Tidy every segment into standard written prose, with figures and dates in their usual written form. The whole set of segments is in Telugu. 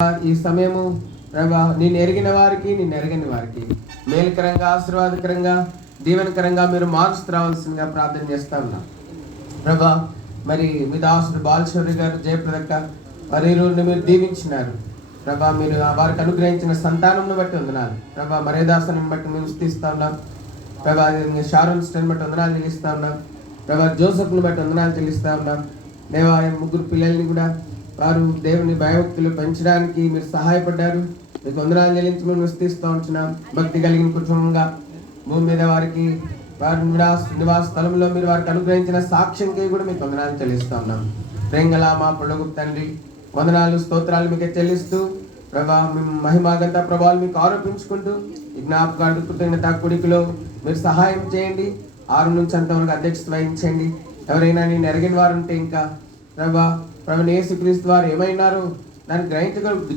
ఈ సమయము ప్రభా నేను ఎరిగిన వారికి నిన్ను ఎరగని వారికి మేలుకరంగా ఆశీర్వాదకరంగా దీవెనకరంగా మీరు మార్క్స్ రావాల్సిందిగా ప్రార్థన చేస్తా ఉన్నాం ప్రభా. మరి మీ దాసుడు బాలశౌరి గారు జయప్రదక్క వారి రోజున మీరు దీవించినారు ప్రభా. మీరు వారికి అనుగ్రహించిన సంతానంను బట్టి వందనాలు ప్రభా. మరేదాసని బట్టి మేము స్థిస్తా ఉన్నాం ప్రభా. షారోన్ స్టైన్ బట్టి వందనాలు చెల్లిస్తా ఉన్నాం ప్రభా. జోసఫ్ను బట్టి వందనాలు చెల్లిస్తా ఉన్నాం దేవా. ముగ్గురు పిల్లల్ని కూడా వారు దేవుని భయభక్తులు పెంచడానికి మీరు సహాయపడ్డారు. మీకు వందనాలు చెల్లించి మేము స్థిస్తూ ఉంటున్నాం. భక్తి కలిగిన కుటుంబంగా భూమి మీద వారికి వారి నివాస స్థలంలో మీరు వారికి అనుగ్రహించిన సాక్ష్యంకి కూడా మీకు వందనాలు చెల్లిస్తూ ఉన్నాం. ప్రేంగల మా పొడుగు తండ్రి వందనాలు స్తోత్రాలు మీకే చెల్లిస్తూ ప్రభా మహిమాగత ప్రభావాలు మీకు ఆరోపించుకుంటూ ఈ జ్ఞాపకాలు కృతజ్ఞత కొడుకులో మీరు సహాయం చేయండి. 6 నుంచి అంతవరకు అధ్యక్షత వహించండి. ఎవరైనా నేను ఎరగిన వారు ఉంటే ఇంకా ప్రభా యేసుక్రీస్తు వారు ఏమైనారో దాన్ని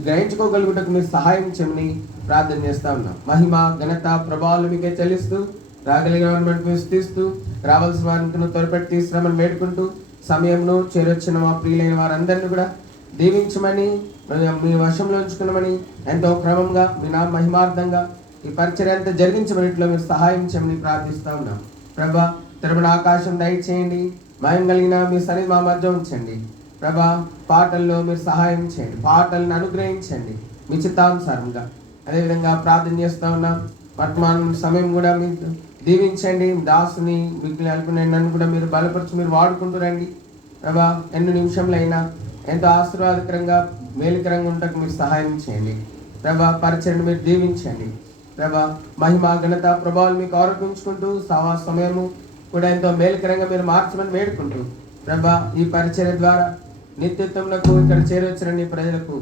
గ్రహించుకోగలుగుటకు మీరు సహాయం చేయమని ప్రార్థన చేస్తా ఉన్నాం. మహిమ ఘనత ప్రభావాలు మీకే చెల్లిస్తూ రాగలిగిన వారిని మీరు స్థిస్తూ రావాల్సిన వారిని త్వరపెట్టి తీసుకురామని వేడుకుంటూ సమయంలో చేరొచ్చిన మా ప్రియులైన వారందరినీ కూడా దీవించమని మీ వశంలో ఉంచుకున్నామని ఎంతో క్రమంగా మీ నా మహిమార్థంగా ఈ పరిచర్య అంతా జరిగించమనిట్లో మీరు సహాయం చేయమని ప్రార్థిస్తూ ఉన్నాం. ప్రభా తిరుమల ఆకాశం దయచేయండి. మయం కలిగిన మీ సన్నిధి మా మధ్య ఉంచండి ప్రభా. పాటల్లో మీరు సహాయం చేయండి. పాటలను అనుగ్రహించండి మీ చిత్తానుసారంగా. అదేవిధంగా ప్రార్థన చేస్తూ ఉన్నాం. వర్తమానం సమయం కూడా మీరు దీవించండి. దాసుని మీకు అనుకునే నన్ను కూడా మీరు బలపరిచి మీరు వాడుకుంటూ రండి ప్రభా. ఎన్ని నిమిషంలైనా ఎంతో ఆశీర్వాదకరంగా మేలుకరంగా ఉండటకు మీరు సహాయం చేయండి ప్రభా. పరిచయను మీరు దీవించండి ప్రభా. మహిమ ఘనత ప్రభావాలు మీకు ఆరోపించుకుంటూ సమయము కూడా ఎంతో మేలుకరంగా మీరు మార్చమని వేడుకుంటూ ప్రభా ఈ పరిచర్య ద్వారా నిత్యత్వంలో ఇక్కడ చేరొచ్చిన నీ ప్రజలకు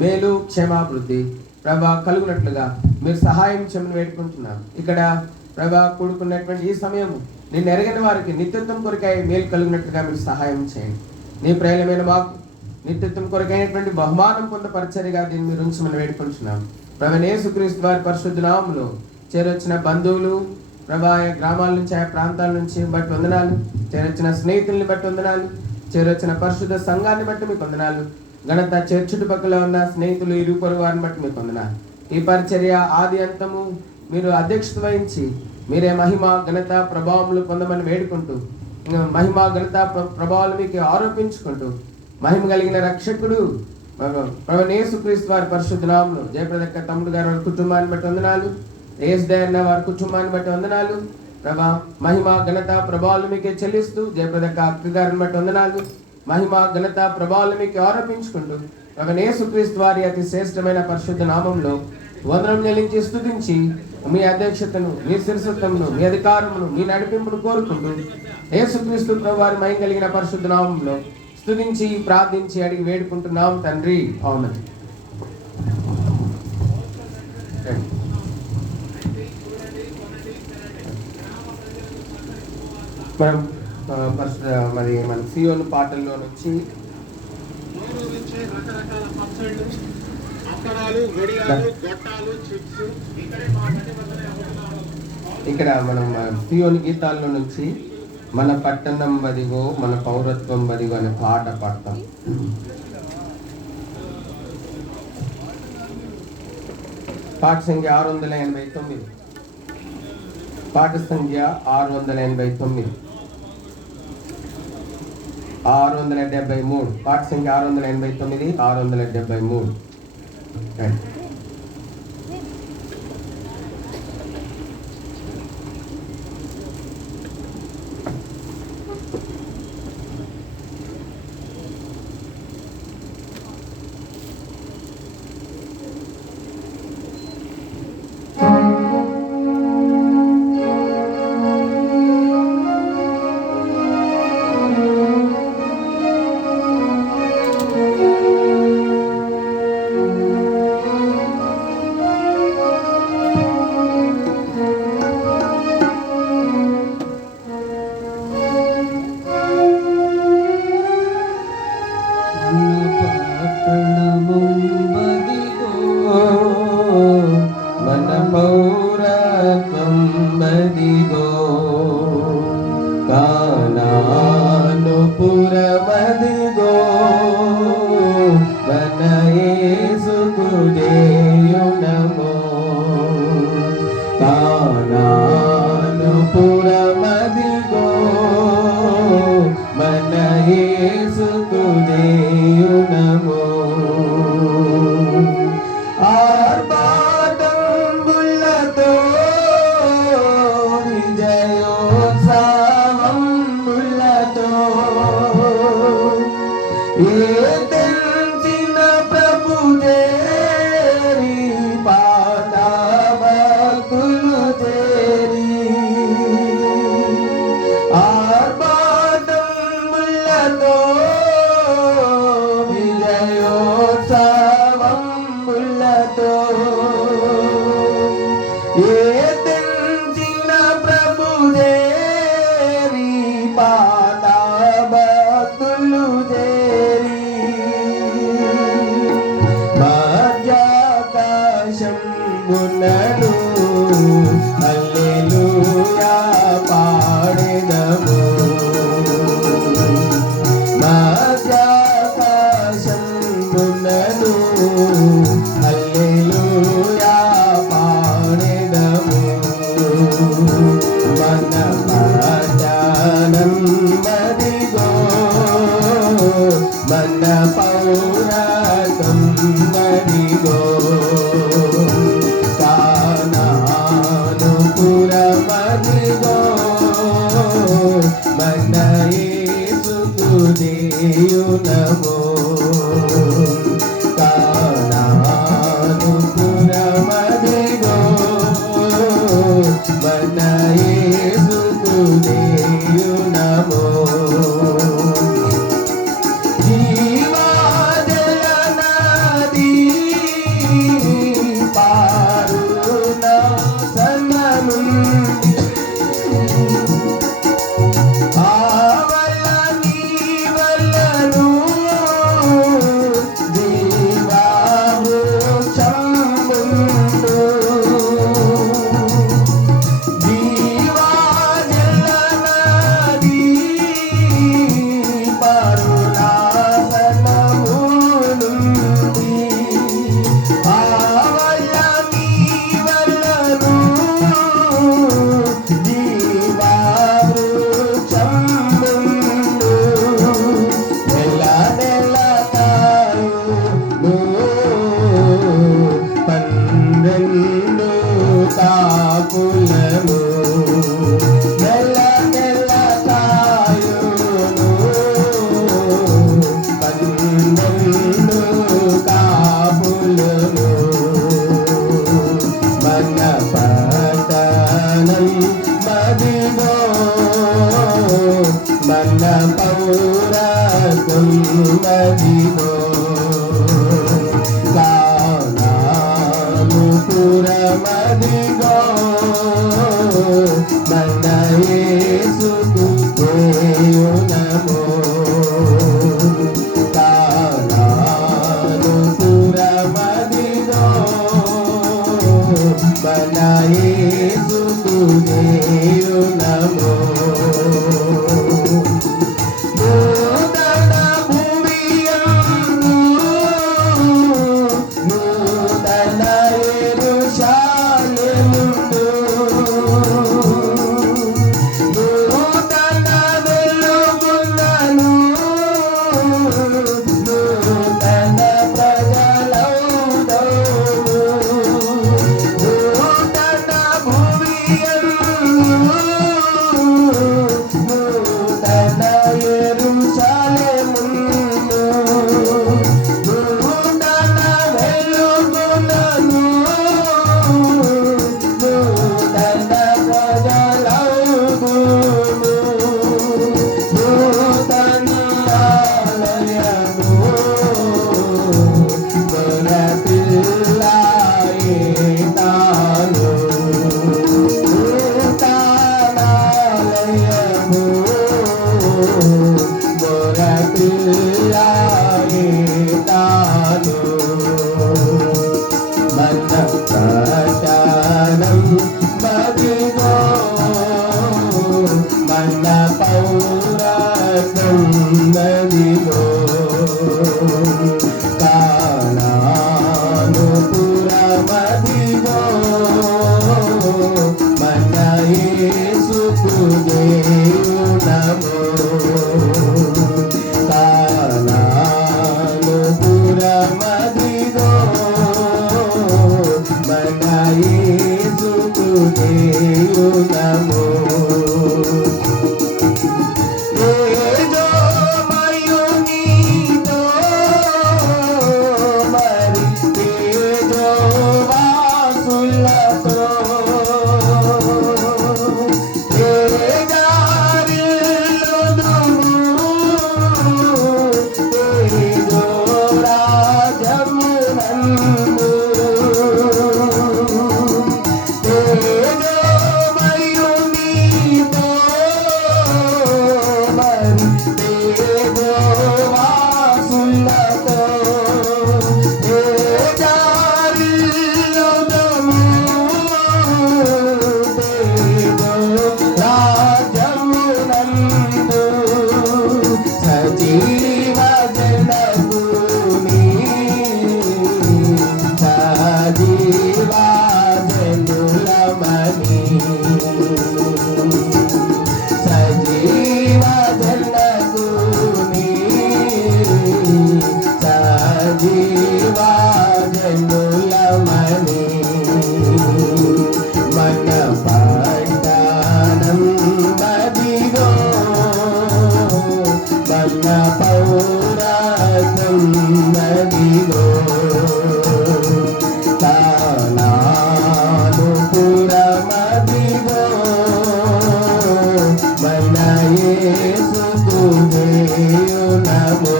మేలు క్షేమాభివృద్ధి ప్రభా కలుగునట్లుగా మీరు సహాయం చేయమని వేడుకుంటున్నాను. ఇక్కడ ప్రభా కూడుకున్నటువంటి ఈ సమయము నిన్ను ఎరగని వారికి నిత్యత్వం కొరకై మేలు కలుగునట్లుగా మీరు సహాయం చేయండి. నీ ప్రేమమైన మాకు నిత్యత్వం కొరకైనటువంటి బహుమానం పొంద పరిచర్యగా దీన్ని మీరు ఉంచమని వేడుకుంటున్నాను ప్రభా. యేసుక్రీస్తు వారి పరిశుద్ధ నామములో చేరొచ్చిన బంధువులు ప్రభా గ్రామాల నుంచి ఆయా ప్రాంతాల నుంచి బట్టి వందనాలు. చేరొచ్చిన స్నేహితుల్ని బట్టి వందనాలు. చేరొచ్చిన పరిశుద్ధ సంఘాన్ని బట్టి మీకు వందనాలు. ఘనత చుట్టుపక్కల ఉన్న స్నేహితులు ఇరు పొరుగు వారిని బట్టి మీకు వందనాలు. ఈ పరిచర్య ఆది అంతము మీరు అధ్యక్షత వహించి మీరే మహిమ ఘనత ప్రభావములు పొందమని వేడుకుంటూ మహిమ ఘనత ప్రభావాలు మీకు ఆరోపించుకుంటూ మహిమ కలిగిన రక్షకుడు ప్రభు యేసుక్రీస్తు వారి పరిశుద్ధ నామములో జయప్రదక్క తమ్ముడు గారు వారి కుటుంబాన్ని బట్టి వందనాలు. ఏసుదయన్న వారి కుటుంబాన్ని బట్టి వందనాలు ప్రభా. మహిమ ఘనత ప్రభావాలు మీకే చెల్లిస్తూ జయప్రదక్క అక్క గారిని బట్టి వందనాలు. మహిమ ఘనత ప్రభావాలు మీకు ఆరోపించుకుంటూ ప్రభు యేసుక్రీస్తు వారి అతి శ్రేష్టమైన పరిశుద్ధ నామంలో వందనం చెల్లించి స్తుతించి మీ అధ్యక్షతను మీ శిరసత్వమును మీ అధికారమును మీ నడిపింపును కోరుకుంటూ యేసుక్రీస్తు ప్రభు వారి మహిమ కలిగిన పరిశుద్ధ నామంలో స్తుతించి ప్రార్థించి అడిగి వేడుకుంటున్నాం తండ్రి. ఆమేన్. మనం మరి మన సియోను పాటల్లో నుంచి ఇక్కడ మనం సియోను గీతాల్లో నుంచి మన పట్టణం బదిగో మన పౌరత్వం బదిగో అనే పాట పాడతాం. పాట సంఖ్య 689. పాట సంఖ్య 689. 673. పాట సంఖ్య 689, 673. పురమదిగో మన యేసు చేయునము. కానాను పురమదిగో మన యేసుకు చేయునము. ఆర్భాటంబులతో విజయోత్సవంబులతో తెంచిన ప్రభు చేరి పాదభక్తులు చేరి ఆర్భాటంబులతో విజయోత్సవంబులతో తెంచిన ప్రభు చేరి పాదభక్తులు చేరి మధ్యాకాశంబునను హల్లెలూయా పాడెదము. మధ్యాకాశంబునను హల్లెలూయా పాడెదము. మన పట్టణంబడిగో మన పౌరకంబడిగో కానాను పురమదిగో మన యేసుకు చేయునము. కానాను పురమదిగో మన యేసుకు చేయునము. జీవజలనది పారున సన్ననుండి ఆవల నీవలను జీవావృక్షంబుండు. జీవజలనది పరుణాసనమునుండి ఆవల నీవలను జీవావృక్షంబుండు. నెల నెల కాయును 12 కాపులను. నెల నెల కాయును 12 కాపులను. మన పట్టణం మదిగో మన పౌరకం మదిగో కానాను పురమదిగో మన యేసుకు చేయునము. కానాను పురమదిగో మన యేసుకు చేయునము. నూతన భూమియందు నూతన యెరూషలేముందు నూతన వెలుగులను నూతన ప్రజలౌదము. నూతన జనులమని మన పట్టణం బదిగో మన పౌరాతం బదిగో తానాను పురమదిగో మన యేసుకు దేవునమో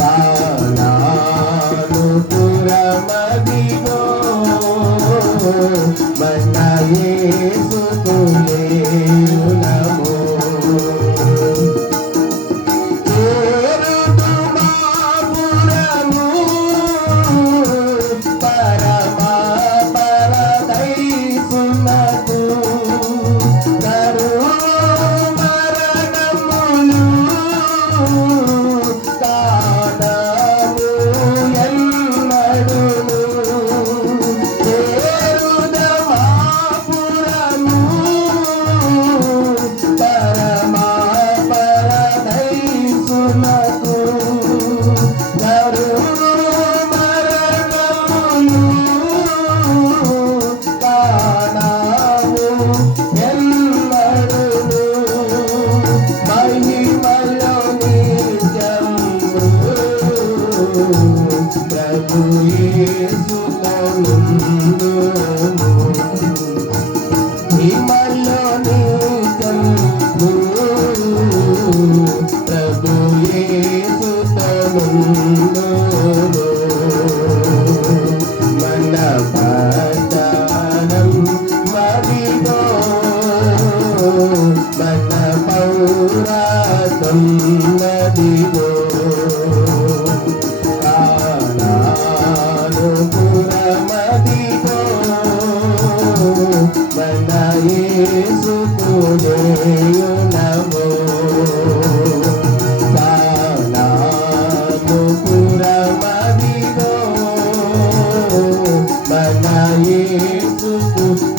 తానాను పురమదిగో మన యేసుకు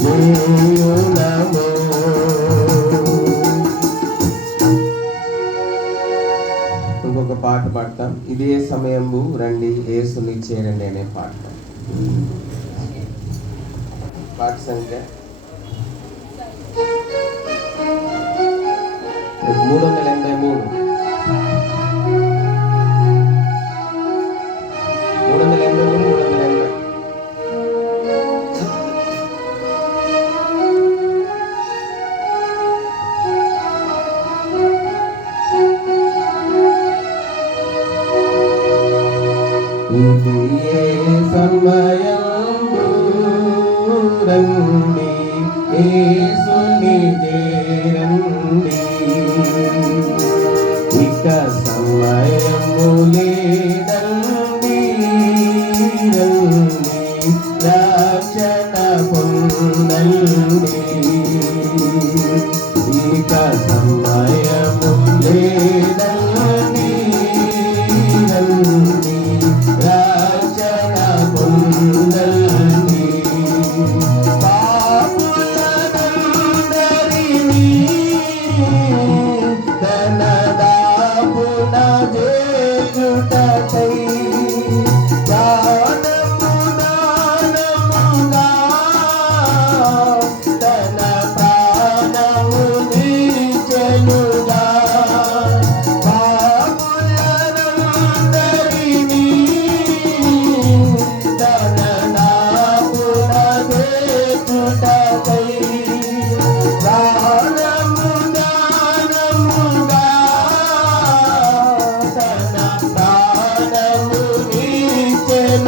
దేవునమో ఇంకొక పాట పాడతాం. ఇదే సమయము రండి యేసుని చేరండి అనే పాట. పాట సంఖ్య 383. ఇదే సమయము రండి యేసుని చేరండి, ఇక సమయము లేదండి, రండి రక్షణ పొందండి, ఇక సమయము లేదండి, రండి రక్షణ పొందండి. పాపులందరినీ తన దాపున చేయుటకై దానముగా తన ప్రాణము నిలిచెనుగా. పాపులందరినీ తన దాపున చేయుటకై దానముగా తన ప్రాణము నిలిచెనుగా.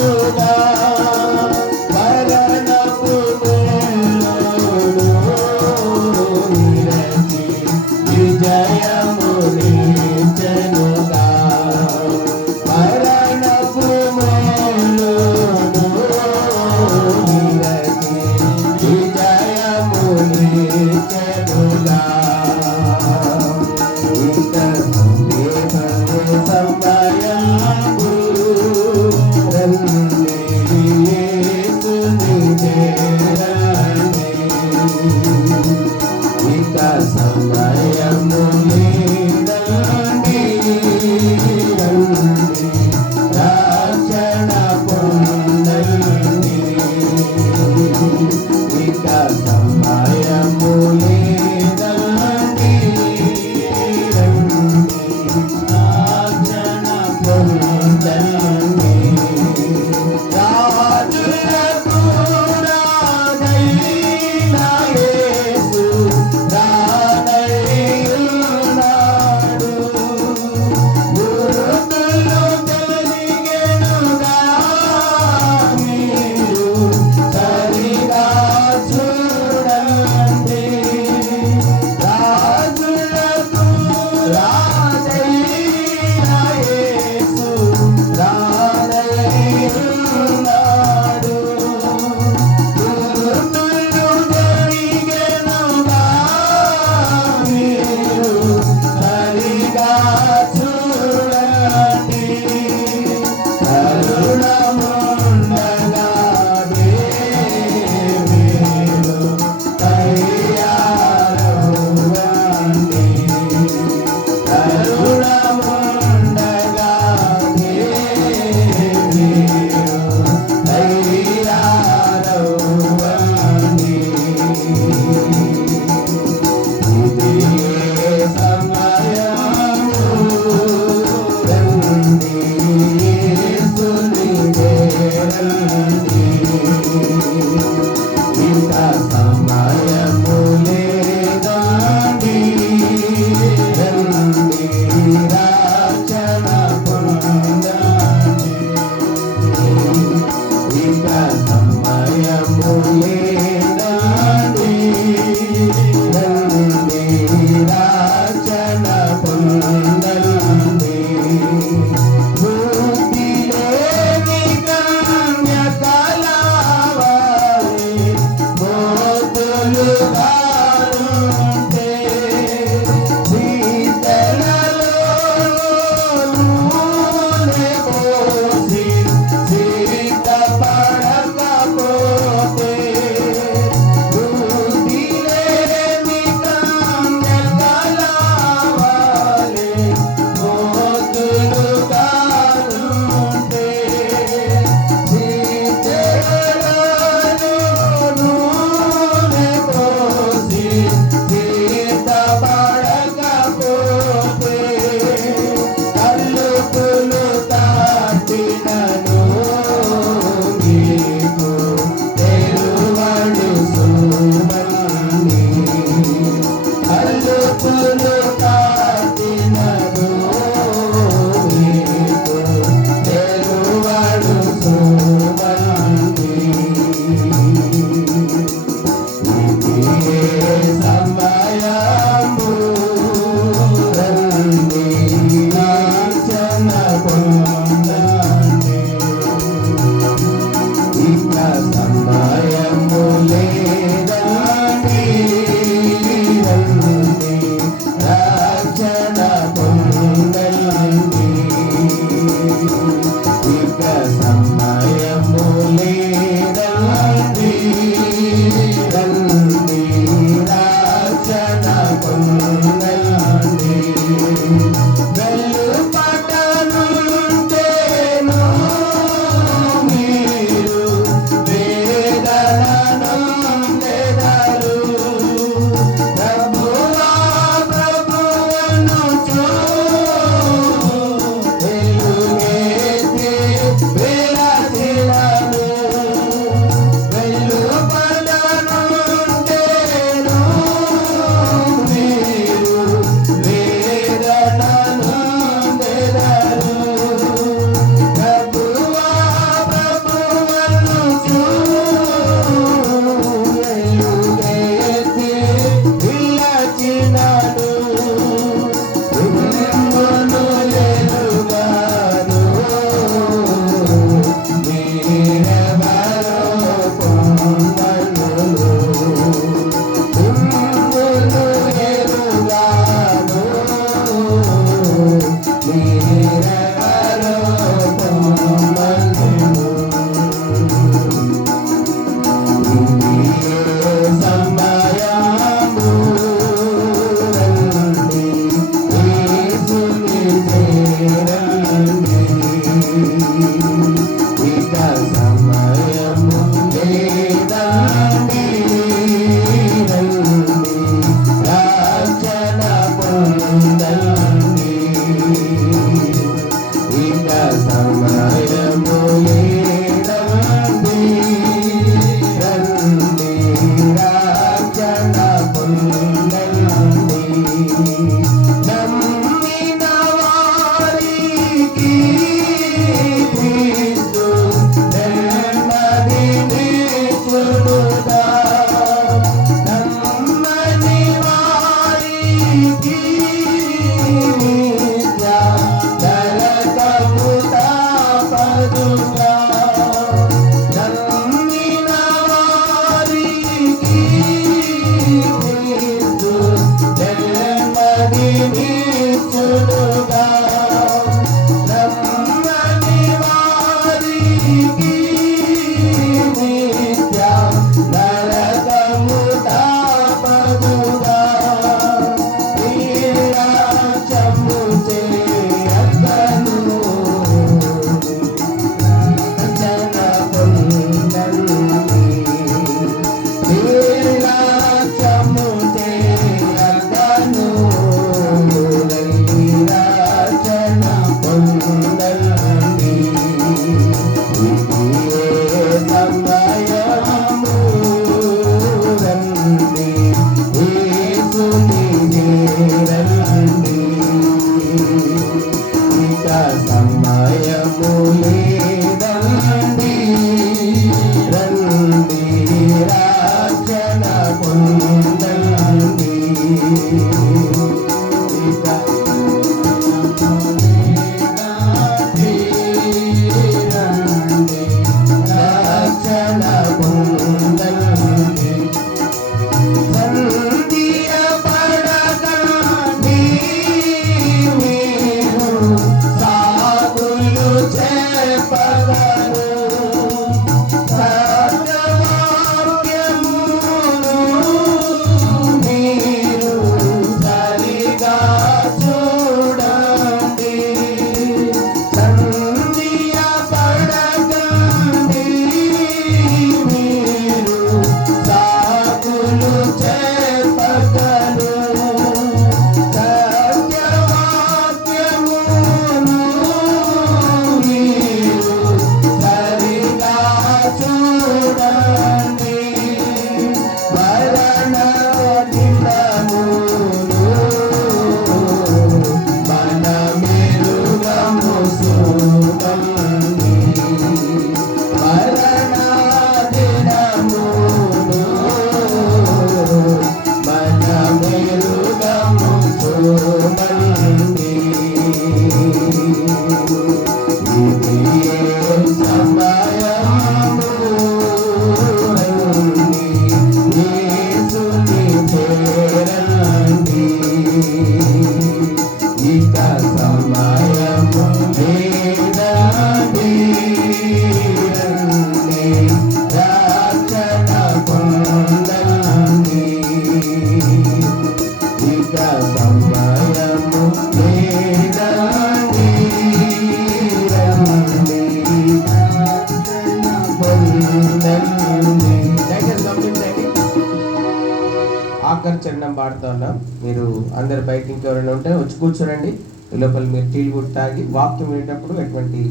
ఆఖరి చరణం పాడుతూ ఉన్నాం. మీరు అందరు బయట ఇంకెవరైనా ఉంటే వచ్చి కూర్చోరండి. ఈ లోపల మీరు టీలు కూడా తాగి వాక్యం వినేటప్పుడు ఎటువంటి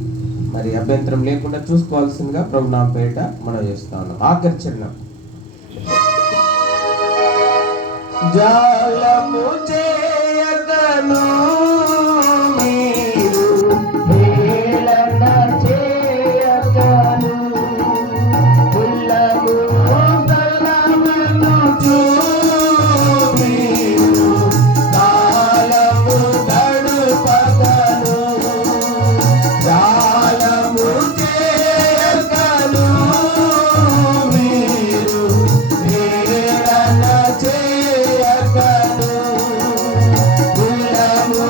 మరి అభ్యంతరం లేకుండా చూసుకోవాల్సిందిగా ప్రభు నా పేట మనం చేస్తా ఉన్నాం. ఆఖరి చరణం. జాలము చేయకను మీరు హేళన చేయకను కులము బలమును మీరు కాలము గడుపకను జాలము చేయకను మీరు హేళన చేయకను కులము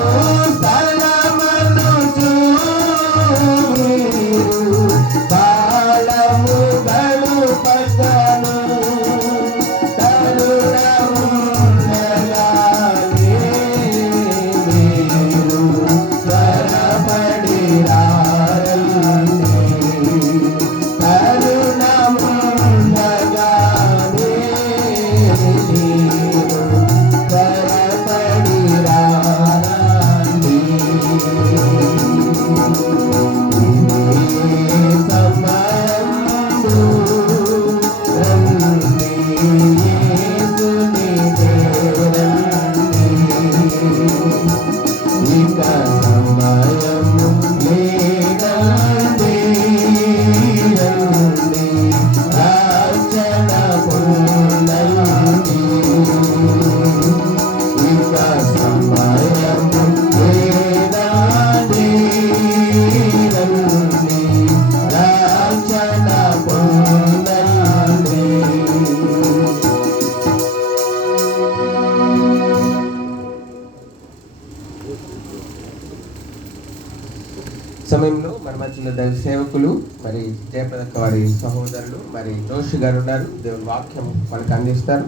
సేవకులు మరి జయప్రదక్క వారి సహోదరులు మరి జోషి గారు ఉన్నారు. దేవుని వాక్యం మనకు అందిస్తారు.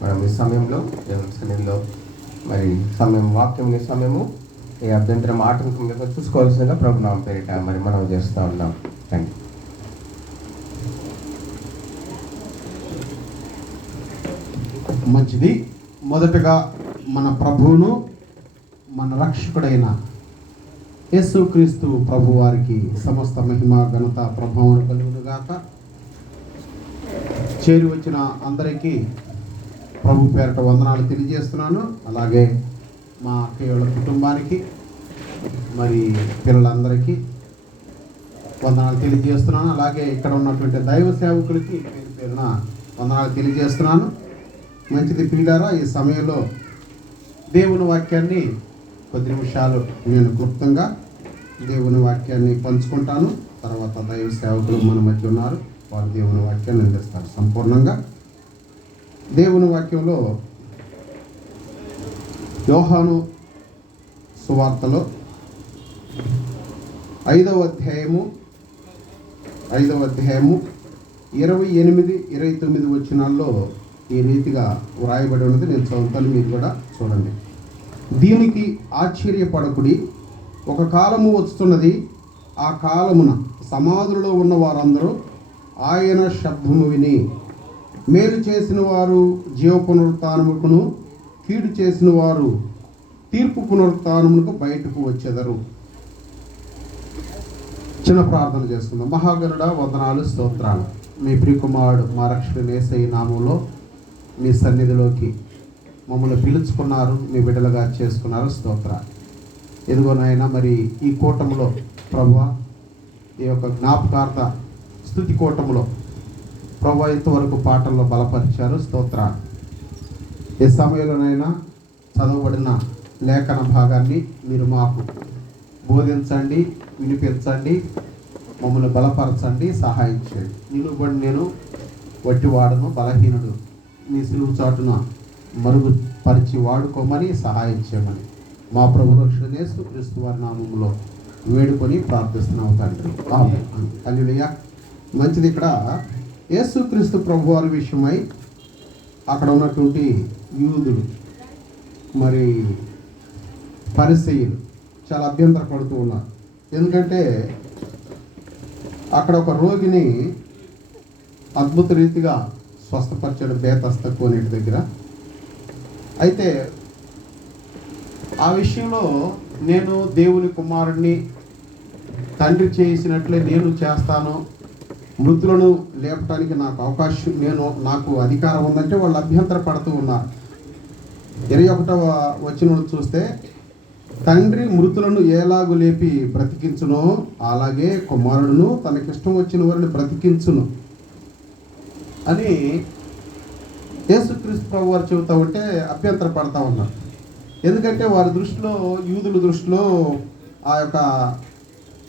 మనం ఈ సమయంలో దేవుని సన్నిధిలో మరి వాక్యం సమయము ఈ అభ్యంతరం ఆటంకం లేకుండా చూసుకోవాల్సిందిగా ప్రభు నామం పేరిట మరి మనం చేస్తూ ఉన్నాం. Thank you. మంచిది. మొదటగా మన ప్రభువును మన రక్షకుడైన యేసుక్రీస్తు ప్రభు వారికి సమస్త మహిమ ఘనత ప్రభావం కలుగునుగాక. చేరి వచ్చిన అందరికీ ప్రభు పేరట వందనాలు తెలియజేస్తున్నాను. అలాగే మా అక్కయ్య కుటుంబానికి మరి పిల్లలందరికీ వందనాలు తెలియజేస్తున్నాను. అలాగే ఇక్కడ ఉన్నటువంటి దైవ సేవకులకి పేరు పేరున వందనాలు తెలియజేస్తున్నాను. మంచిది ప్రియులారా, ఈ సమయంలో దేవుని వాక్యాన్ని కొద్ది నిమిషాలు నేను క్లుప్తంగా దేవుని వాక్యాన్ని పంచుకుంటాను. తర్వాత దైవ సేవకులు మన మధ్య ఉన్నారు, వారు దేవుని వాక్యాన్ని అందిస్తారు సంపూర్ణంగా. దేవుని వాక్యంలో యోహాను సువార్తలో 5వ అధ్యాయము 28-29 వచనాల్లో ఈ రీతిగా వ్రాయబడి ఉన్నది. నేను చదువుతాను, మీరు కూడా చూడండి. దీనికి ఆశ్చర్యపడకుడి, ఒక కాలము వస్తున్నది, ఆ కాలమున సమాధులలో ఉన్న వారందరూ ఆయన శబ్దము విని మేలు చేసిన వారు జీవ పునరుత్థానముకును, కీడు చేసిన వారు తీర్పు పునరుత్థానమునకు బయటకు వచ్చెదరు. చిన్న ప్రార్థన చేసుకుందాం. మహాగరుడ, వందనాలు, స్తోత్రాలు. మీ ప్రియకుమారుడు మా రక్షకుడు యేసయ్య నామములో మీ సన్నిధిలోకి మమ్మల్ని పిలుచుకున్నారు, మీ బిడ్డలుగా చేసుకున్నారు. స్తోత్రాలు. ఎదుగోనైనా మరి ఈ కూటములో ప్రభువా, ఈ యొక్క జ్ఞాపకార్థ స్తుతి కూటములో ప్రభువా ఇంతవరకు పాటల్లో బలపరిచారు. స్తోత్రాలు. ఈ సమయంలోనైనా చదవబడిన లేఖన భాగాన్ని మీరు మాకు బోధించండి, వినిపించండి, మమ్మల్ని బలపరచండి, సహాయం చేయండి. నిలుబడి నేను వట్టివాడను, బలహీనుడు, మీ సిలువు చాటున మరుగుపరిచి వాడుకోమని సహాయం చేయమని మా ప్రభు రక్షకుడైన యేసుక్రీస్తు వారి నామములో వేడుకొని ప్రార్థిస్తున్నాము తండ్రి. ఆమేన్. హల్లెలూయా. మంచిది. ఇక్కడ యేసుక్రీస్తు ప్రభు వారి విషయమై అక్కడ ఉన్నటువంటి యూదులు మరి పరిసయ్యులు చాలా అభ్యంతరపడుతూ ఉన్నారు. ఎందుకంటే అక్కడ ఒక రోగిని అద్భుత రీతిగా స్వస్థపరిచాడు బేతస్త కోనేటి దగ్గర. అయితే ఆ విషయంలో నేను దేవుని కుమారుడిని, తండ్రి చేసినట్లే నేను చేస్తాను, మృతులను లేపటానికి నాకు అవకాశం, నాకు అధికారం ఉందంటే వాళ్ళు అభ్యంతర పడుతూ ఉన్నారు. 21వ వచనం చూస్తే, తండ్రి మృతులను ఎలాగు లేపి బ్రతికించునో అలాగే కుమారుడును తనకిష్టం వచ్చిన వారిని బ్రతికించును అని యేసుక్రీస్తు ప్రభు వారు చెబుతూ ఉంటే అభ్యంతర పడతా ఉన్నారు. ఎందుకంటే వారి దృష్టిలో, యూదుల దృష్టిలో,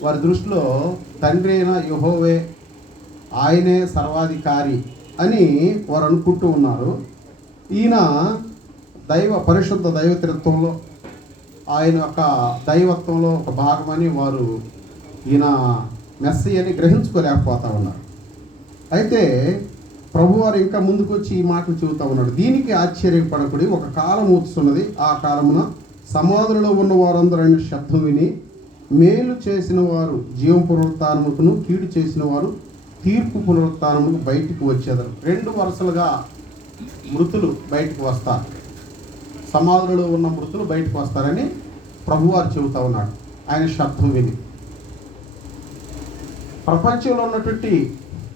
వారి దృష్టిలో తండ్రి అయిన యెహోవే, ఆయనే సర్వాధికారి అని వారు అనుకుంటూ ఉన్నారు. ఈయన పరిశుద్ధ దైవత్వంలో, ఆయన యొక్క దైవత్వంలో ఒక భాగమని వారు ఈయన మెస్సీయని గ్రహించుకోలేకపోతా ఉన్నారు. అయితే ప్రభువారు ఇంకా ముందుకు వచ్చి ఈ మాటలు చెబుతా ఉన్నాడు. దీనికి ఆశ్చర్యపడకుడి, ఒక కాలం వస్తున్నది, ఆ కాలమున సమాధులలో ఉన్న వారందరూ ఆయన శబ్దం విని మేలు చేసిన వారు జీవ పునరుత్థానముకును, కీడు చేసిన వారు తీర్పు పునరుత్థానముకు బయటికి వచ్చేదారు. 2 వరుసలుగా మృతులు బయటకు వస్తారు, సమాధులలో ఉన్న మృతులు బయటకు వస్తారని ప్రభువారు చెబుతా ఉన్నాడు ఆయన శబ్దం విని. ప్రపంచంలో ఉన్నటువంటి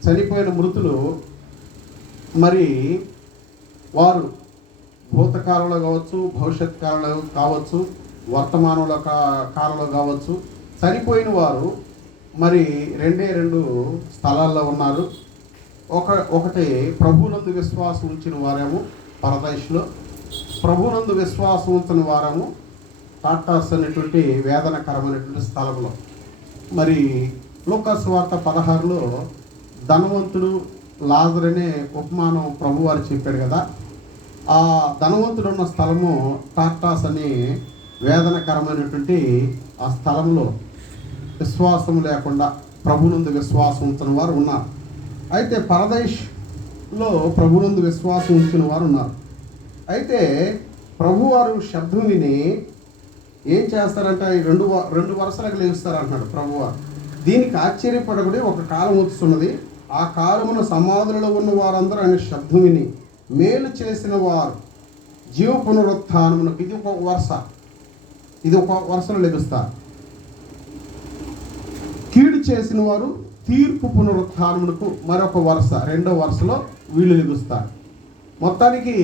చనిపోయిన మృతులు మరి వారు భూతకాలంలో కావచ్చు, భవిష్యత్ కాలంలో కావచ్చు, వర్తమానంలో కాలంలో కావచ్చు, చనిపోయిన వారు మరి 2 స్థలాల్లో ఉన్నారు. ఒకటి ప్రభునందు విశ్వాసం ఉంచిన వారేమో పరదేశంలో, ప్రభునందు విశ్వాసం ఉంచిన వారేమో టాటాస్ అనేటువంటి వేదనకరమైనటువంటి స్థలంలో. మరి లూకాసు వార్త 16లో ధనవంతుడు, లాజరు అనే ఉపమానం ప్రభువారు చెప్పాడు కదా. ఆ ధనవంతుడు ఉన్న స్థలము టాటాస్ అని వేదనకరమైనటువంటి ఆ స్థలంలో విశ్వాసం లేకుండా ప్రభునందు విశ్వాసం ఉంచిన వారు ఉన్నారు. అయితే పరదేశ్లో ప్రభునందు విశ్వాసం ఉంచిన వారు ఉన్నారు. అయితే ప్రభువారు శబ్దం విని ఏం చేస్తారంటే ఈ రెండు వరుసలకు లేస్తారంటున్నాడు ప్రభువారు. దీనికి ఆశ్చర్యపడబడి ఒక కాలం వస్తున్నది. ఆ కాలమున సమాధులలో ఉన్న వారందరూ ఆయన శబ్దం విని మేలు చేసిన వారు జీవ పునరుత్థానమునకు, ఇది ఒక వరుసలో లెగుస్తారు. కీడు చేసిన వారు తీర్పు పునరుత్థానమునకు మరొక వరుస, రెండో వరుసలో వీళ్ళు లెగుస్తారు. మొత్తానికి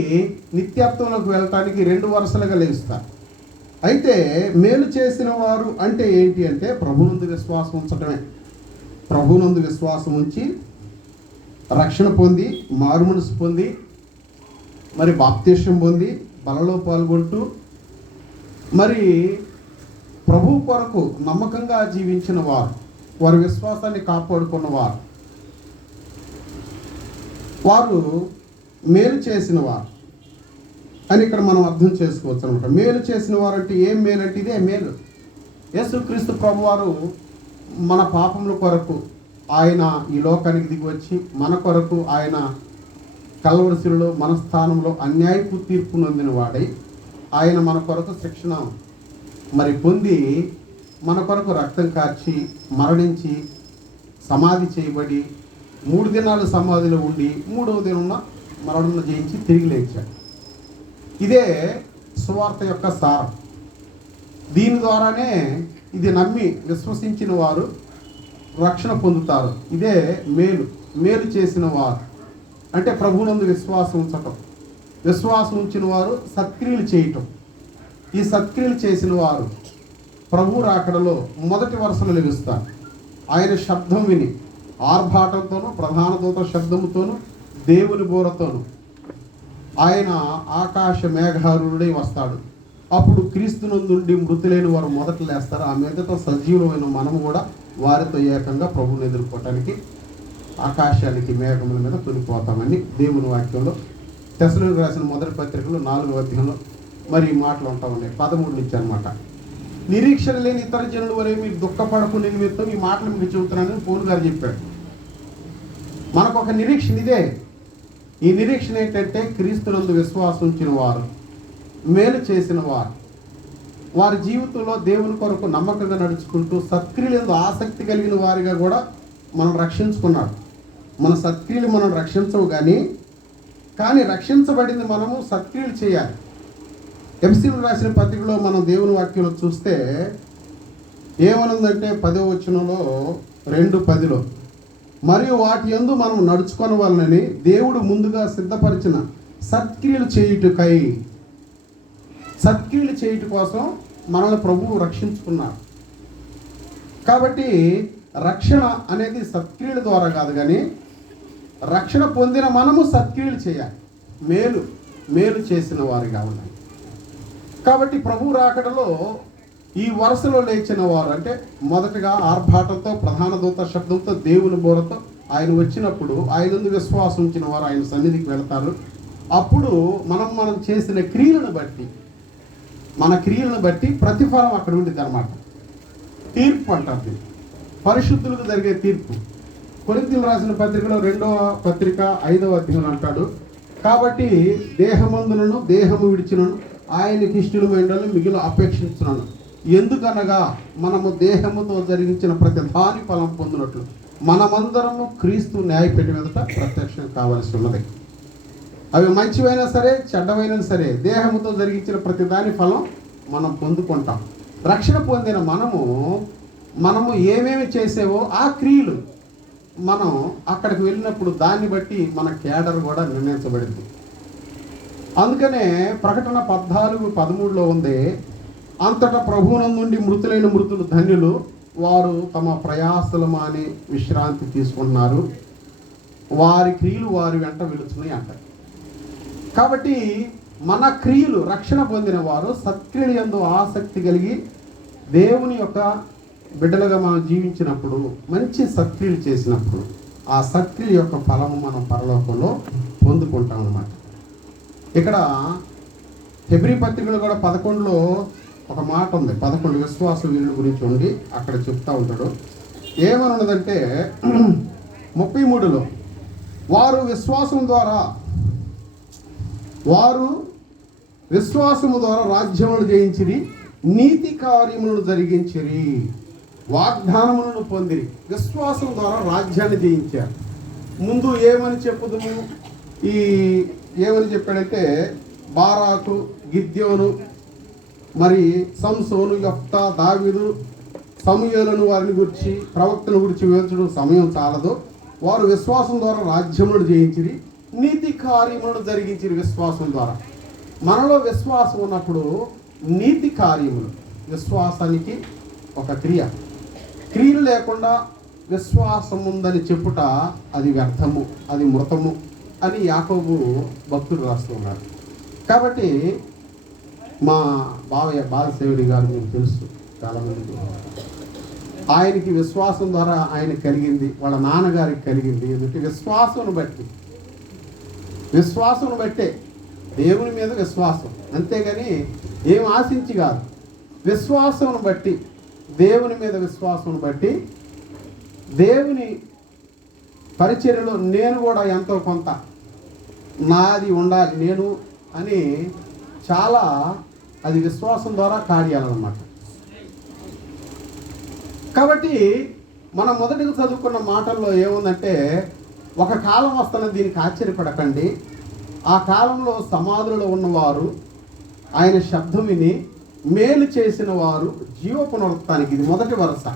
నిత్యత్వంలోకి వెళ్ళటానికి 2 వరుసలుగా లెగుస్తారు. అయితే మేలు చేసిన వారు అంటే ఏంటి అంటే ప్రభునందు విశ్వాసం ఉంచటమే. ప్రభునందు విశ్వాసం ఉంచి రక్షణ పొంది, మారుమనసు పొంది, మరి బాప్తిష్యం పొంది, బలలో పాల్గొంటూ, మరి ప్రభు కొరకు నమ్మకంగా జీవించిన వారు, వారి విశ్వాసాన్ని కాపాడుకున్న వారు మేలు చేసిన వారు అని ఇక్కడ మనం అర్థం చేసుకోవచ్చు అనమాట. మేలు చేసిన వారు అంటే ఏం మేలు అంటే ఇదే మేలు. యేసుక్రీస్తు ప్రభు వారు మన పాపముల కొరకు ఆయన ఈ లోకానికి దిగి వచ్చి మన కొరకు ఆయన కల్వరి శిలువలో మన స్థానంలో అన్యాయపు తీర్పు నొందిన వాడై ఆయన మన కొరకు శిక్షణ మరి పొంది మన కొరకు రక్తం కార్చి మరణించి సమాధి చేయబడి 3 దినాలు సమాధిలో ఉండి 3వ దినం మరణం జయించి తిరిగి లేచాడు. ఇదే సువార్త యొక్క సారం. దీని ద్వారానే ఇది నమ్మి విశ్వసించిన వారు రక్షణ పొందుతారు. ఇదే మేలు చేసిన వారు అంటే ప్రభువునందు విశ్వాసం ఉంచటం. విశ్వాసం ఉంచిన వారు సత్క్రియలు చేయటం. ఈ సత్క్రియలు చేసిన వారు ప్రభు రాకడలో మొదటి వరుసలో లెగుస్తారు. ఆయన శబ్దం విని ఆర్భాటంతోనూ, ప్రధాన దూత శబ్దముతోనూ, దేవుని బూరతోనూ ఆయన ఆకాశ మేఘారుడై వస్తాడు. అప్పుడు క్రీస్తునందుండి మృతులైన వారు మొదట లేస్తారు. ఆ మీదట సజీవులమైన మనము కూడా వారితో ఏకంగా ప్రభువుని ఎదుర్కోవటానికి ఆకాశానికి మేఘముల మీద తొలిపోతామని దేవుని వాక్యంలో తెస్సలోనికీయులకు రాసిన మొదటి పత్రికలో 4వ అధ్యాయంలో మరి ఈ మాటలు ఉంటా ఉన్నాయి. 13 నుంచి అనమాట. నిరీక్షణ లేని ఇతర జనుల వలె మీరు దుఃఖపడకునే నిమిత్తం ఈ మాటలు మీకు చెబుతున్నానని పౌలు గారు చెప్పాడు. మనకు ఒక నిరీక్షణ ఇదే. ఈ నిరీక్షణ ఏంటంటే క్రీస్తునందు విశ్వాసం ఉంచిన వారు, మేలు చేసిన వారు, వారి జీవితంలో దేవుని కొరకు నమ్మకంగా నడుచుకుంటూ సత్క్రియలందు ఆసక్తి కలిగిన వారిగా కూడా మనం రక్షించుకున్నాడు. మన సత్క్రియలు మనం రక్షించవు కానీ రక్షించబడింది మనము సత్క్రియలు చేయాలి. ఎఫెసీయులకు రాసిన పత్రికలో మనం దేవుని వాక్యంలో చూస్తే ఏమనుందంటే 10వ వచనంలో 2:10లో మరియు వాటి యందు మనం నడుచుకున్న వలనని దేవుడు ముందుగా సిద్ధపరిచిన సత్క్రియలు చేయుట కోసం మనల్ని ప్రభువు రక్షించుకున్నాడు. కాబట్టి రక్షణ అనేది సత్క్రియల ద్వారా కాదు, కానీ రక్షణ పొందిన మనము సత్క్రియలు చేయాలి. మేలు చేసిన వారిగా ఉన్నాయి. కాబట్టి ప్రభు రాకడలో ఈ వరుసలో లేచిన వారు అంటే మొదటగా ఆర్భాటంతో, ప్రధాన దూత శబ్దంతో, దేవుని బోరతో ఆయన వచ్చినప్పుడు ఆయన విశ్వాసం ఉంచిన వారు ఆయన సన్నిధికి వెళతారు. అప్పుడు మనం చేసిన క్రియలను బట్టి, మన క్రియలను బట్టి ప్రతిఫలం అక్కడ ఉండిద్ది అనమాట. తీర్పు అంటారు. పరిశుద్ధులకు జరిగే తీర్పు. కొరింథీయులకు రాసిన పత్రికలో 2వ పత్రిక 5వ అధ్యాయం అంటాడు, కాబట్టి దేహమందులను దేహము విడిచినను ఆయనకి ఇష్టమైన మిగిలిన అపేక్షించున్నాను. ఎందుకనగా మనము దేహముతో జరిగించిన ప్రతి దాని ఫలం పొందినట్లు మనమందరము క్రీస్తు న్యాయపీఠం మీదట ప్రత్యక్షం కావాల్సి ఉన్నది. అవి మంచివైనా సరే, చెడ్డవైనా సరే, దేహముతో జరిగించిన ప్రతి దాని ఫలం మనం పొందుకుంటాం. రక్షణ పొందిన మనము ఏమేమి చేసేవో ఆ క్రియలు మనం అక్కడికి వెళ్ళినప్పుడు దాన్ని బట్టి మన కేడర్ కూడా నిర్ణయించబడింది. అందుకనే ప్రకటన 14:13లో ఉంది, అంతటా ప్రభువునందుండి మృతులైన మృతులు ధన్యులు, వారు తమ ప్రయాసలు మాని విశ్రాంతి తీసుకుంటున్నారు, వారి క్రియలు వారి వెంట వెళుతున్నాయి అంటారు. కాబట్టి మన క్రియలు, రక్షణ పొందిన వారు సత్క్రియల యందు ఆసక్తి కలిగి దేవుని యొక్క బిడ్డలుగా మనం జీవించినప్పుడు, మంచి సత్క్రియలు చేసినప్పుడు ఆ సత్క్రియ యొక్క ఫలము మనం పరలోకంలో పొందుకుంటాం అన్నమాట. ఇక్కడ హెబ్రీ పత్రికలో కూడా 11లో ఒక మాట ఉంది. 11 విశ్వాస వీరుల గురించి ఉండి అక్కడ చెప్తా ఉంటాడు. ఏమన్నదంటే 33లో వారు విశ్వాసము ద్వారా రాజ్యములు జయించిరి, నీతి కార్యములను జరిగించిరి, వాగ్దానములను పొందిరి. విశ్వాసం ద్వారా రాజ్యాన్ని జయించారు. ముందు ఏమని చెప్పుదుము? ఏమని చెప్పాడంటే బారాకు, గిద్యోను, మరి సంసోను, యెఫ్తా, దావీదు, సమూయేలును వారిని గురించి, ప్రవక్తను గురించి వివరించడం సమయం చాలదు. వారు విశ్వాసం ద్వారా రాజ్యములను జయించిరి, నీతి కార్యములను జరిగించిరి. విశ్వాసం ద్వారా మనలో విశ్వాసం ఉన్నప్పుడు నీతి కార్యములు, విశ్వాసానికి ఒక క్రియలు లేకుండా విశ్వాసం ఉందని చెప్పుట అది వ్యర్థము, అది మృతము అని యాకోబు భక్తుడు రాస్తూ ఉన్నారు. కాబట్టి మా బావయ్య బాలసేవుడి గారు మీకు తెలుసు, చాలామందికి ఆయనకి విశ్వాసం ద్వారా ఆయన కలిగింది, వాళ్ళ నాన్నగారికి కలిగింది. ఎందుకంటే విశ్వాసం బట్టే దేవుని మీద విశ్వాసం, అంతేగాని ఏం ఆశించి కాదు. విశ్వాసం బట్టి, దేవుని మీద విశ్వాసం బట్టి దేవుని పరిచర్యలో నేను కూడా ఎంతో కొంత నాది ఉండాలి నేను అని చాలా, అది విశ్వాసం ద్వారా కార్యాలన్నమాట. కాబట్టి మనం మొదటిగా చదువుకున్న మాటల్లో ఏముందంటే, ఒక కాలం వస్తున్నది, దీనికి ఆశ్చర్యపడకండి. ఆ కాలంలో సమాధులలో ఉన్నవారు ఆయన శబ్దం విని మేలు చేసిన వారు జీవ పునరుత్థానికి, ఇది మొదటి వరుస.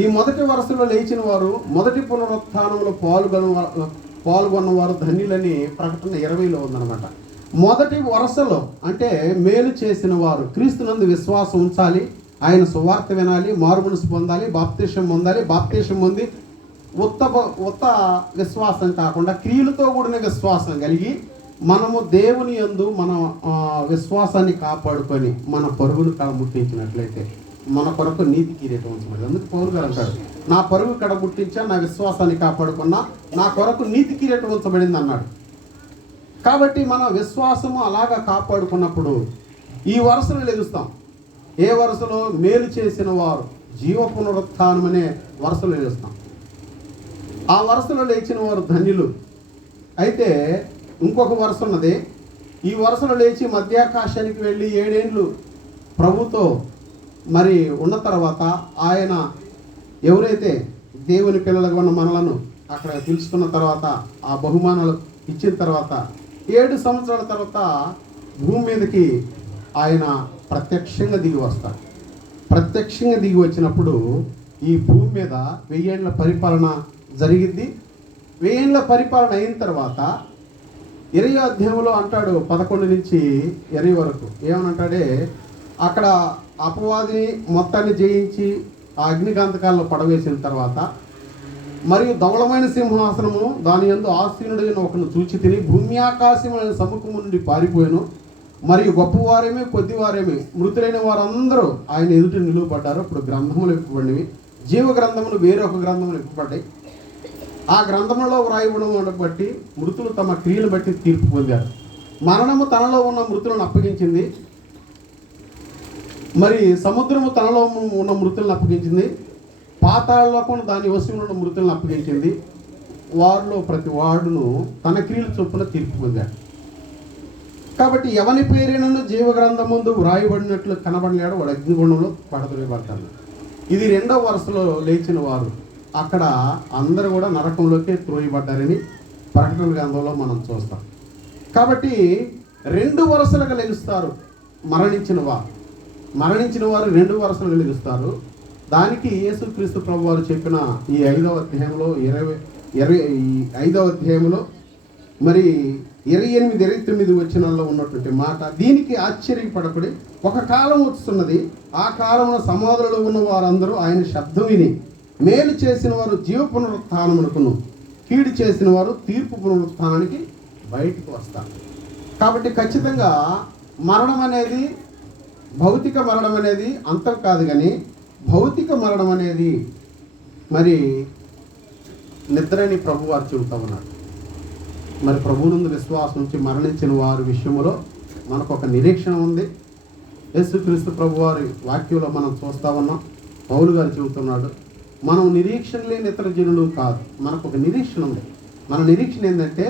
ఈ మొదటి వరుసలో లేచిన వారు, మొదటి పునరుత్థానంలో పాల్గొన్నవారు ధన్యులని ప్రకటన 20లో ఉందన్నమాట. మొదటి వరుసలో అంటే మేలు చేసిన వారు క్రీస్తునందు విశ్వాసం ఉంచాలి, ఆయన సువార్త వినాలి, మారుమనసు పొందాలి, బాప్తిసం పొంది ఉత్త విశ్వాసం కాకుండా క్రియలతో కూడిన విశ్వాసం కలిగి మనము దేవుని యందు మన విశ్వాసాన్ని కాపాడుకొని మన పరుగులు కడముట్టించినట్లయితే మన కొరకు నీతి కిరీటం ఉంచబడింది. అందుకు పౌలు గారు అంటాడు, నా పరుగు కడముట్టించా, నా విశ్వాసాన్ని కాపాడుకున్నా, నా కొరకు నీతి కిరీటం ఉంచబడింది అన్నాడు. కాబట్టి మన విశ్వాసము అలాగా కాపాడుకున్నప్పుడు ఈ వరుసను లెగుస్తాం. ఏ వరుసలో? మేలు చేసిన వారు జీవ పునరుత్థానం అనే వరుసలో లెగుస్తాం. ఆ వరుసలో లేచిన వారు ధన్యులు. అయితే ఇంకొక వరుస ఉన్నది. ఈ వరుసలో లేచి మధ్యాకాశానికి వెళ్ళి 7 ఏళ్ళు ప్రభుతో మరి ఉన్న తర్వాత, ఆయన ఎవరైతే దేవుని పిల్లలుగా ఉన్న మనలను అక్కడ పిలుచుకున్న తర్వాత, ఆ బహుమానాలు ఇచ్చిన తర్వాత 7 సంవత్సరాల తర్వాత భూమి మీదకి ఆయన ప్రత్యక్షంగా దిగి వస్తాడు. ప్రత్యక్షంగా దిగి వచ్చినప్పుడు ఈ భూమి మీద 1000 ఏళ్ల పరిపాలన జరిగింది. 1000 ఏళ్ల పరిపాలన అయిన తర్వాత 20వ అధ్యాయంలో అంటాడు, 11 నుంచి 20 వరకు ఏమనంటాడే, అక్కడ అపవాదిని మొత్తాన్ని జయించి ఆ అగ్నికాంతకాల్లో పడవేసిన తర్వాత, మరియు ధవళమైన సింహాసనము దాని యందు ఆసీనుడైన ఒకను చూచి తిని, భూమి ఆకాశమైన సముఖము నుండి పారిపోయాను, మరియు గొప్పవారేమే కొద్దివారేమే మృతులైన వారందరూ ఆయన ఎదుట నిలువబడ్డారు. ఇప్పుడు గ్రంథములు విప్పబడినవి, జీవ గ్రంథములు వేరొక గ్రంథములు విప్పబడ్డాయి. ఆ గ్రంథములో వ్రాయబడడం బట్టి మృతులు తమ క్రియలు బట్టి తీర్పు పొందారు. మరణము తనలో ఉన్న మృతులను అప్పగించింది, మరి సముద్రము తనలో ఉన్న మృతులను అప్పగించింది, పాతాళలోకం దాని వశంలో ఉన్న మృతులను అప్పగించింది. వారిలో ప్రతి వాడును తన క్రియల చొప్పున తీర్పు పొందాడు. కాబట్టి ఎవని పేరైనను జీవ గ్రంథం ముందు వ్రాయబడినట్లు కనబడలేడు, వాడు అగ్నిగుండంలో పడద్రోయబడతాడు. ఇది 2వ వరుసలో లేచిన వారు. అక్కడ అందరూ కూడా నరకంలోకి త్రోయబడ్డారని ప్రకటన గ్రంథంలో మనం చూస్తాం. కాబట్టి 2 వరుసలుగా లెగుస్తారు మరణించిన వారు 2 వరుసలుగా లెగుస్తారు. దానికి యేసుక్రీస్తు ప్రభు వారు చెప్పిన ఈ 5వ అధ్యాయంలో 25వ అధ్యాయంలో మరి 28, 29 వచనాల్లో ఉన్నటువంటి మాట. దీనికి ఆశ్చర్యపడపడి, ఒక కాలం వస్తున్నది, ఆ కాలంలో సమాధులలో ఉన్న వారందరూ ఆయన శబ్దం విని మేలు చేసిన వారు జీవ పునరుత్థానమునకును, కీడు చేసిన వారు తీర్పు పునరుత్థానానికి బయటకు వస్తారు. కాబట్టి ఖచ్చితంగా మరణం అనేది, భౌతిక మరణం అనేది అంతం కాదు, కానీ భౌతిక మరణం అనేది మరి నిద్రని ప్రభు వారు చెబుతూ ఉన్నారు. మరి ప్రభువునందు విశ్వాసం నుంచి మరణించిన వారి విషయంలో మనకు ఒక నిరీక్షణ ఉంది. యేసుక్రీస్తు ప్రభు వారి వాక్యంలో మనం చూస్తూ ఉన్నాం. పౌలు గారు చెబుతున్నాడు, మనం నిరీక్షణ లేని ఇతర జనులు కాదు. మనకు ఒక నిరీక్షణ ఉంది. మన నిరీక్షణ ఏంటంటే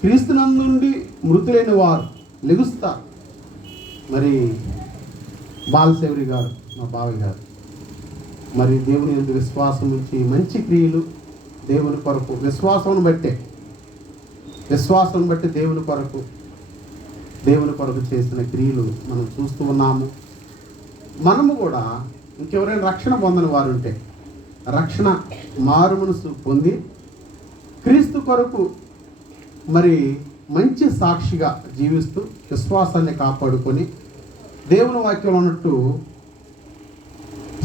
క్రీస్తునందుండి మృతులైన వారు లెగుస్తారు. మరి బాలశౌరి గారు, మా బావయ్య గారు, మరి దేవుని యందు విశ్వాసం ఉంచి మంచి క్రియలు దేవుని కొరకు విశ్వాసం బట్టి దేవుని కొరకు చేసిన క్రియలు మనం చూస్తూ ఉన్నాము. మనము కూడా ఇంకెవరైనా రక్షణ పొందని వారు ఉంటే రక్షణ మారు మనసు పొంది క్రీస్తు కొరకు మరి మంచి సాక్షిగా జీవిస్తూ విశ్వాసాన్ని కాపాడుకొని దేవుని వాక్యంలో ఉన్నట్టు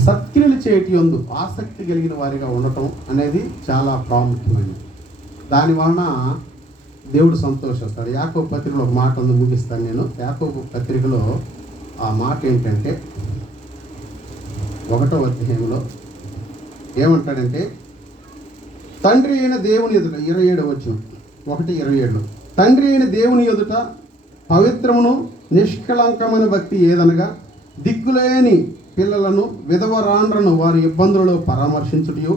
సత్క్రియలు చేయటి యందు ఆసక్తి కలిగిన వారిగా ఉండటం అనేది చాలా ప్రాముఖ్యమైనది. దానివలన దేవుడు సంతోషిస్తాడు. యాకోబు పత్రికలో ఒక మాట ఉంది, ముగిస్తాను నేను. యాకోబు పత్రికలో ఆ మాట ఏంటంటే 1వ అధ్యాయంలో ఏమంటాడంటే, తండ్రి అయిన దేవుని ఎదుట 27వ వచనం 1:27 తండ్రి అయిన దేవుని ఎదుట పవిత్రమును నిష్కళంకమైన భక్తి ఏదనగా దిక్కులేని పిల్లలను విధవరాండ్రను వారి ఇబ్బందులలో పరామర్శించుటయు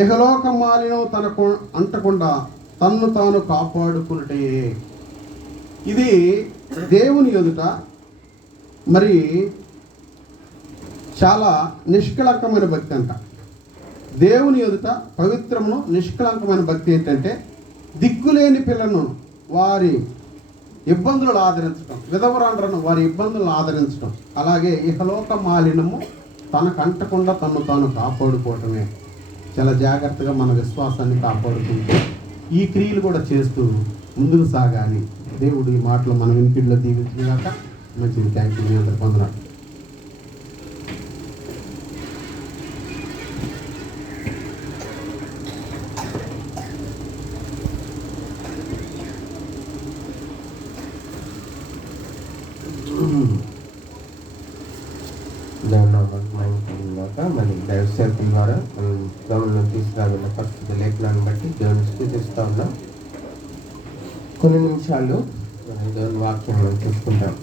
ఇహలోక మాలినం తనకు అంటకుండా తన్ను తాను కాపాడుకున్నటే. ఇది దేవుని ఎదుట మరి చాలా నిష్కళంకమైన భక్తి అంట. దేవుని ఎదుట పవిత్రమును నిష్కళంకమైన భక్తి ఏంటంటే దిక్కులేని పిల్లను వారి ఇబ్బందులను ఆదరించడం, విధవరాండ్రను వారి ఇబ్బందులను ఆదరించడం, అలాగే ఇహలోక మాలినము తనకు అంటకుండా తను తాను కాపాడుకోవటమే. చాలా జాగ్రత్తగా మన విశ్వాసాన్ని కాపాడుకుంటూ ఈ క్రియలు కూడా చేస్తూ ముందుకు సాగాలి. దేవుడు ఈ మాటలు మన వినికిడిలో దీవించినాక మంచిది. Thank you. మీ అందరు పొందనాలు. మన దైవ సేవకుల ద్వారా మనం గమనంలో తీసుకురాబడిన పరిస్థితి లేఖనాన్ని బట్టి దేవుని స్థుతిస్తూ ఉన్నాం. కొన్ని నిమిషాలు దేవుని వాక్యం మనం చూసుకుంటాం.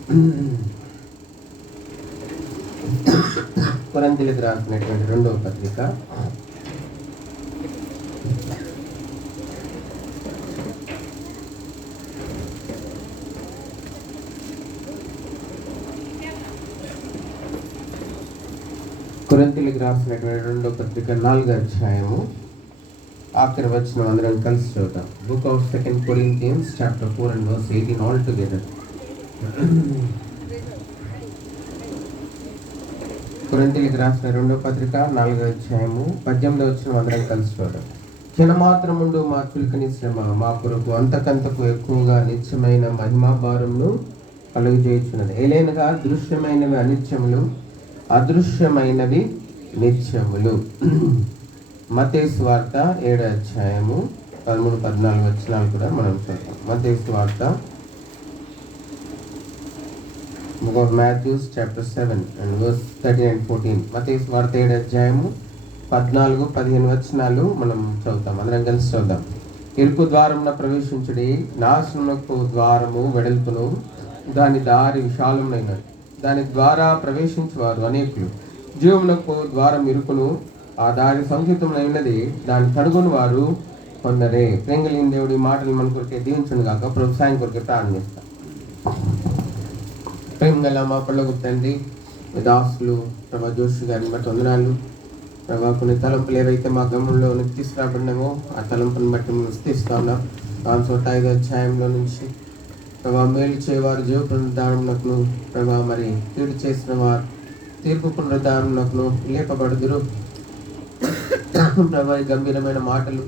కొరింథీయులకు రాసినటువంటి 2వ పత్రిక 2వ పత్రిక 4వ అధ్యాయము ఆఖరి వచనం అందరం కలిసి చదువుతాం. Book of 2 Corinthians chapter 4 and verse 18 all together. కొరింథీయులకు రాసిన 2వ పత్రిక 4వ అధ్యాయము 18వ వచనం అందరం కలిసి చదువుతాం. క్షణమాత్రముండు మా చులకని శ్రమ మా కొరకు అంతకంతకు ఎక్కువగా నిత్యమైన మహిమా భారమును కలుగజేయుచున్నది. ఏలైనగా దృశ్యమైనవి అనిత్యములు, అదృశ్యమైనవి నిత్యములు. మత్తయి సువార్త 7వ అధ్యాయము 13-14 వచనాలు కూడా మనం చూద్దాం. మత్తయి సువార్త Matthew chapter 7 and verse 13 and 14. మత్తయి సువార్త 7వ అధ్యాయము 14-15 వచనాలు మనం చదువుతాం. అందరం కలిసి చదువుదాం. ఇరుకు ద్వారమున ప్రవేశించుడి, నాశనమునకు ద్వారము వెడల్పును, దాని దారి విశాలమైనది, దాని ద్వారా ప్రవేశించేవారు అనేకులు. జీవమునకు ద్వారం ఇరుకును, ఆ దారి సంక్షిప్తమైనది, దాని కనుగొని వారు కొందరే. ప్రేంగలిగిన దేవుడి మాటలు మన కొరికే దీవించను గాక. ప్రోత్సాహం కొరికే ప్రారంభిస్తాం. ప్రేమ గల మా పళ్ళకు తండ్రి, దాసులు ప్రభా జోషి గారిని బట్టి వందనాలు ప్రభా. కొన్ని తలంపులు ఏవైతే మా గమనంలో తీసుకురాబడినామో ఆ తలంపుని బట్టి మేము స్థిస్తా ఉన్నాం. 5వ అధ్యాయంలో నుంచి ప్రభా మేలు చేయవారు జీవ పునరుద్ధారణకు ప్రభా, మరి కీడు చేసిన వారు తీర్పు పునరుద్ధారణకు లేపబడుదురు ప్రభా. ఈ గంభీరమైన మాటలు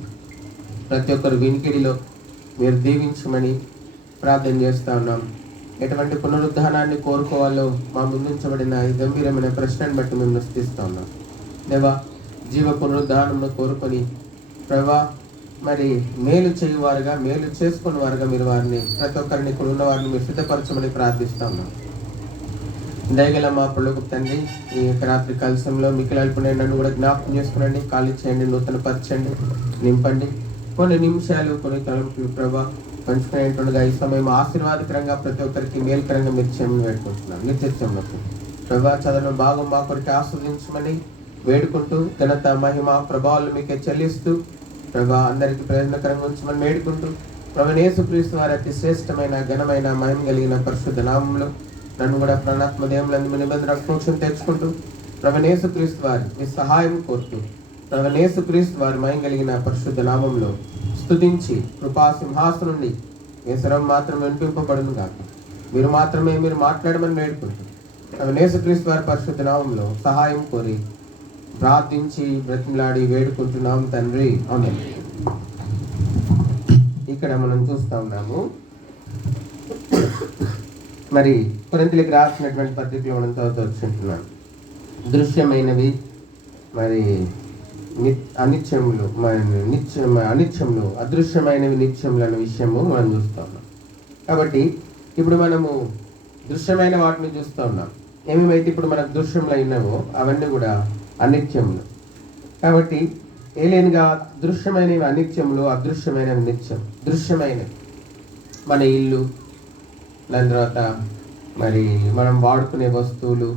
ప్రతి ఒక్కరు వినికిడిలో మీరు దీవించమని ప్రార్థన చేస్తూ ఉన్నాం. ఎటువంటి పునరుద్ధానాన్ని కోరుకోవాలో మా ముందుంచబడిన ఈ గంభీరమైన ప్రశ్నను బట్టి మేము స్థిస్తూ ఉన్నాం. దేవా, జీవ పునరుద్ధానంలో కోరుకొని ప్రభా మరి మేలు చేయువారుగా, మేలు చేసుకున్న వారుగా మీరు వారిని ప్రతి ఒక్కరిని ఇక్కడ ఉన్న వారిని మీరు సిద్ధపరచమని ప్రార్థిస్తా ఉన్నాం. దయగల మా పళ్ళకు తండ్రి, ఈ యొక్క రాత్రి కలసంలో మిగిలి అల్పునే నన్ను కూడా జ్ఞాపకం చేసుకునండి, ఖాళీ చేయండి, నూతన పరచండి, నింపండి. కొన్ని నిమిషాలు కొన్ని తలంపులు ప్రభా పంచుకునేటుండగా ఈ సమయం ఆశీర్వాదకరంగా ప్రతి ఒక్కరికి మేలుకరంగా మీరు చేయమని వేడుకుంటున్నాను. నిత్యత్వంలో ప్రభా చదవడం భాగం మా కొరికి ఆస్వాదించమని వేడుకుంటూ ఘనత మహిమ ప్రభావాలు మీకే చెల్లిస్తూ ప్రభా అందరికి ప్రయోజనకరంగా ఉంచమని వేడుకుంటూ ప్రభువైన యేసుక్రీస్తు వారి అతి శ్రేష్టమైన ఘనమైన మహిమ కలిగిన పరిశుద్ధ నామంలో నన్ను కూడా ప్రాణాత్మ దేవులందు నిబంధన మోక్షం తెచ్చుకుంటూ ప్రభువైన యేసుక్రీస్తు వారి మీ సహాయం కోరుతూ ప్రభువైన యేసుక్రీస్తు వారి మహిమ కలిగిన పరిశుద్ధ నామంలో స్తుతించి కృపా సింహాసనం నుండి మీ స్వరం మాత్రం వినిపింపబడును కాక మీరు మాత్రమే మీరు మాట్లాడమని వేడుకుంటూ ప్రభువైన యేసుక్రీస్తు వారి పరిశుద్ధ నామంలో సహాయం కోరి ప్రార్థించి బ్రతిమలాడి వేడుకుంటున్నాం తండ్రి. ఆమేన్. ఇక్కడ మనం చూస్తా ఉన్నాము, మరి కొరింథీయులకు రాసినటువంటి పత్రికలో మనం చదువుతున్నాం, దృశ్యమైనవి మరి అనిత్యములు అనిత్యములు అదృశ్యమైనవి నిత్యములు అనే విషయము మనం చూస్తూ ఉన్నాం. కాబట్టి ఇప్పుడు మనము దృశ్యమైన వాటిని చూస్తూ ఉన్నాం. ఏమేమైతే ఇప్పుడు మనకు దృశ్యములు అయినావో అవన్నీ కూడా అనిత్యములు. కాబట్టి ఏలేనుగా దృశ్యమైనవి అనిత్యములు, అదృశ్యమైనవి నిత్యం. దృశ్యమైనవి మన ఇల్లు, దాని తర్వాత మరి మనం వాడుకునే వస్తువులు,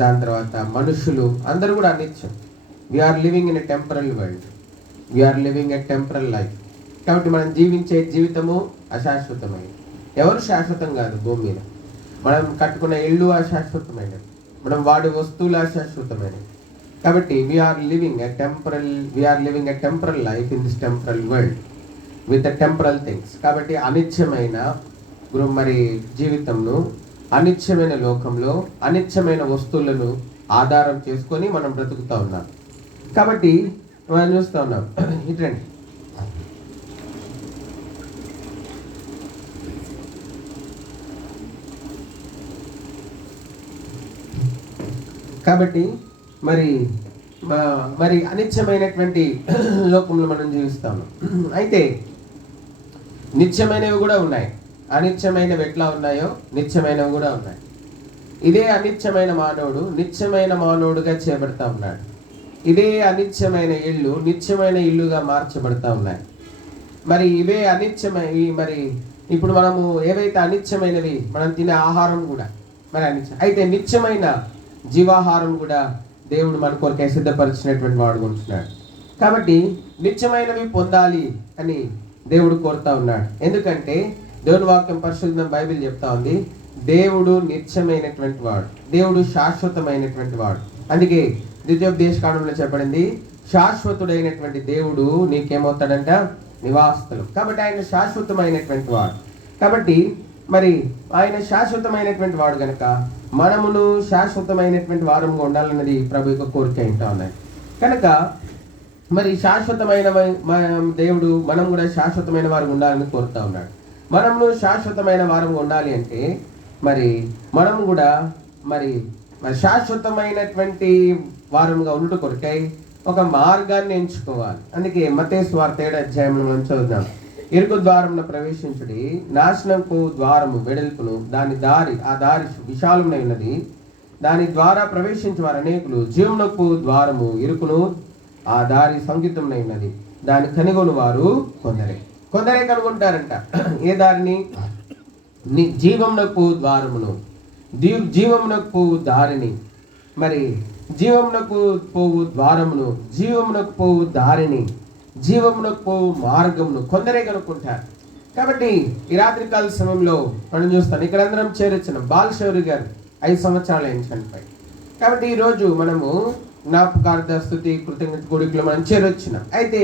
దాని తర్వాత మనుషులు అందరూ కూడా అనిత్యం. We are living in a temporal world, we are living a temporal life. కాబట్టి మనం జీవించే జీవితము అశాశ్వతమైనది. ఎవరు శాశ్వతం కాదు భూమి మీద. మనం కట్టుకున్న ఇల్లు అశాశ్వతమైనది, మనం వాడే వస్తువులు అశాశ్వతమైనవి. కాబట్టి we are living a temporal life in this temporal world with the temporal things. కాబట్టి అనిత్యమైన మరి జీవితంలో, అనిత్యమైన లోకంలో అనిత్యమైన వస్తువులను ఆధారం చేసుకొని మనం బ్రతుకుతూ ఉన్నాం. కాబట్టి మనం చూస్తూ ఉన్నాం, ఇటండి కాబట్టి మరి అనిత్యమైనటువంటి లోకంలో మనం జీవిస్తాము. అయితే నిత్యమైనవి కూడా ఉన్నాయి. అనిత్యమైనవి ఎట్లా ఉన్నాయో నిత్యమైనవి కూడా ఉన్నాయి. ఇదే అనిత్యమైన మానవుడు నిత్యమైన మానవుడుగా చేయబడతా ఉన్నాడు. ఇదే అనిత్యమైన ఇల్లు నిత్యమైన ఇల్లుగా మార్చబడతా ఉన్నాయి. మరి ఇవే అనిత్యమైనవి. మరి ఇప్పుడు మనము ఏవైతే అనిత్యమైనవి మనం తినే ఆహారం కూడా మరి అనిత్యం. అయితే నిత్యమైన జీవాహారం కూడా దేవుడు మన కొరకే సిద్ధపరిచినటువంటి వాడు ఉంటున్నాడు. కాబట్టి నిత్యమైనవి పొందాలి అని దేవుడు కోరుతా ఉన్నాడు. ఎందుకంటే దేవుని వాక్యం పరిశుద్ధ బైబిల్ చెప్తా ఉంది, దేవుడు నిత్యమైనటువంటి వాడు, దేవుడు శాశ్వతమైనటువంటి వాడు. అందుకే ద్వితీయోపదేశకాండంలో చెప్పబడింది, శాశ్వతుడైనటువంటి దేవుడు నీకేమవుతాడంట, నివాసస్థలం. కాబట్టి ఆయన శాశ్వతమైనటువంటి వాడు. కాబట్టి మరి ఆయన శాశ్వతమైనటువంటి వాడు కనుక మనమును శాశ్వతమైనటువంటి వారంగా ఉండాలన్నది ప్రభు యొక్క కోరిక ఏంటా ఉన్నాయి. కనుక మరి శాశ్వతమైన దేవుడు మనం కూడా శాశ్వతమైన వారు ఉండాలని కోరుతా ఉన్నాడు. మనము శాశ్వతమైన వారంగా ఉండాలి అంటే మరి మనం కూడా మరి శాశ్వతమైనటువంటి వారంగా ఉండుట కొరకై ఒక మార్గాన్ని ఎంచుకోవాలి. అందుకే మత్తయి సువార్త 7వ అధ్యాయంలో మనం చదువుదాం. ఇరుకు ద్వారమున ప్రవేశించుడి, నాశనపు ద్వారము వెడల్పును, ఆ దారి విశాలమునై ఉన్నది, దాని ద్వారా ప్రవేశించే వారు అనేకులు. జీవమునకు ద్వారము ఇరుకును, ఆ దారి సంగీతమునై ఉన్నది, దాని కనుగొని వారు కొందరే కనుగొంటారంట. ఏ దారిని? జీవమునకు ద్వారమును, జీవమునకు దారిని, మరి జీవమునకు పోవు ద్వారమును, జీవమునకు పోవు దారిని, జీవమునకు పోవు మార్గమును కొందరే కనుక్కుంటారు. కాబట్టి ఈ రాత్రికాల సమయంలో మనం చూస్తాం, ఇక్కడ అందరం చేరొచ్చినాం. బాలశౌరి గారు 5 సంవత్సరాలు ఆయన చనిపోయి. కాబట్టి ఈరోజు మనము జ్ఞాపకార్థ స్తుతి కృతజ్ఞత కూడికలో మనం చేరొచ్చినాం. అయితే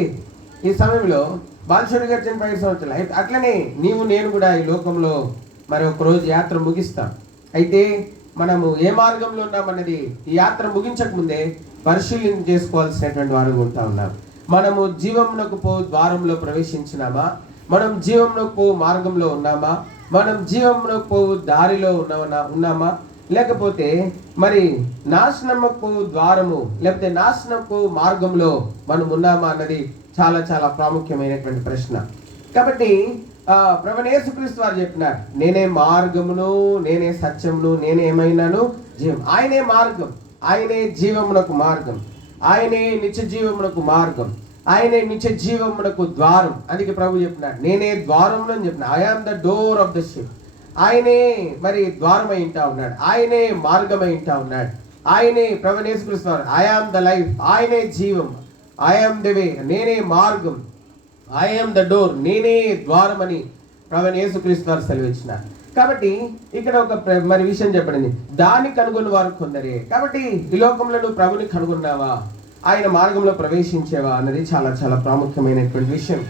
ఈ సమయంలో బాలశౌరి గారు చనిపోయి 5 సంవత్సరాలు. అట్లనే నీవు నేను కూడా ఈ లోకంలో మరి ఒకరోజు యాత్ర ముగిస్తాం. అయితే మనము ఏ మార్గంలో ఉన్నామన్నది ఈ యాత్ర ముగించక ముందే పరిశీలన చేసుకోవాల్సినటువంటి వారు ఉంటా ఉన్నాం. మనము జీవమునకు పో ద్వారంలో ప్రవేశించినామా? మనం జీవమునకు పో మార్గంలో ఉన్నామా? మనం జీవమునకు పో దారిలో ఉన్నామా? లేకపోతే మరి నాశనముకు పో ద్వారము లేకపోతే నాశనముకు మార్గంలో మనం ఉన్నామా అన్నది చాలా చాలా ప్రాముఖ్యమైనటువంటి ప్రశ్న. కాబట్టి ప్రభువైన యేసుక్రీస్తు వారు చెప్పినారు, నేనే మార్గమును, నేనే సత్యమును, నేనే ఏమైనాను జీవం. ఆయనే మార్గం, ఆయనే జీవమునకు మార్గం, ఆయనే నిత్య జీవమునకు మార్గం, ఆయనే నిత్య జీవమునకు ద్వారం. అందుకే ప్రభు చెప్పినాడు, నేనే ద్వారమును అని చెప్పిన. I am the door of the sheep. ఆయనే మరి ద్వారం అయింటా ఉన్నాడు, ఆయనే మార్గం అయింటా ఉన్నాడు, ఆయనే ప్రభువైన యేసుక్రీస్తు వారు. ఐ యామ్ ద లైఫ్, ఆయనే జీవం. ఐ యామ్ ద వే, నేనే మార్గం. ఐ యామ్ ద డోర్, నేనే ద్వారం అని ప్రభువైన యేసుక్రీస్తు వారు సెలవిచ్చినారు. కాబట్టి ఇక్కడ ఒక మరి విషయం చెప్పండి, దాన్ని కనుగొన్న వారు కొందరే. కాబట్టి ఈ లోకంలో నువ్వు ప్రభుని కనుగొన్నావా, ఆయన మార్గంలో ప్రవేశించేవా అన్నది చాలా చాలా ప్రాముఖ్యమైనటువంటి విషయం.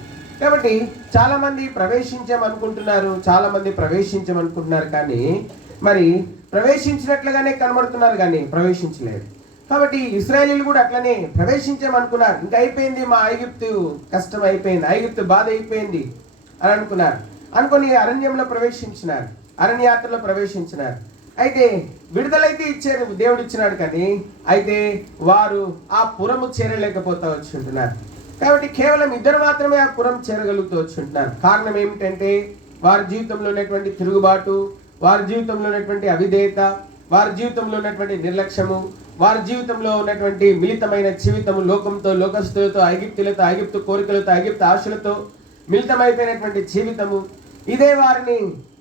కాబట్టి చాలా మంది ప్రవేశించమనుకుంటున్నారు కానీ మరి ప్రవేశించినట్లుగానే కనబడుతున్నారు కానీ ప్రవేశించలేరు. కాబట్టి ఇశ్రాయేలీలు కూడా అట్లనే ప్రవేశించామనుకున్నారు. ఇంకా అయిపోయింది, మా ఐగుప్తు కష్టం అయిపోయింది, ఐగుప్తు బాధ అయిపోయింది అని అనుకొని అరణ్యంలో ప్రవేశించినారు, అరణ్యయాత్రలో ప్రవేశించినారు. అయితే విడుదలైతే ఇచ్చారు, దేవుడు ఇచ్చినాడు, కానీ అయితే వారు ఆ పురము చేరలేకపోతా వచ్చుంటున్నారు. కాబట్టి కేవలం ఇద్దరు మాత్రమే ఆ పురం చేరగలుగుతూ వచ్చుంటున్నారు. కారణం ఏమిటంటే వారి జీవితంలో ఉన్నటువంటి తిరుగుబాటు, వారి జీవితంలో ఉన్నటువంటి అవిధేయత, వారి జీవితంలో ఉన్నటువంటి నిర్లక్ష్యము, వారి జీవితంలో ఉన్నటువంటి మిళితమైన జీవితము, లోకంతో, లోకస్తులతో, ఐగుప్తులతో, ఐగుప్తు కోరికలతో, ఐగుప్తు ఆశలతో మిళితమైపోయినటువంటి జీవితము. ఇదే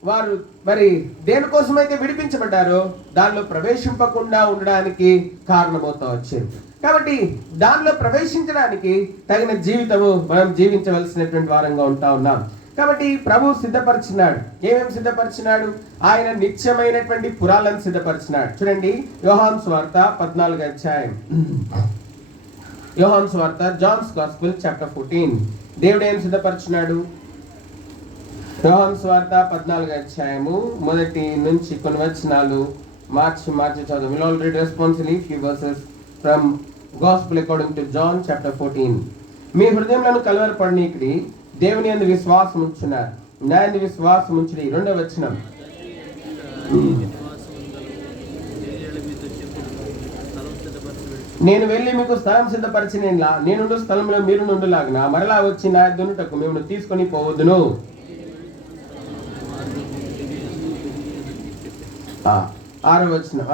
వారు మరి దేనికోసమైతే విడిపించబడ్డారో దానిలో ప్రవేశింపకుండా ఉండడానికి కారణమవుతా వచ్చింది. కాబట్టి దానిలో ప్రవేశించడానికి తగిన జీవితము మనం జీవించవలసినటువంటి వారంగా ఉంటా ఉన్నాం. కాబట్టి ప్రభు సిద్ధపరిచినాడు. ఏమేమి సిద్ధపరిచినాడు? ఆయన నిత్యమైనటువంటి పురాలను సిద్ధపరిచినాడు. చూడండి, యోహాను సువార్త 14వ అధ్యాయం. యోహాను సువార్త, జాన్స్ గాస్పెల్ చాప్టర్ 14. దేవుడు ఏం సిద్ధపరిచినాడు? యోహాను సువార్త 14వ అధ్యాయము 1 నుంచి కొన్ని వచనాలు మార్చి చదువు. We'll all read responsibly few verses from Gospel according to John chapter 14. మీ హృదయములను కలవరపడనీకిడి, దేవుని యందు విశ్వాసం ఉంచున్నారు, నా యందు విశ్వాసం ఉంచుడి. 2వ వచనం, నేను వెళ్ళి మీకు స్థలం సిద్ధపరిచి నేనుండు స్థలంలో మీరు నుండులాగున మరలా వచ్చి నా దున్నుటకు మిమ్మల్ని తీసుకొని పోవద్దును. 5వ వచనం,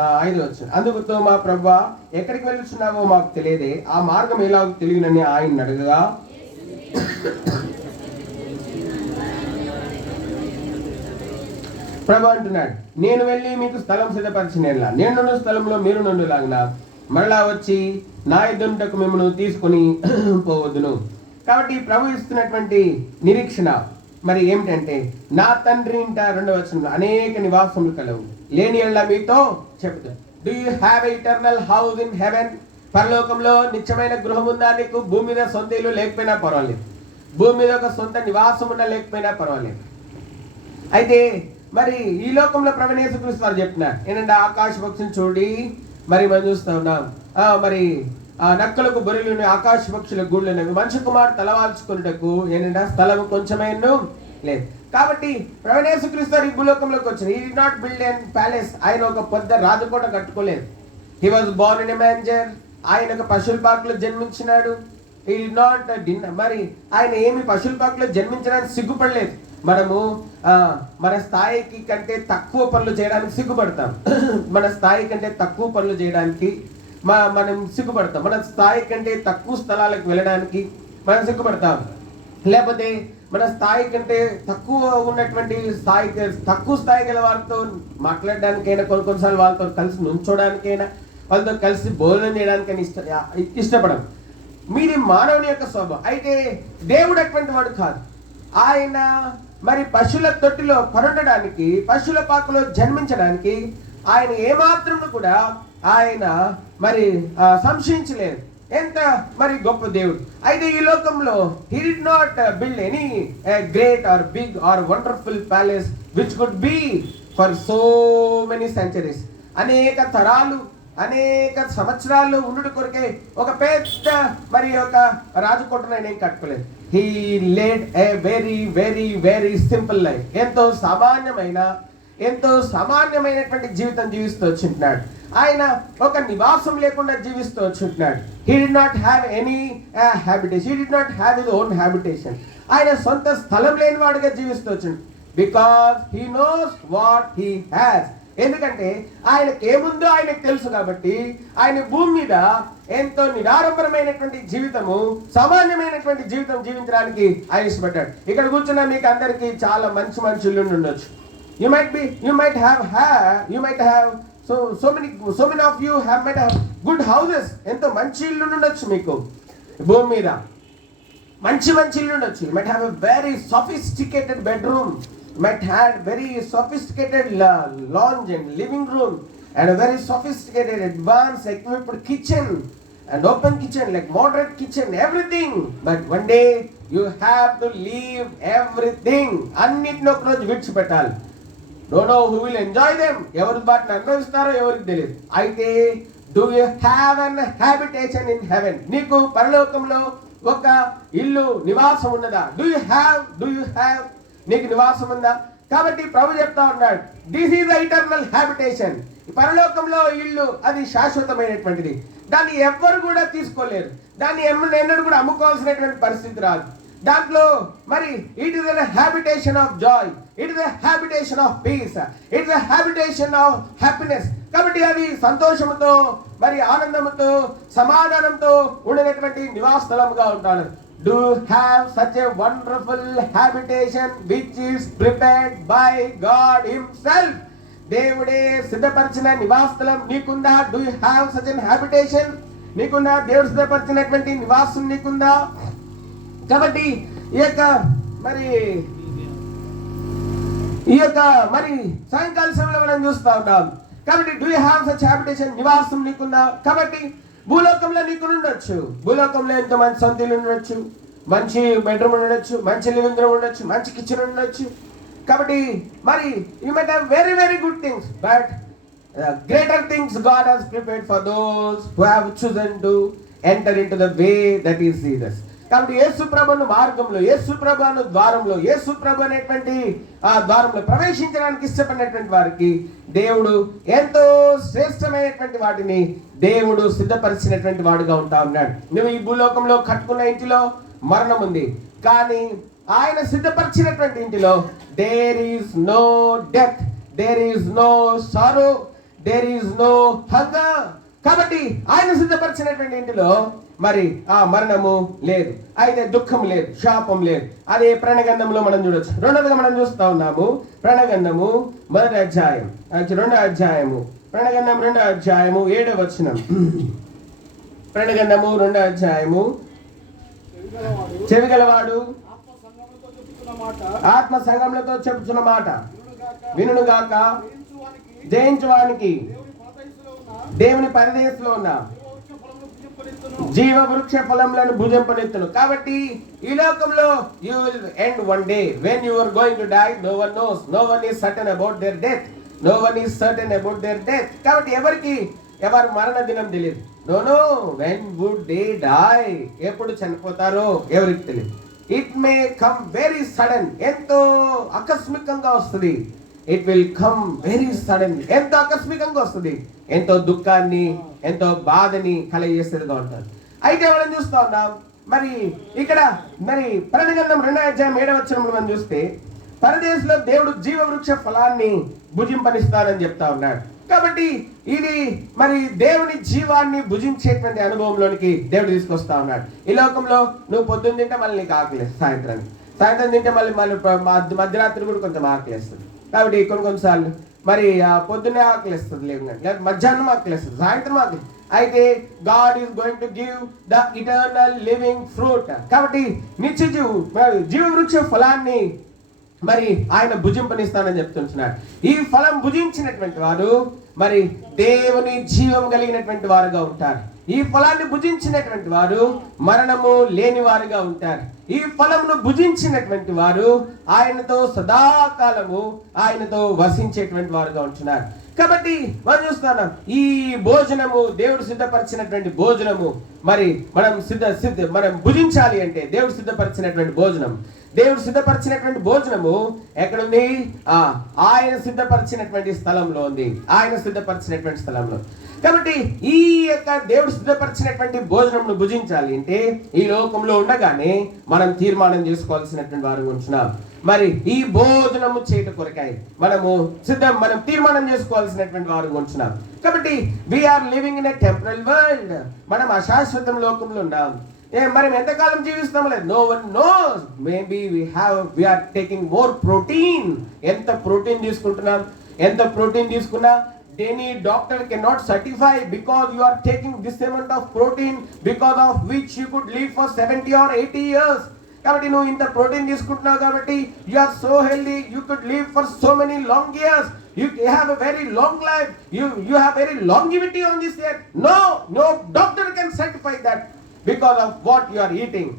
అందుకుతో మా ప్రభువా ఎక్కడికి వెళ్తున్నావో మాకు తెలియదే, ఆ మార్గం ఎలాగో తెలియనని ఆయన అడగగా, ప్రభు అంటున్నాడు, నేను వెళ్ళి మీకు స్థలం సిద్ధపరిచిన నేనున్న స్థలంలో మీరు నుండులాగున మరలా వచ్చి నా యుద్ధంటకు మిమ్మల్ని తీసుకొని పోవద్దును. కాబట్టి ప్రభు ఇస్తున్నటువంటి నిరీక్షణ మరి ఏమిటంటే, నా తండ్రి ఇంట 2వ వచనంలో అనేక నివాసములు కలవు, లేని ఎళ్ళ మీతో చెప్తాను. Do you have eternal house in heaven? పరలోకంలో నిత్యమైన గృహం ఉందా నీకు? భూమి మీద సొంత ఇల్లు లేకపోయినా పర్వాలేదు, భూమి మీద ఒక సొంత నివాసం ఉన్నా లేకపోయినా పర్వాలేదు. అయితే మరి ఈ లోకంలో ప్రభువైన యేసుక్రీస్తు వారు చెప్తున్నారు ఏంటంటే, ఆకాశ పక్షులు చూడి మరి మనం చూస్తూ ఉన్నాం, మరి నక్కలకు బొరిలు, ఆకాశ పక్షుల గూళ్ళు, మనిషి కుమారుడు తలవాల్చుకున్నటకు ఏంటంటే స్థలం కొంచెమైనా లేదు. కాబట్టి ప్రభువైన యేసుక్రీస్తు వారు ఈ భూలోకంలోకి వచ్చారు. He did not build an palace. ఆయన ఒక పెద్ద రాజకోట కట్టుకోలేదు. He was born in a manger. ఆయన ఒక పశువుల పాకలో జన్మించినాడు. హి డిడ్ నాట్ మరి ఆయన ఏమి పశువుల పాకలో జన్మించడానికి సిగ్గుపడలేదు. మనము మన స్థాయికి కంటే తక్కువ పనులు చేయడానికి సిగ్గుపడతాం. మన స్థాయి కంటే తక్కువ పనులు చేయడానికి మనం సిగ్గుపడతాం. మన స్థాయి కంటే తక్కువ స్థలాలకు వెళ్ళడానికి మనం సిగ్గుపడతాం. లేకపోతే మన స్థాయి కంటే తక్కువ ఉన్నటువంటి తక్కువ స్థాయి గల వారితో మాట్లాడడానికైనా, కొన్నిసార్లు వాళ్ళతో కలిసి నుంచోడానికైనా, వాళ్ళతో కలిసి భోజనం చేయడానికైనా ఇష్టపడం. మీది మానవుని యొక్క స్వభావం. అయితే దేవుడు అటువంటి వాడు కాదు. ఆయన మరి పశువుల తొట్టిలో పరుండడానికి, పశువుల పాకలో జన్మించడానికి ఆయన ఏమాత్రం కూడా ఆయన మరి సంశయించలేదు. ఎంత మరి గొప్ప దేవుడు. అయితే ఈ లోకంలో he did not build any great or big or wonderful palace which could be for so many centuries. అనేక తరాలు, అనేక సంవత్సరాలు ఉండుట కొరకే ఒక పెద్ద మరి ఒక రాజకోటను ఆయన కట్టుకోలేదు. he led a very very very simple life. ఎంతో సామాన్యమైనటువంటి జీవితం జీవిస్తూ వచ్చింటున్నాడు. ఆయన ఒక నివాసం లేకుండా జీవిస్తూ వచ్చింటున్నాడు. he did not have any habitation. he did not have his own habitation. ఆయన సొంత స్థలం లేని వాడిగా జీవిస్తూ వచ్చిండు. because he knows what he has. ఎందుకంటే ఆయనకి ఏముందో ఆయనకు తెలుసు. కాబట్టి ఆయన భూమి మీద ఎంతో నిరాడంబరమైనటువంటి జీవితము, సామాన్యమైనటువంటి జీవితం జీవించడానికి ఆయన ఇష్టపడ్డాడు. ఇక్కడ కూర్చున్న మీకు అందరికీ చాలా మంచి ఇల్లు ఉండొచ్చు. You might have so many of you have met good houses. ఎంతో మంచి ఇల్లు ఉండొచ్చు మీకు భూమి మీద, మంచి ఇల్లు ఉండొచ్చు. You might have a very sophisticated bedroom, might had very sophisticated lounge and living room and a very sophisticated advanced equipped kitchen and open kitchen, like moderate kitchen, everything. But one day you have to leave everything. అన్నిటిని ఒక రోజు విడిచిపెట్టాలి. Don't know who will enjoy them. ఎవరు వాటిని అనుభవిస్తారో ఎవరికి తెలియదు. అయితే do you have an habitation in heaven? నీకు పరలోకంలో ఒక ఇల్లు నివాసం ఉన్నదా? Do you have నీకు నివాసం ఉందా? కాబట్టి ప్రభు చెప్తా ఉన్నాడు, this is the eternal habitation. పరలోకంలో ఇల్లు అది శాశ్వతమైనటువంటిది. దాన్ని ఎవ్వరు కూడా తీసుకోలేరు. దాన్ని ఎన్నడూ కూడా అమ్ముకోవాల్సినటువంటి పరిస్థితి రాదు. దాంట్లో మరి it is the habitation of Joy, it is the habitation of piece, it is the habitation of happiness. కాబట్టి అది సంతోషంతో మరి ఆనందంతో సమాధానంతో ఉండినటువంటి నివాస స్థలముగా ఉంటాడు. Do you have such a wonderful habitation which is prepared by God himself? దేవుడే సిద్ధపరిచిన నివాసస్థలం నీకుందా? Do you have such an habitation? నీకుందా? దేవుడు సిద్ధపరిచినటువంటి నివాసం నీకుందా? కాబట్టి ఈ యొక్క మరి సాయంకాల సమయంలో మనం చూస్తా ఉన్నాం. కాబట్టి do you have such habitation? నివాసం నీకుందా? కాబట్టి భూలోకంలో నీకు ఉండొచ్చు. భూలోకంలో ఎంతో మంచి సొంత ఇల్లు ఉండొచ్చు, మంచి బెడ్రూమ్ ఉండొచ్చు, మంచి లివింగ్ రూమ్ ఉండొచ్చు, మంచి కిచెన్ ఉండొచ్చు. కాబట్టి మరి you might have very very good things, but greater things God has prepared for those who have chosen to enter into the way that is Jesus. కాబట్టి యేసు ప్రభువును మార్గంలో, యేసు ప్రభువును ద్వారంలో, యేసు ప్రభు అనేటువంటి ఆ ద్వారంలో ప్రవేశించడానికి ఇష్టపడినటువంటి వారికి దేవుడు ఎంతో శ్రేష్టమైనటువంటి వాటిని దేవుడు సిద్ధపరిచినటువంటి వాడుగా ఉంటా ఉన్నాడు. నువ్వు ఈ భూలోకంలో కట్టుకున్న ఇంటిలో మరణం ఉంది, కానీ ఆయన సిద్ధపరిచినటువంటి ఇంటిలో there is no death, there is no sorrow, there is no hunger. కాబట్టి ఆయన సిద్ధపరిచినటువంటి ఇంటిలో మరి ఆ మరణము లేదు, అయితే దుఃఖం లేదు, శాపం లేదు. అదే ప్రణగంధంలో మనం చూడొచ్చు. రెండోదిగా మనం చూస్తా ఉన్నాము ప్రణగంధము 1వ అధ్యాయం, 2వ అధ్యాయము, ప్రణగంధం 2వ అధ్యాయము 7వ వచనం. ప్రణగంధము 2వ అధ్యాయము, చెవిగలవాడు ఆత్మ సంగములతో చెప్పుచున్న మాట వినుగాక, జయించువానికి దేవుని పరదేశంలో ఉన్న జీవ వృక్ష ఫలములను భుజింపనెత్తును. కాబట్టి ఈ లోకంలో you will end one day when you are going to die. No one knows, no one is certain about their death, no one is certain about their death. కాబట్టి ఎవరి మరణ దినం తెలియదు. No, when would they die? ఎప్పుడు చనిపోతారో ఎవరికి తెలియదు. It may come very sudden, ఎంతో ఆకస్మికంగా వస్తుంది. It will come very sudden, ఎంతో ఆకస్మికంగా వస్తుంది, ఎంతో దుఃఖాన్ని ఎంతో బాధని కలగజేసేదిగా ఉంటుంది. అయితే మనం చూస్తా ఉన్నాం మరి ఇక్కడ మరి ప్రణగంధం 2వ అధ్యాయం 7వ వచనంలో మనం చూస్తే పరదేశంలో దేవుడు జీవవృక్ష ఫలాన్ని భుజింపనిస్తానని చెప్తా ఉన్నాడు. కాబట్టి ఇది మరి దేవుని జీవాన్ని భుజించేటువంటి అనుభవంలోనికి దేవుడు తీసుకొస్తా ఉన్నాడు. ఈ లోకంలో నువ్వు పొద్దున్న తింటే మళ్ళీ నీకు ఆకలేస్తుంది, సాయంత్రం తింటే మళ్ళీ మధ్యరాత్రి కూడా కొంచెం ఆకలేస్తుంది. కాబట్టి కొన్నిసార్లు మరి పొద్దున్నే ఆకలిస్తుంది, లేదా మధ్యాహ్నం ఆకలిస్తుంది, సాయంత్రం ఆకలి. అయితే God is going to give the eternal living fruit. కాబట్టి నిత్య జీవవృక్ష ఫలాన్ని మరి ఆయన భుజింపనిస్తానని చెప్తున్నాడు. ఈ ఫలం భుజించినటువంటి వారు మరి దేవుని జీవం కలిగినటువంటి వారుగా ఉంటారు. ఈ ఫలాన్ని భుజించినటువంటి వారు మరణము లేని వారుగా ఉంటారు. ఈ ఫలమును భుజించినటువంటి వారు ఆయనతో సదాకాలము ఆయనతో వసించేటువంటి వారుగా ఉంటున్నారు. కాబట్టి మనం చూస్తున్నాం ఈ భోజనము దేవుడు సిద్ధపరిచినటువంటి భోజనము మరి మనం భుజించాలి అంటే దేవుడు సిద్ధపరిచినటువంటి భోజనము ఎక్కడుంది? ఆయన సిద్ధపరిచినటువంటి స్థలంలో ఉంది, ఆయన సిద్ధపరిచినటువంటి స్థలంలో. కాబట్టి ఈ యొక్క దేవుడు సిద్ధపరిచినటువంటి భోజనమును భుజించాలి అంటే ఈ లోకంలో ఉండగానే మనం తీర్మానం చేసుకోవాల్సినటువంటి వారు ఉంటున్నాం. మరి ఈ భోజనము చేయట కొరకాయి మనం తీర్మానం చేసుకోవాల్సినటువంటి వారు ఉంటున్నాం. కాబట్టి we are living in a temporal world. మనం అశాశ్వత లోకంలో ఉన్నాం. మనం ఎంతకాలం జీవిస్తాం లేదు, no one knows. Maybe we are taking more protein. ఎంత ప్రోటీన్ తీసుకున్నా any doctor cannot certify because you are taking this amount of protein because of which you could live for 70 or 80 years. కాబట్టి నువ్వు ఇంత ప్రోటీన్ తీసుకుంటున్నావు కాబట్టి you are so healthy, you could live for so many long years, you have a very long life, you have very longevity on this earth. No doctor can certify that because of what you are eating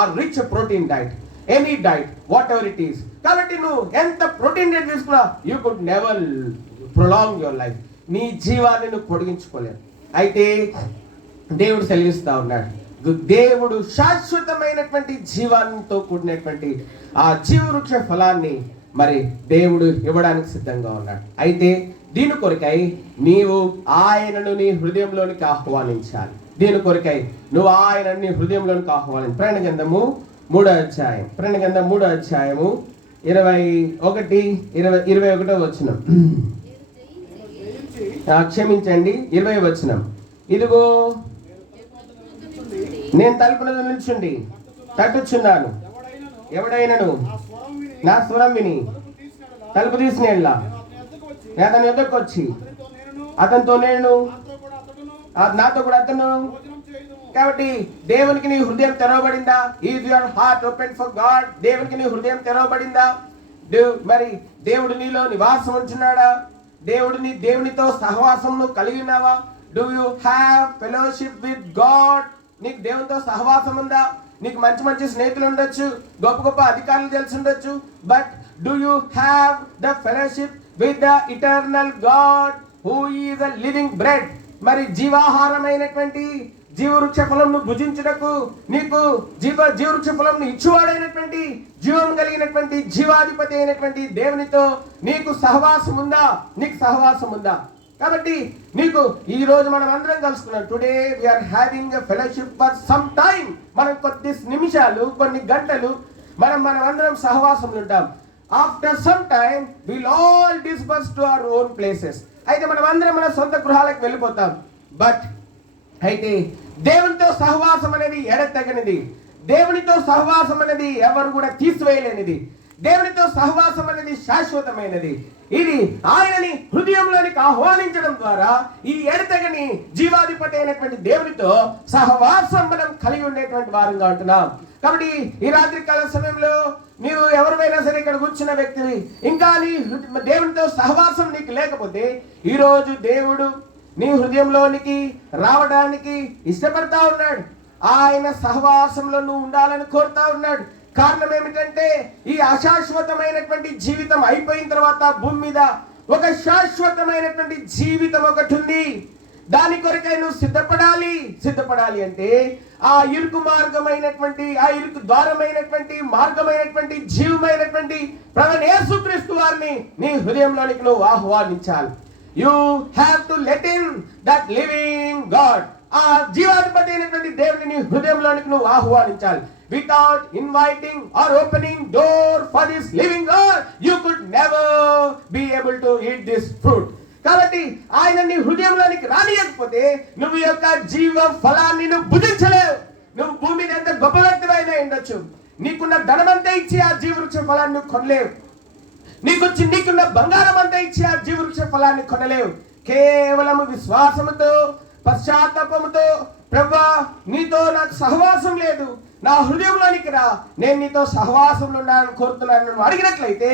or rich protein diet, any diet what ever it is. కాబట్టి నువ్వు ఎంత ప్రోటీన్ డైట్ తీసుకున్నా you could never prolong your life. నీ జీవాన్ని నువ్వు పొడిగించుకోలేవు. అయితే దేవుడు సెలవిస్తా ఉన్నాడు, దేవుడు శాశ్వతమైనటువంటి జీవాంతో కూడినటువంటి ఆ జీవవృక్ష ఫలాన్ని మరి దేవుడు ఇవ్వడానికి సిద్ధంగా ఉన్నాడు. అయితే దీని కొరకై నీవు ఆయనను నీ హృదయంలోనికి ఆహ్వానించాలి. దీని కొరకై నువ్వు ఆయనను నీ హృదయంలోనికి ఆహ్వానించాలి. ప్రకటన గ్రంథము 3వ అధ్యాయము 21 వచనం. క్షమించండి, 20వ వచనం. ఇదిగో నేను తలుపునకు నిల్చుండి తట్టుచున్నాను, ఎవడైనను నా స్వరం విని తలుపు తీసిన అతని యొద్దకు వచ్చి అతనితో నేను నాతో కూడా అతను. కాబట్టి దేవునికి నీ హృదయం తెరవబడిందా? Is your heart open for God? దేవునికి నీ హృదయం తెరవబడిందా? మరి దేవుడు నీలో నివాసం ఉంచున్నాడా? దేవునితో సహవాసం కలిగి ఉన్నావా? Do you have fellowship with God? నీకు దేవునితో సహవాసం ఉందా? నీకు మంచి మంచి స్నేహితులు ఉండొచ్చు, గొప్ప గొప్ప అధికారులు తెలిసి ఉండొచ్చు, but do you have the fellowship with the eternal God who is the living bread? మరి జీవాహారమైనటువంటి జీవవృక్ష ఫలంను భుజించుటకు నీకు జీవవృక్ష ఫలంను ఇచ్చువాడైనటువంటి జీవం కలిగినటువంటి జీవాధిపతి అయినటువంటి దేవునితో నీకు సహవాసం ఉందా? నీకు సహవాసం ఉందా? కాబట్టి నీకు ఈ రోజు మనం అందరం కలుసుకున్నాం. Today we are having a fellowship for some time. మనం కొద్ది నిమిషాలు, కొన్ని గంటలు మనం అందరం సహవాసంలో ఉంటాం. After some time will all disperse to our own places. అయితే మనం అందరం మన సొంత గృహాలకు వెళ్ళిపోతాం. బట్ అయితే దేవునితో సహవాసం అనేది ఎడతెగనిది. దేవునితో సహవాసం అనేది ఎవరు కూడా తీసివేయలేనిది. దేవునితో సహవాసం అనేది శాశ్వతమైనది. ఇది ఆయనని హృదయంలోనికి ఆహ్వానించడం ద్వారా ఈ ఎడతెగని జీవాధిపతి అయినటువంటి దేవునితో సహవాసం మనం కలిగి ఉండేటువంటి వారంగా ఉంటున్నాం. కాబట్టి ఈ రాత్రి కాల సమయంలో నీవు ఎవరివైనా సరే ఇక్కడ కూర్చున్న వ్యక్తివి, ఇంకా నీ దేవునితో సహవాసం నీకు లేకపోతే ఈ రోజు దేవుడు నీ హృదయంలోనికి రావడానికి ఇష్టపడతా ఉన్నాడు. ఆయన సహవాసంలో నువ్వు ఉండాలని కోరుతా ఉన్నాడు. కారణం ఏమిటంటే ఈ అశాశ్వతమైనటువంటి జీవితం అయిపోయిన తర్వాత భూమి మీద ఒక శాశ్వతమైనటువంటి జీవితం ఒకటి ఉంది. దాని కొరకై నువ్వు సిద్ధపడాలి అంటే ఆ ఇరుకు మార్గమైనటువంటి, ఆ ఇరుకు ద్వారమైనటువంటి మార్గమైనటువంటి జీవమైనటువంటి ప్రభువైన యేసుక్రీస్తు వారిని నీ హృదయంలోనికి నువ్వు ఆహ్వానించాలి. You have to let in that living God. ఆ జీవాధిపతి అయినటువంటి దేవుని నీ హృదయంలోనికి నువ్వు ఆహ్వానించాలి. Without inviting or opening door for this living God, you could never be able to eat this fruit. కాబట్టి ఆయన నీ హృదయంలోనికి రానియకపోతే నువ్వు యొక్క జీవ ఫలాన్ని నువ్వు భుజించలేవు. నువ్వు భూమి మీద ఎంత గొప్ప వ్యక్తివైనా ఉండొచ్చు, నీకున్న ధనమంతా ఇచ్చి ఆ జీవవృక్ష ఫలాన్ని నువ్వు కొనలేవు. నీకున్న బంగారం అంతా ఇచ్చి ఆ జీవవృక్ష ఫలాన్ని కొనలేవు. కేవలం విశ్వాసముతో, పశ్చాత్తాపముతో, ప్రభువా నీతో నాకు సహవాసం లేదు, నా హృదయంలోనికి రా, నేను నీతో సహవాసంలో ఉండాలని కోరుతున్నాను నువ్వు అడిగినట్లయితే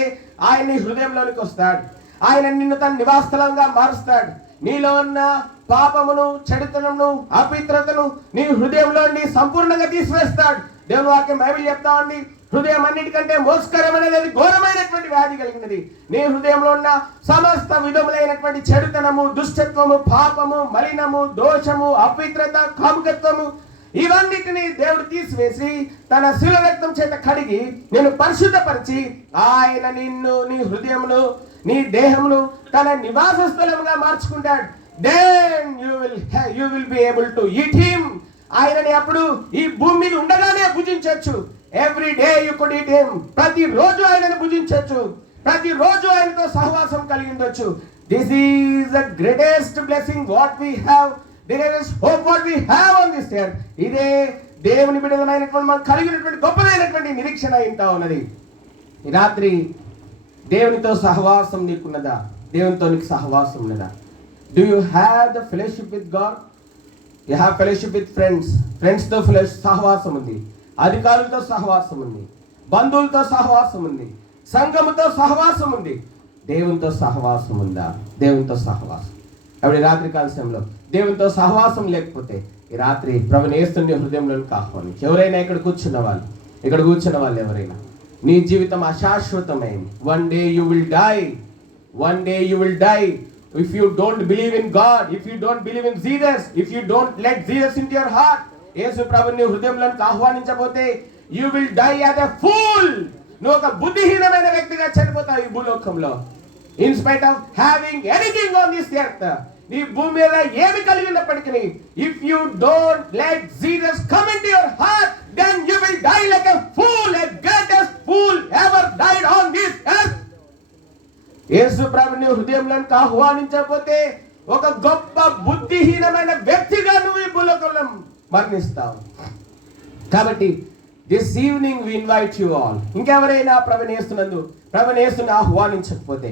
ఆయన నీ హృదయంలోనికి వస్తాడు. ఆయన నిన్ను తన నివాసస్థలంగా మారుస్తాడు. నీలో ఉన్న పాపమును, చెడుతనమును, అపవిత్రతను నీ హృదయంలో సంపూర్ణంగా తీసివేస్తాడు. దేవుని వాక్యం బైబిల్ చెప్తా ఉంది, హృదయం అన్నిటికంటే మోసకరమైనది, ఘోరమైనటువంటి వ్యాధి కలిగినది. నీ హృదయంలో ఉన్న సమస్త విధములైనటువంటి చెడుతనము, దుష్టత్వము, పాపము, మలినము, దోషము, అపవిత్రత, కాముకత్వము, ఇవన్నిటిని దేవుడు తీసివేసి తన శిలువ రక్తం చేత కడిగి నేను పరిశుద్ధపరిచి ఆయన నిన్ను, నీ హృదయమును, నీ దేహమును తన నివాస స్థలముగా మార్చుకుంటాడు. Then you will be able to eat him. ఆయనని అప్పుడు ఈ భూమి మీద ఉండగానే భుజించవచ్చు. Every day you could eat him. ప్రతిరోజు ఆయనను భుజించవచ్చు, ప్రతిరోజు ఆయనతో సహవాసం కలిగి ఉండొచ్చు. This is the greatest blessing what we have, the greatest hope what we have on this earth. ఇదే దేవుని బిడ్డలమైనటువంటి మనం కలిగినటువంటి గొప్పదైనటువంటి నిరీక్షణ ఇంటా ఉన్నది. ఈ రాత్రి దేవునితో సహవాసం నీకున్నదా? దేవునితో నీకు సహవాసం ఉన్నదా? Do you have the fellowship with God? You have fellowship with friends. ఫ్రెండ్స్తో సహవాసం ఉంది, అధికారులతో సహవాసం ఉంది, బంధువులతో సహవాసం ఉంది, సంఘముతో సహవాసం ఉంది. దేవునితో సహవాసం ఉందా? దేవునితో సహవాసం. అప్పుడు ఈ రాత్రి కాల సమయంలో దేవునితో సహవాసం లేకపోతే ఈ రాత్రి ప్రభుని యేసుని హృదయంలోకి ఆహ్వానించి, ఎవరైనా ఇక్కడ కూర్చున్న వాళ్ళు ఎవరైనా, నీ జీవితం అశాశ్వతమైంది. One day you will die if you don't believe in God, if you don't believe in Jesus, if you don't let Jesus into your heart, యేసు ప్రభుని హృదయంలోకి ఆహ్వానించకపోతే you will die as a fool. నువ్వు ఒక బుద్ధిహీనమైన వ్యక్తిగా చనిపోతావు ఈ భూలోకంలో. In spite of having anything on this earth, ఈ భూమి మీద ఏమి కలిగి ఉన్నప్పటికీ, if you don't let Jesus come into your heart, then you will die like a fool, a greatest fool ever died on this earth. Yesu ప్రభుని హృదయంలోకి ఆహ్వానించకపోతే ఒక గొప్ప బుద్ధిహీనమైన వ్యక్తిగా నువ్వు ఈ భూలోకంలో మరణిస్తావు. కాబట్టి this evening we invite you all. ఇంకెవరైనా ప్రభుని యేసుని ఆహ్వానించకపోతే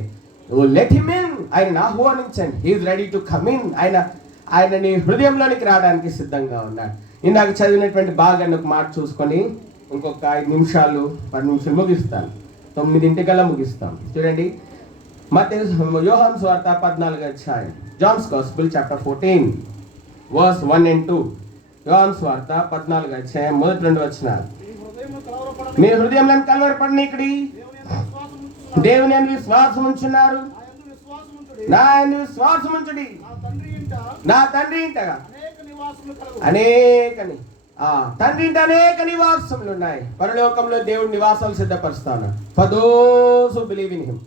లెట్ హిమ్ ఇన్. ఆయనను ఆహ్వానించండి. He is ready to come in. ఆయన నీ హృదయంలోనికి రావడానికి సిద్ధంగా ఉన్నాడు. ఇందాక చదివినటువంటి భాగాన్ని ఒక మాట చూసుకొని ఇంకొక 5 నిమిషాలు 10 నిమిషాలు ముగిస్తాను. 9 ముగిస్తాం. చూడండి, యోహాను సువార్త 14వ అధ్యాయం, John's gospel chapter 14 verse 1 and 2. యోహాను సువార్త 14వ అధ్యాయం మొదటి 2 వచనాలు. మీ హృదయంలో కలవరపడనీకుడి, దేవుని యందు విశ్వాసం ఉంచున్నారు, నా యందు విశ్వాసం ఉంచుడి. నా తండ్రి ఇంట తండ్రి ఇంట అనేక నివాసములు ఉన్నాయి. పరలోకంలో దేవుడు నివాసాలు సిద్ధపరుస్తాను. For those who believe in him.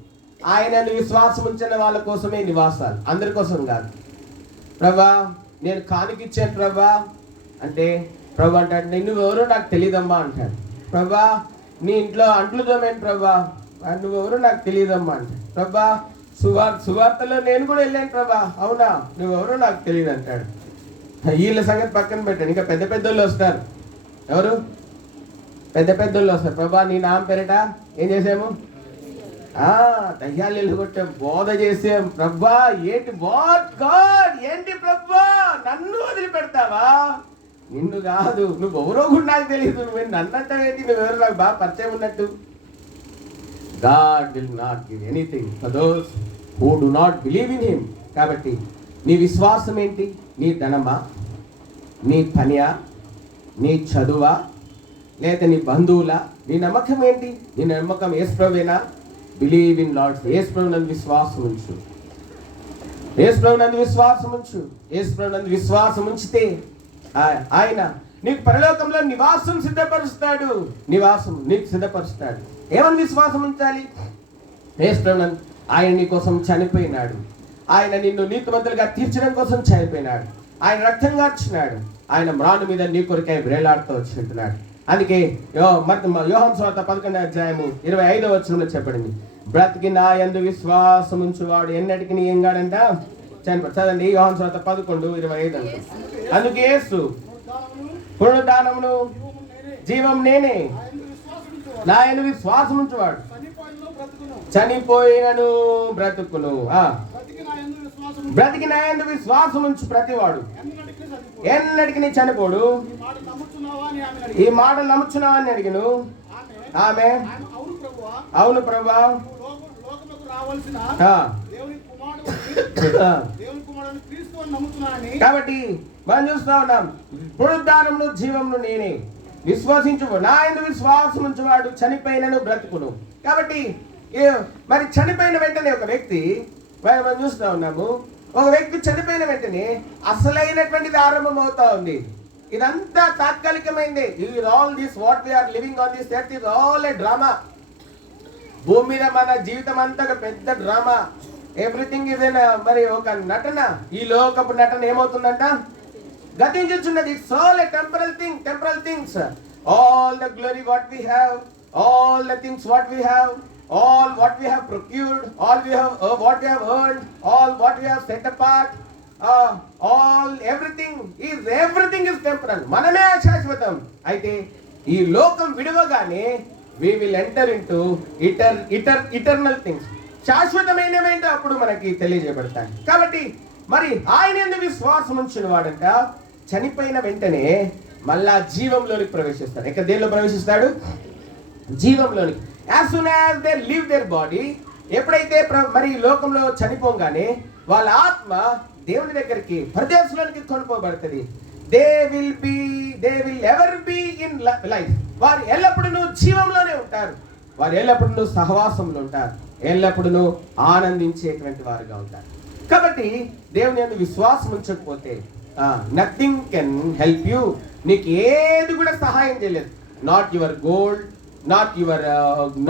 ఆయనను విశ్వాసం ఉంచిన వాళ్ళ కోసమే నివాసాలు, అందరి కోసం కాదు. ప్రభా నేను కానుకిచ్చాను ప్రభా అంటే, ప్రభా అంటాడు నువ్వెవరో నాకు తెలియదమ్మా అంటాడు. ప్రభా నీ ఇంట్లో అంట్లు తోమేంటి ప్రభా, నువ్వెవరో నాకు తెలియదమ్మా అంటాడు. ప్రభా సువార్తలో నేను కూడా వెళ్ళాను ప్రభా, అవునా, నువ్వెవరో నాకు తెలియదు అంటాడు. వీళ్ళ సంగతి పక్కన పెట్టాడు. ఇంకా పెద్ద పెద్దోళ్ళు వస్తారు. ఎవరు? పెద్దోళ్ళు వస్తారు. ప్రభా నీ నామ పేరిట ఏం చేసాము? దయ్యాలు వెళ్ళగొట్టాం, బోధ చేసాం. ప్రభా ఏంటి వాట్ గాడ్, ఏంటి ప్రభా నన్ను వదిలిపెడతావా? నిన్ను కాదు, నువ్వెవరో కూడా నాకు తెలియదు, నువ్వు నన్నంటావేంటి, నువ్వెవరో నాకు బాగా పరిచయం ఉన్నట్టు. God will not give anything for those who do not believe in him. కాబట్టి నీ విశ్వాసం ఏంటి? నీ ధనమా, నీ పనియా, నీ చదువా, లేదా నీ బంధువులా? నీ నమ్మకం ఏంటి? నీ నమ్మకం యేసు ప్రభువేనా? Believe in lord. యేసు ప్రభునందు విశ్వాసం ఉంచు. యేసు ప్రభునందు విశ్వాసం ఉంచు. యేసు ప్రభునందు విశ్వాసం ఉంచితే ఆయన నీకు పరలోకంలో నివాసం సిద్ధపరుస్తాడు. నివాసం నీకు సిద్ధపరుస్తాడు. ఏమని విశ్వాసం ఉంచాలి? యేసు ప్రభునందు ఆయన నీ కోసం చనిపోయినాడు. ఆయన నిన్ను నీతిమంతులుగా తీర్చడం కోసం చనిపోయినాడు. ఆయన రక్తం కార్చినాడు. ఆయన మ్రాను మీద నీ కొరకై వేలాడుతూ వచ్చినట్టున్నాడు. అందుకే యోహాను సువార్త 11వ అధ్యాయము 25వ వచనంలో చెప్పబడింది, బ్రతికి నా యందు విశ్వాసం ఉంచువాడు ఎన్నటికి ఏం కాడంట చనిపోడు. చదండి, యోహాను సువార్త 11:25 అంట. అందుకే యేసు పునరుద్ధానమును జీవం నేనే, నా యందు విశ్వాసం ఉంచువాడు చనిపోయినను బ్రతుకును. బ్రతికి నా యందు విశ్వాసం ఉంచు ప్రతివాడు ఎన్నటికి చనిపోడు. ఈ మాట నమ్ముచున్నావా అని అడిగిను. ఆమె అవును ప్రభువా. కాబట్టి మనం చూస్తా ఉన్నాం, పునరుద్ధానమును జీవమును నేనే, విశ్వసించు నా యందు విశ్వాసం ఉంచువాడు చనిపోయినను బ్రతుకును. కాబట్టి మరి చనిపోయిన వెంటనే ఒక వ్యక్తి, మనం చూస్తూ ఉన్నాము, ఒక వ్యక్తి చనిపోయిన వెంటనే అసలైనటువంటిది ఆరంభం అవుతా ఉంది. ఇదంతా తాత్కాలికమైంది. All this what we are living on this earth is all a drama. భూమి మీద మన జీవితం అంతా ఒక పెద్ద డ్రామా. ఎవ్రీథింగ్ ఇస్ మరి ఒక నటన. ఈ లోకపు నటన ఏమవుతుందంట? గతించుచున్నది. It's all a temporal things. All the glory what we have, all the things what we have, all what we have procured, all we have what we have earned, all what we have set apart, all everything is temporal. మనమే శాశ్వతం. అయితే ఈ లోకం విడవగానే we will enter into eternal things. శాశ్వతమైనవేంటో అప్పుడు మనకి తెలియజేయబడతాయి. కాబట్టి మరి ఆయన యందు విశ్వాసం ఉంచిన వాడంట చనిపోయిన వెంటనే మళ్ళా జీవంలోనికి ప్రవేశిస్తాడు. ఇక్కడ దేనిలో ప్రవేశిస్తాడు? జీవంలోనికి. As soon as they leave their body, ఎప్పుడైతే మరి లోకంలో చనిపోగానే వాళ్ళ ఆత్మ దేవుని దగ్గరికి పరదేశంలోనికి కొనుకోబడుతుంది. They will ever be in life. వారు ఎల్లప్పుడూ జీవంలోనే ఉంటారు, వారు ఎల్లప్పుడూ సహవాసంలో ఉంటారు, ఎల్లప్పుడూ ఆనందించేటువంటి వారుగా ఉంటారు. కాబట్టి దేవుని యందు విశ్వాసం ఉంచకపోతే నథింగ్ కెన్ హెల్ప్ యూ. నీకు ఏది కూడా సహాయం చేయలేదు. Not your gold, not your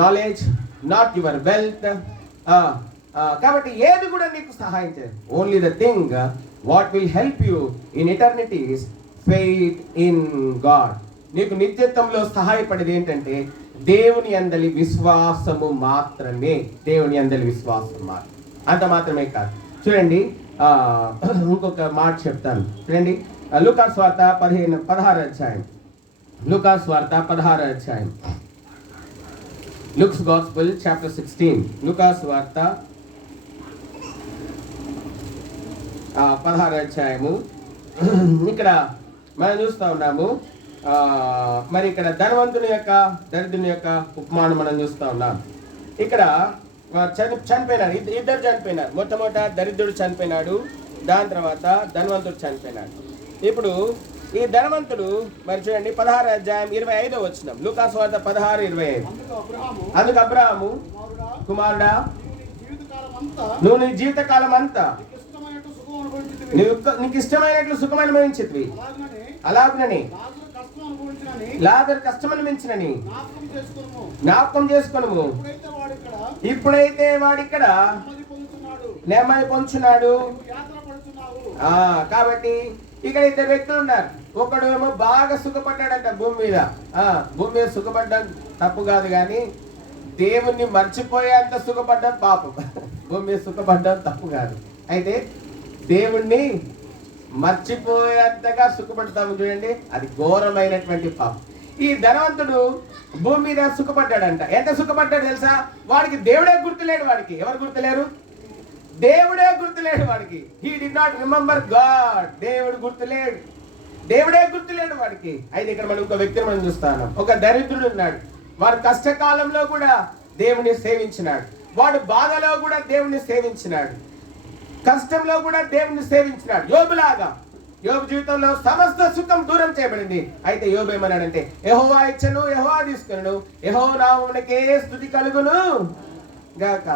knowledge, not your wealth. కాబట్టి ఏది కూడా నీకు సహాయం చేయదు. Only the thing what will help you in eternity is faith in God. నీకు నిత్యత్వంలో సహాయపడేది ఏంటంటే దేవుని యందలి విశ్వాసము మాత్రమే. దేవుని యందలి విశ్వాసం మాత్రం, అంత మాత్రమే కాదు. చూడండి, ఇంకొక మాట చెప్తాను చూడండి. లూకాసు వార్త 16వ అధ్యాయం. లూకాసు వార్త 16వ అధ్యాయం. Luke's Gospel chapter 16. లూకాసు వార్త 16వ అధ్యాయము. ఇక్కడ మనం చూస్తూ ఉన్నాము, మరి ఇక్కడ ధనవంతుని యొక్క దరిద్రుని యొక్క ఉపమానం మనం చూస్తూ ఉన్నాం. ఇక్కడ చనిపోయినాడు, ఇద్దరు చనిపోయినారు. మొట్టమొదట దరిద్రుడు చనిపోయినాడు, దాని తర్వాత ధనవంతుడు చనిపోయినాడు. ఇప్పుడు ఈ ధనవంతుడు మరి చూడండి 16వ అధ్యాయం 25వ వచనం. లూకాసు వార్త 16:25. అందుకు అబ్రాహాము, కుమారుడా, నువ్వు నీ జీవితకాలం అంతా నీకు ఇష్టమైనట్లు సుఖం అనుభవించితివి, అలాగునని లాజరు కష్టం అనుభవించినని జ్ఞాపకం చేసుకొనుము. ఇప్పుడైతే వాడిక్కడ నెమ్మది పొందుచున్నాడు. కాబట్టి ఇక్కడ ఇద్దరు వ్యక్తులు ఉన్నారు. ఒకడు ఏమో బాగా సుఖపడ్డాడంట భూమి మీద. భూమి మీద సుఖపడ్డం తప్పు కాదు, కానీ దేవుణ్ణి మర్చిపోయేంత సుఖపడ్డం పాపం. భూమి మీద సుఖపడ్డం తప్పు కాదు, అయితే దేవుణ్ణి మర్చిపోయేంతగా సుఖపడతాము చూడండి, అది ఘోరమైనటువంటి పాపం. ఈ ధనవంతుడు భూమి మీద సుఖపడ్డాడంట. ఎంత సుఖపడ్డాడు తెలుసా? వాడికి దేవుడే గుర్తులేడు. వాడికి ఎవరు గుర్తులేరు? దేవుడే గుర్తులేడు వాడికి. He did not remember God. దేవుడు గుర్తులేడు, దేవుడే గుర్తులేడు వాడికి. అయితే ఇక్కడ మనం ఒక వ్యక్తిని మనం చూస్తాను. ఒక దరిద్రుడు ఉన్నాడు. వాడు కష్టకాలంలో కూడా దేవుని సేవించినాడు, వాడు బాధలో కూడా దేవుని సేవించినాడు, కష్టంలో కూడా దేవుని సేవించినాడు. యోబులాగా. యోబు జీవితంలో సమస్త సుఖం దూరం చేయబడింది. అయితే యోబు ఏమన్నాడంటే, యెహోవా ఇచ్చెను, యెహోవా తీసుకొనును, యెహోవా నామమునకే స్తుతి కలుగును గాక.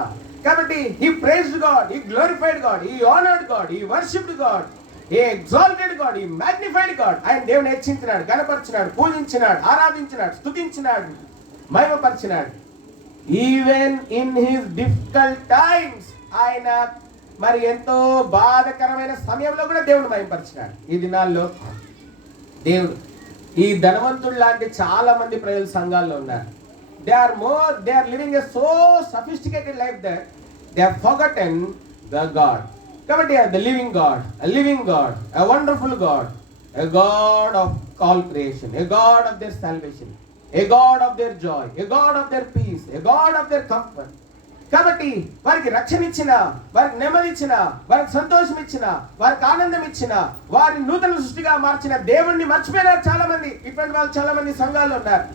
కాబట్టి he praised God, he glorified God, he honored God, he worshipped God, he exalted God, he magnified God. ఆయన దేవుని హెచ్చించినాడు, గణపరిచినాడు, పూజించినాడు, ఆరాధించినాడు, స్తుతించినాడు, మహిమపరిచినాడు. Even in his difficult times, ఆయన మరి ఎంతో బాధకరమైన సమయంలో కూడా దేవుని మహిమపరిచినాడు. ఈ దినాల్లో దేవుడు ఈ ధనవంతుడు లాంటి చాలా మంది ప్రజలు సంఘాల్లో ఉన్నారు. They are living a so sophisticated life that they have forgotten the God. కాబట్టి the living God, a wonderful God, a God of all creation, a God of their salvation, a God of their joy, a God of their peace, a God of their comfort. కాబట్టి వారికి రక్షణ ఇచ్చిన, వారికి నెమ్మది ఇచ్చిన, వారికి సంతోషం ఇచ్చిన, వారికి ఆనందం ఇచ్చిన, వారిని నూతన సృష్టిగా మార్చిన దేవుణ్ణి మర్చిపోయినారు చాలా మంది. ఇటువంటి వాళ్ళు చాలా మంది సంఘాల్లో ఉన్నారు.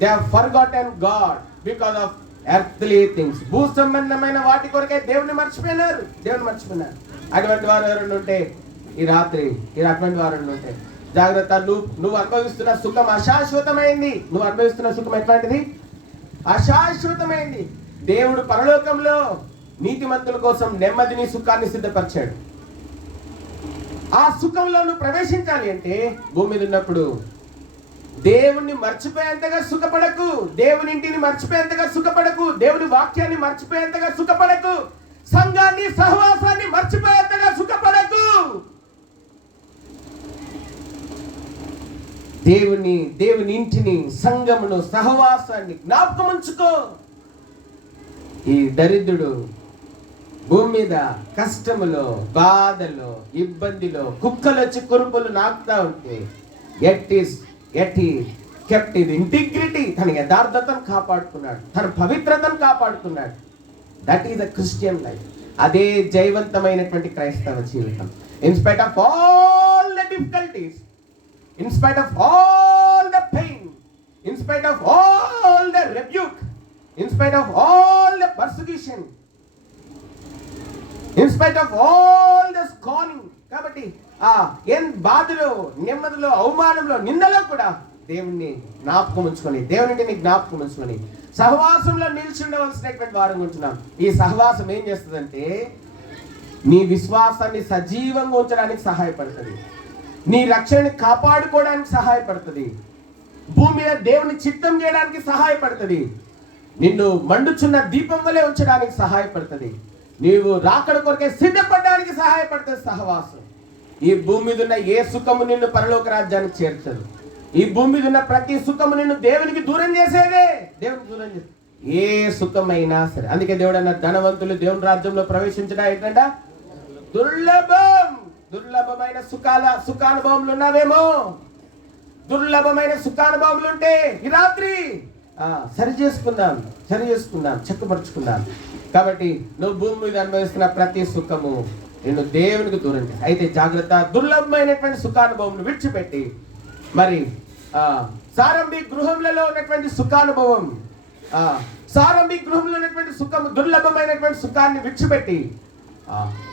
They have forgotten God because of earthly things. భూ సంబంధమైన వాటి కొరకే దేవుని మర్చిపోయినారు, దేవుని మర్చిపోయినారు. అటువంటి వారు ఎవరైనా ఉంటే ఈ రాత్రి, అటువంటి వారు ఉంటే జాగ్రత్త. నువ్వు అనుభవిస్తున్న సుఖం అశాశ్వతమైంది. నువ్వు అనుభవిస్తున్న సుఖం ఎట్లాంటిది? అశాశ్వతమైంది. దేవుడు పరలోకంలో నీతిమంతుల కోసం నెమ్మదిని, సుఖాన్ని సిద్ధపరిచాడు. ఆ సుఖంలో నువ్వు ప్రవేశించాలి అంటే భూమి మీద ఉన్నప్పుడు దేవుణ్ణి మర్చిపోయేంతగా సుఖపడకు, దేవుని ఇంటిని మర్చిపోయేంతగా సుఖపడకు, దేవుని వాక్యాన్ని మర్చిపోయేంతగా సుఖపడకు, సంఘాన్ని, సహవాసాన్ని మర్చిపోయేంతగా సుఖపడకు. దేవుని ఇంటిని, సంఘమును, సహవాసాన్ని జ్ఞాపకం ఉంచుకో. ఈ దరిద్రుడు భూమి మీద కష్టములో, బాధలో, ఇబ్బందిలో కుక్కలు వచ్చి కురుపులు నాకుతా ఉంటే yet he kept his integrity. తన యథార్థతను కాపాడుకున్నాడు, తన పవిత్రతను కాపాడుకున్నాడు. That is the Christian life. అదే జయవంతమైనటువంటి క్రైస్తవ జీవితం. In spite of all the difficulties, in spite of all the pain, in spite of all the rebuke, in spite of all the persecution, in spite of all the scanning. కాబట్టి బాధలో, నెమ్మదిలో, అవమానంలో, నిందలో కూడా దేవుణ్ణి జ్ఞాపకం ఉంచుకొని, దేవుని జ్ఞాపకం ఉంచుకొని సహవాసంలో నిలిచి ఉండవలసినటువంటి వారం ఉంటున్నాం. ఈ సహవాసం ఏం చేస్తుందంటే నీ విశ్వాసాన్ని సజీవంగా ఉంచడానికి సహాయపడుతుంది, నీ రక్షణని కాపాడుకోవడానికి సహాయపడుతుంది, భూమి మీద దేవుని చిత్తం చేయడానికి సహాయపడుతుంది, నిన్ను మండుచున్న దీపం వలె ఉంచడానికి సహాయపడుతుంది, నీవు రాకడ కొరకే సిద్ధపడడానికి సహాయపడుతుంది సహవాసం. ఈ భూమి మీద ఉన్న ఏ సుఖము నిన్ను పరలోక రాజ్యానికి చేర్చదు. ఈ భూమి మీద ఉన్న ప్రతి సుఖము నిన్ను దేవునికి దూరం చేసేదే. దేవునికి దూరం చేసే ఏ సుఖమైనా సరే. అందుకే దేవుడు అన్న ధనవంతులు దేవుని రాజ్యంలో ప్రవేశించడం ఏంటంట దుర్లభం. దుర్లభమైన సుఖానుభవములు ఉన్నావేమో, దుర్లభమైన సుఖానుభవములు ఉంటే ఈ రాత్రి సరి చేసుకుందాం, చెక్కపరుచుకుందాం. కాబట్టి నువ్వు భూమి మీద అనుభవిస్తున్న ప్రతి సుఖము నిన్ను దేవునికి దూరం చేసి, అయితే జాగ్రత్త, దుర్లభమైనటువంటి సుఖానుభవం విడిచిపెట్టి మరి సారంభి గృహంలో ఉన్నటువంటి సుఖానుభవం, సారంభి గృహంలో ఉన్నటువంటి సుఖము, దుర్లభమైనటువంటి సుఖాన్ని విడిచిపెట్టి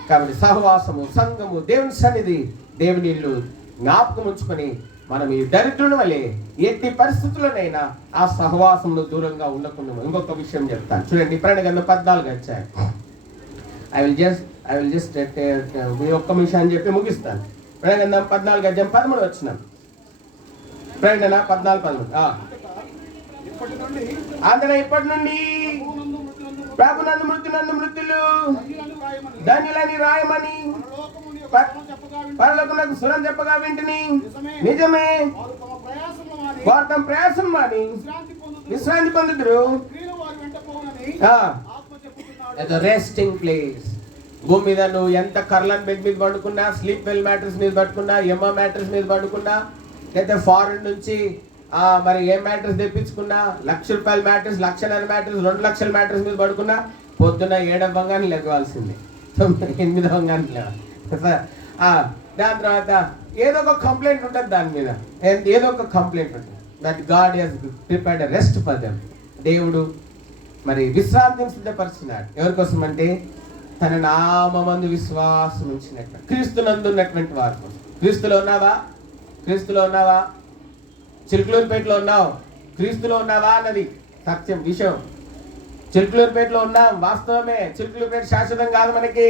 కాబట్టి సహవాసము, సంఘము, దేవుని సన్నిధి, దేవుని ఇల్లు జ్ఞాపకం ఉంచుకొని మనం ఈ దరిద్రుని వలె ఎట్టి పరిస్థితుల్లోనైనా ఆ సహవాసంలో దూరంగా ఉండకుండా. ఇంకొక విషయం చెప్తాను చూడండి, ప్రకటన గ్రంథం 14 వచ్చాయి. ఐ విల్ జస్ట్ మీ ఒక్క విషయాన్ని చెప్పి ముగిస్తాను. ప్రకటన గ్రంథం 14 అధ్యాయం 13 వచ్చినాం. ప్రకటన 14:13 అందరూ ఇప్పటి నుండి ప్రభునందు మృతులు ధన్యులని రాయమని పరలోకమునకు సురం చెప్పగా వింటిని. నిజమే, వారు తమ ప్రయాసం మాని విశ్రాంతి పొందుదురు. Resting place. భూమి మీద నువ్వు ఎంత కర్లన్ బెడ్ మీద పడుకున్నా, స్లీప్ వెల్ మ్యాట్రెస్ మీద పడుకున్నా, ఎమ్మ మ్యాట్రెస్ మీద పడుకున్నా, లేదా ఫారెన్ నుంచి మరి ఏ మ్యాట్రెస్ తెప్పించుకున్నా, ₹1,00,000 మ్యాట్రెస్, ₹1,00,000 మ్యాట్రెస్, ₹2,00,000 మ్యాట్రెస్ మీద పడుకున్నా పొద్దున్న 7 అవ్వగానే లెగవాల్సిందే, 8 అవ్వగానే లేవాలి. దాని తర్వాత ఏదో ఒక కంప్లైంట్ ఉంటుంది, దాని మీద ఏదో ఒక కంప్లైంట్ ఉంటుంది. That God has prepared a rest for them. దేవుడు మరి విశ్రాంతిని సిద్ధపరుస్తున్నాడు. ఎవరి కోసం అంటే తన నామమందు విశ్వాసం ఉంచినటువంటి క్రీస్తునందు ఉన్నటువంటి వారి కోసం. క్రీస్తులో ఉన్నావా? చిలుకలూరుపేటలో ఉన్నావు, క్రీస్తులో ఉన్నావా అన్నది సత్యం విషయం. చిలుకలూరుపేటలో ఉన్నాం, వాస్తవమే. చిలుకలూరుపేట శాశ్వతం కాదు మనకి,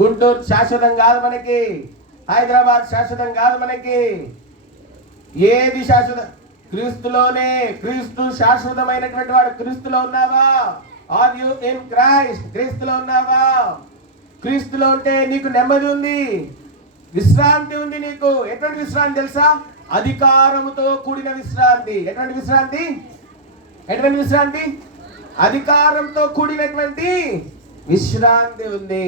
గుంటూరు శాశ్వతం కాదు మనకి, హైదరాబాద్ శాశ్వతం కాదు మనకి. ఏది శాశ్వతం? క్రీస్తులోనే. క్రీస్తు శాశ్వతమైనటువంటి వాడు. క్రీస్తులో ఉన్నావా? Are you in Christ? క్రీస్తులో ఉన్నావా? క్రీస్తులో ఉంటే నీకు నెమ్మది ఉంది, విశ్రాంతి ఉంది నీకు. ఎటువంటి విశ్రాంతి తెలుసా? అధికారముతో కూడిన విశ్రాంతి. ఎటువంటి విశ్రాంతి? అధికారంతో కూడినటువంటి విశ్రాంతి ఉంది.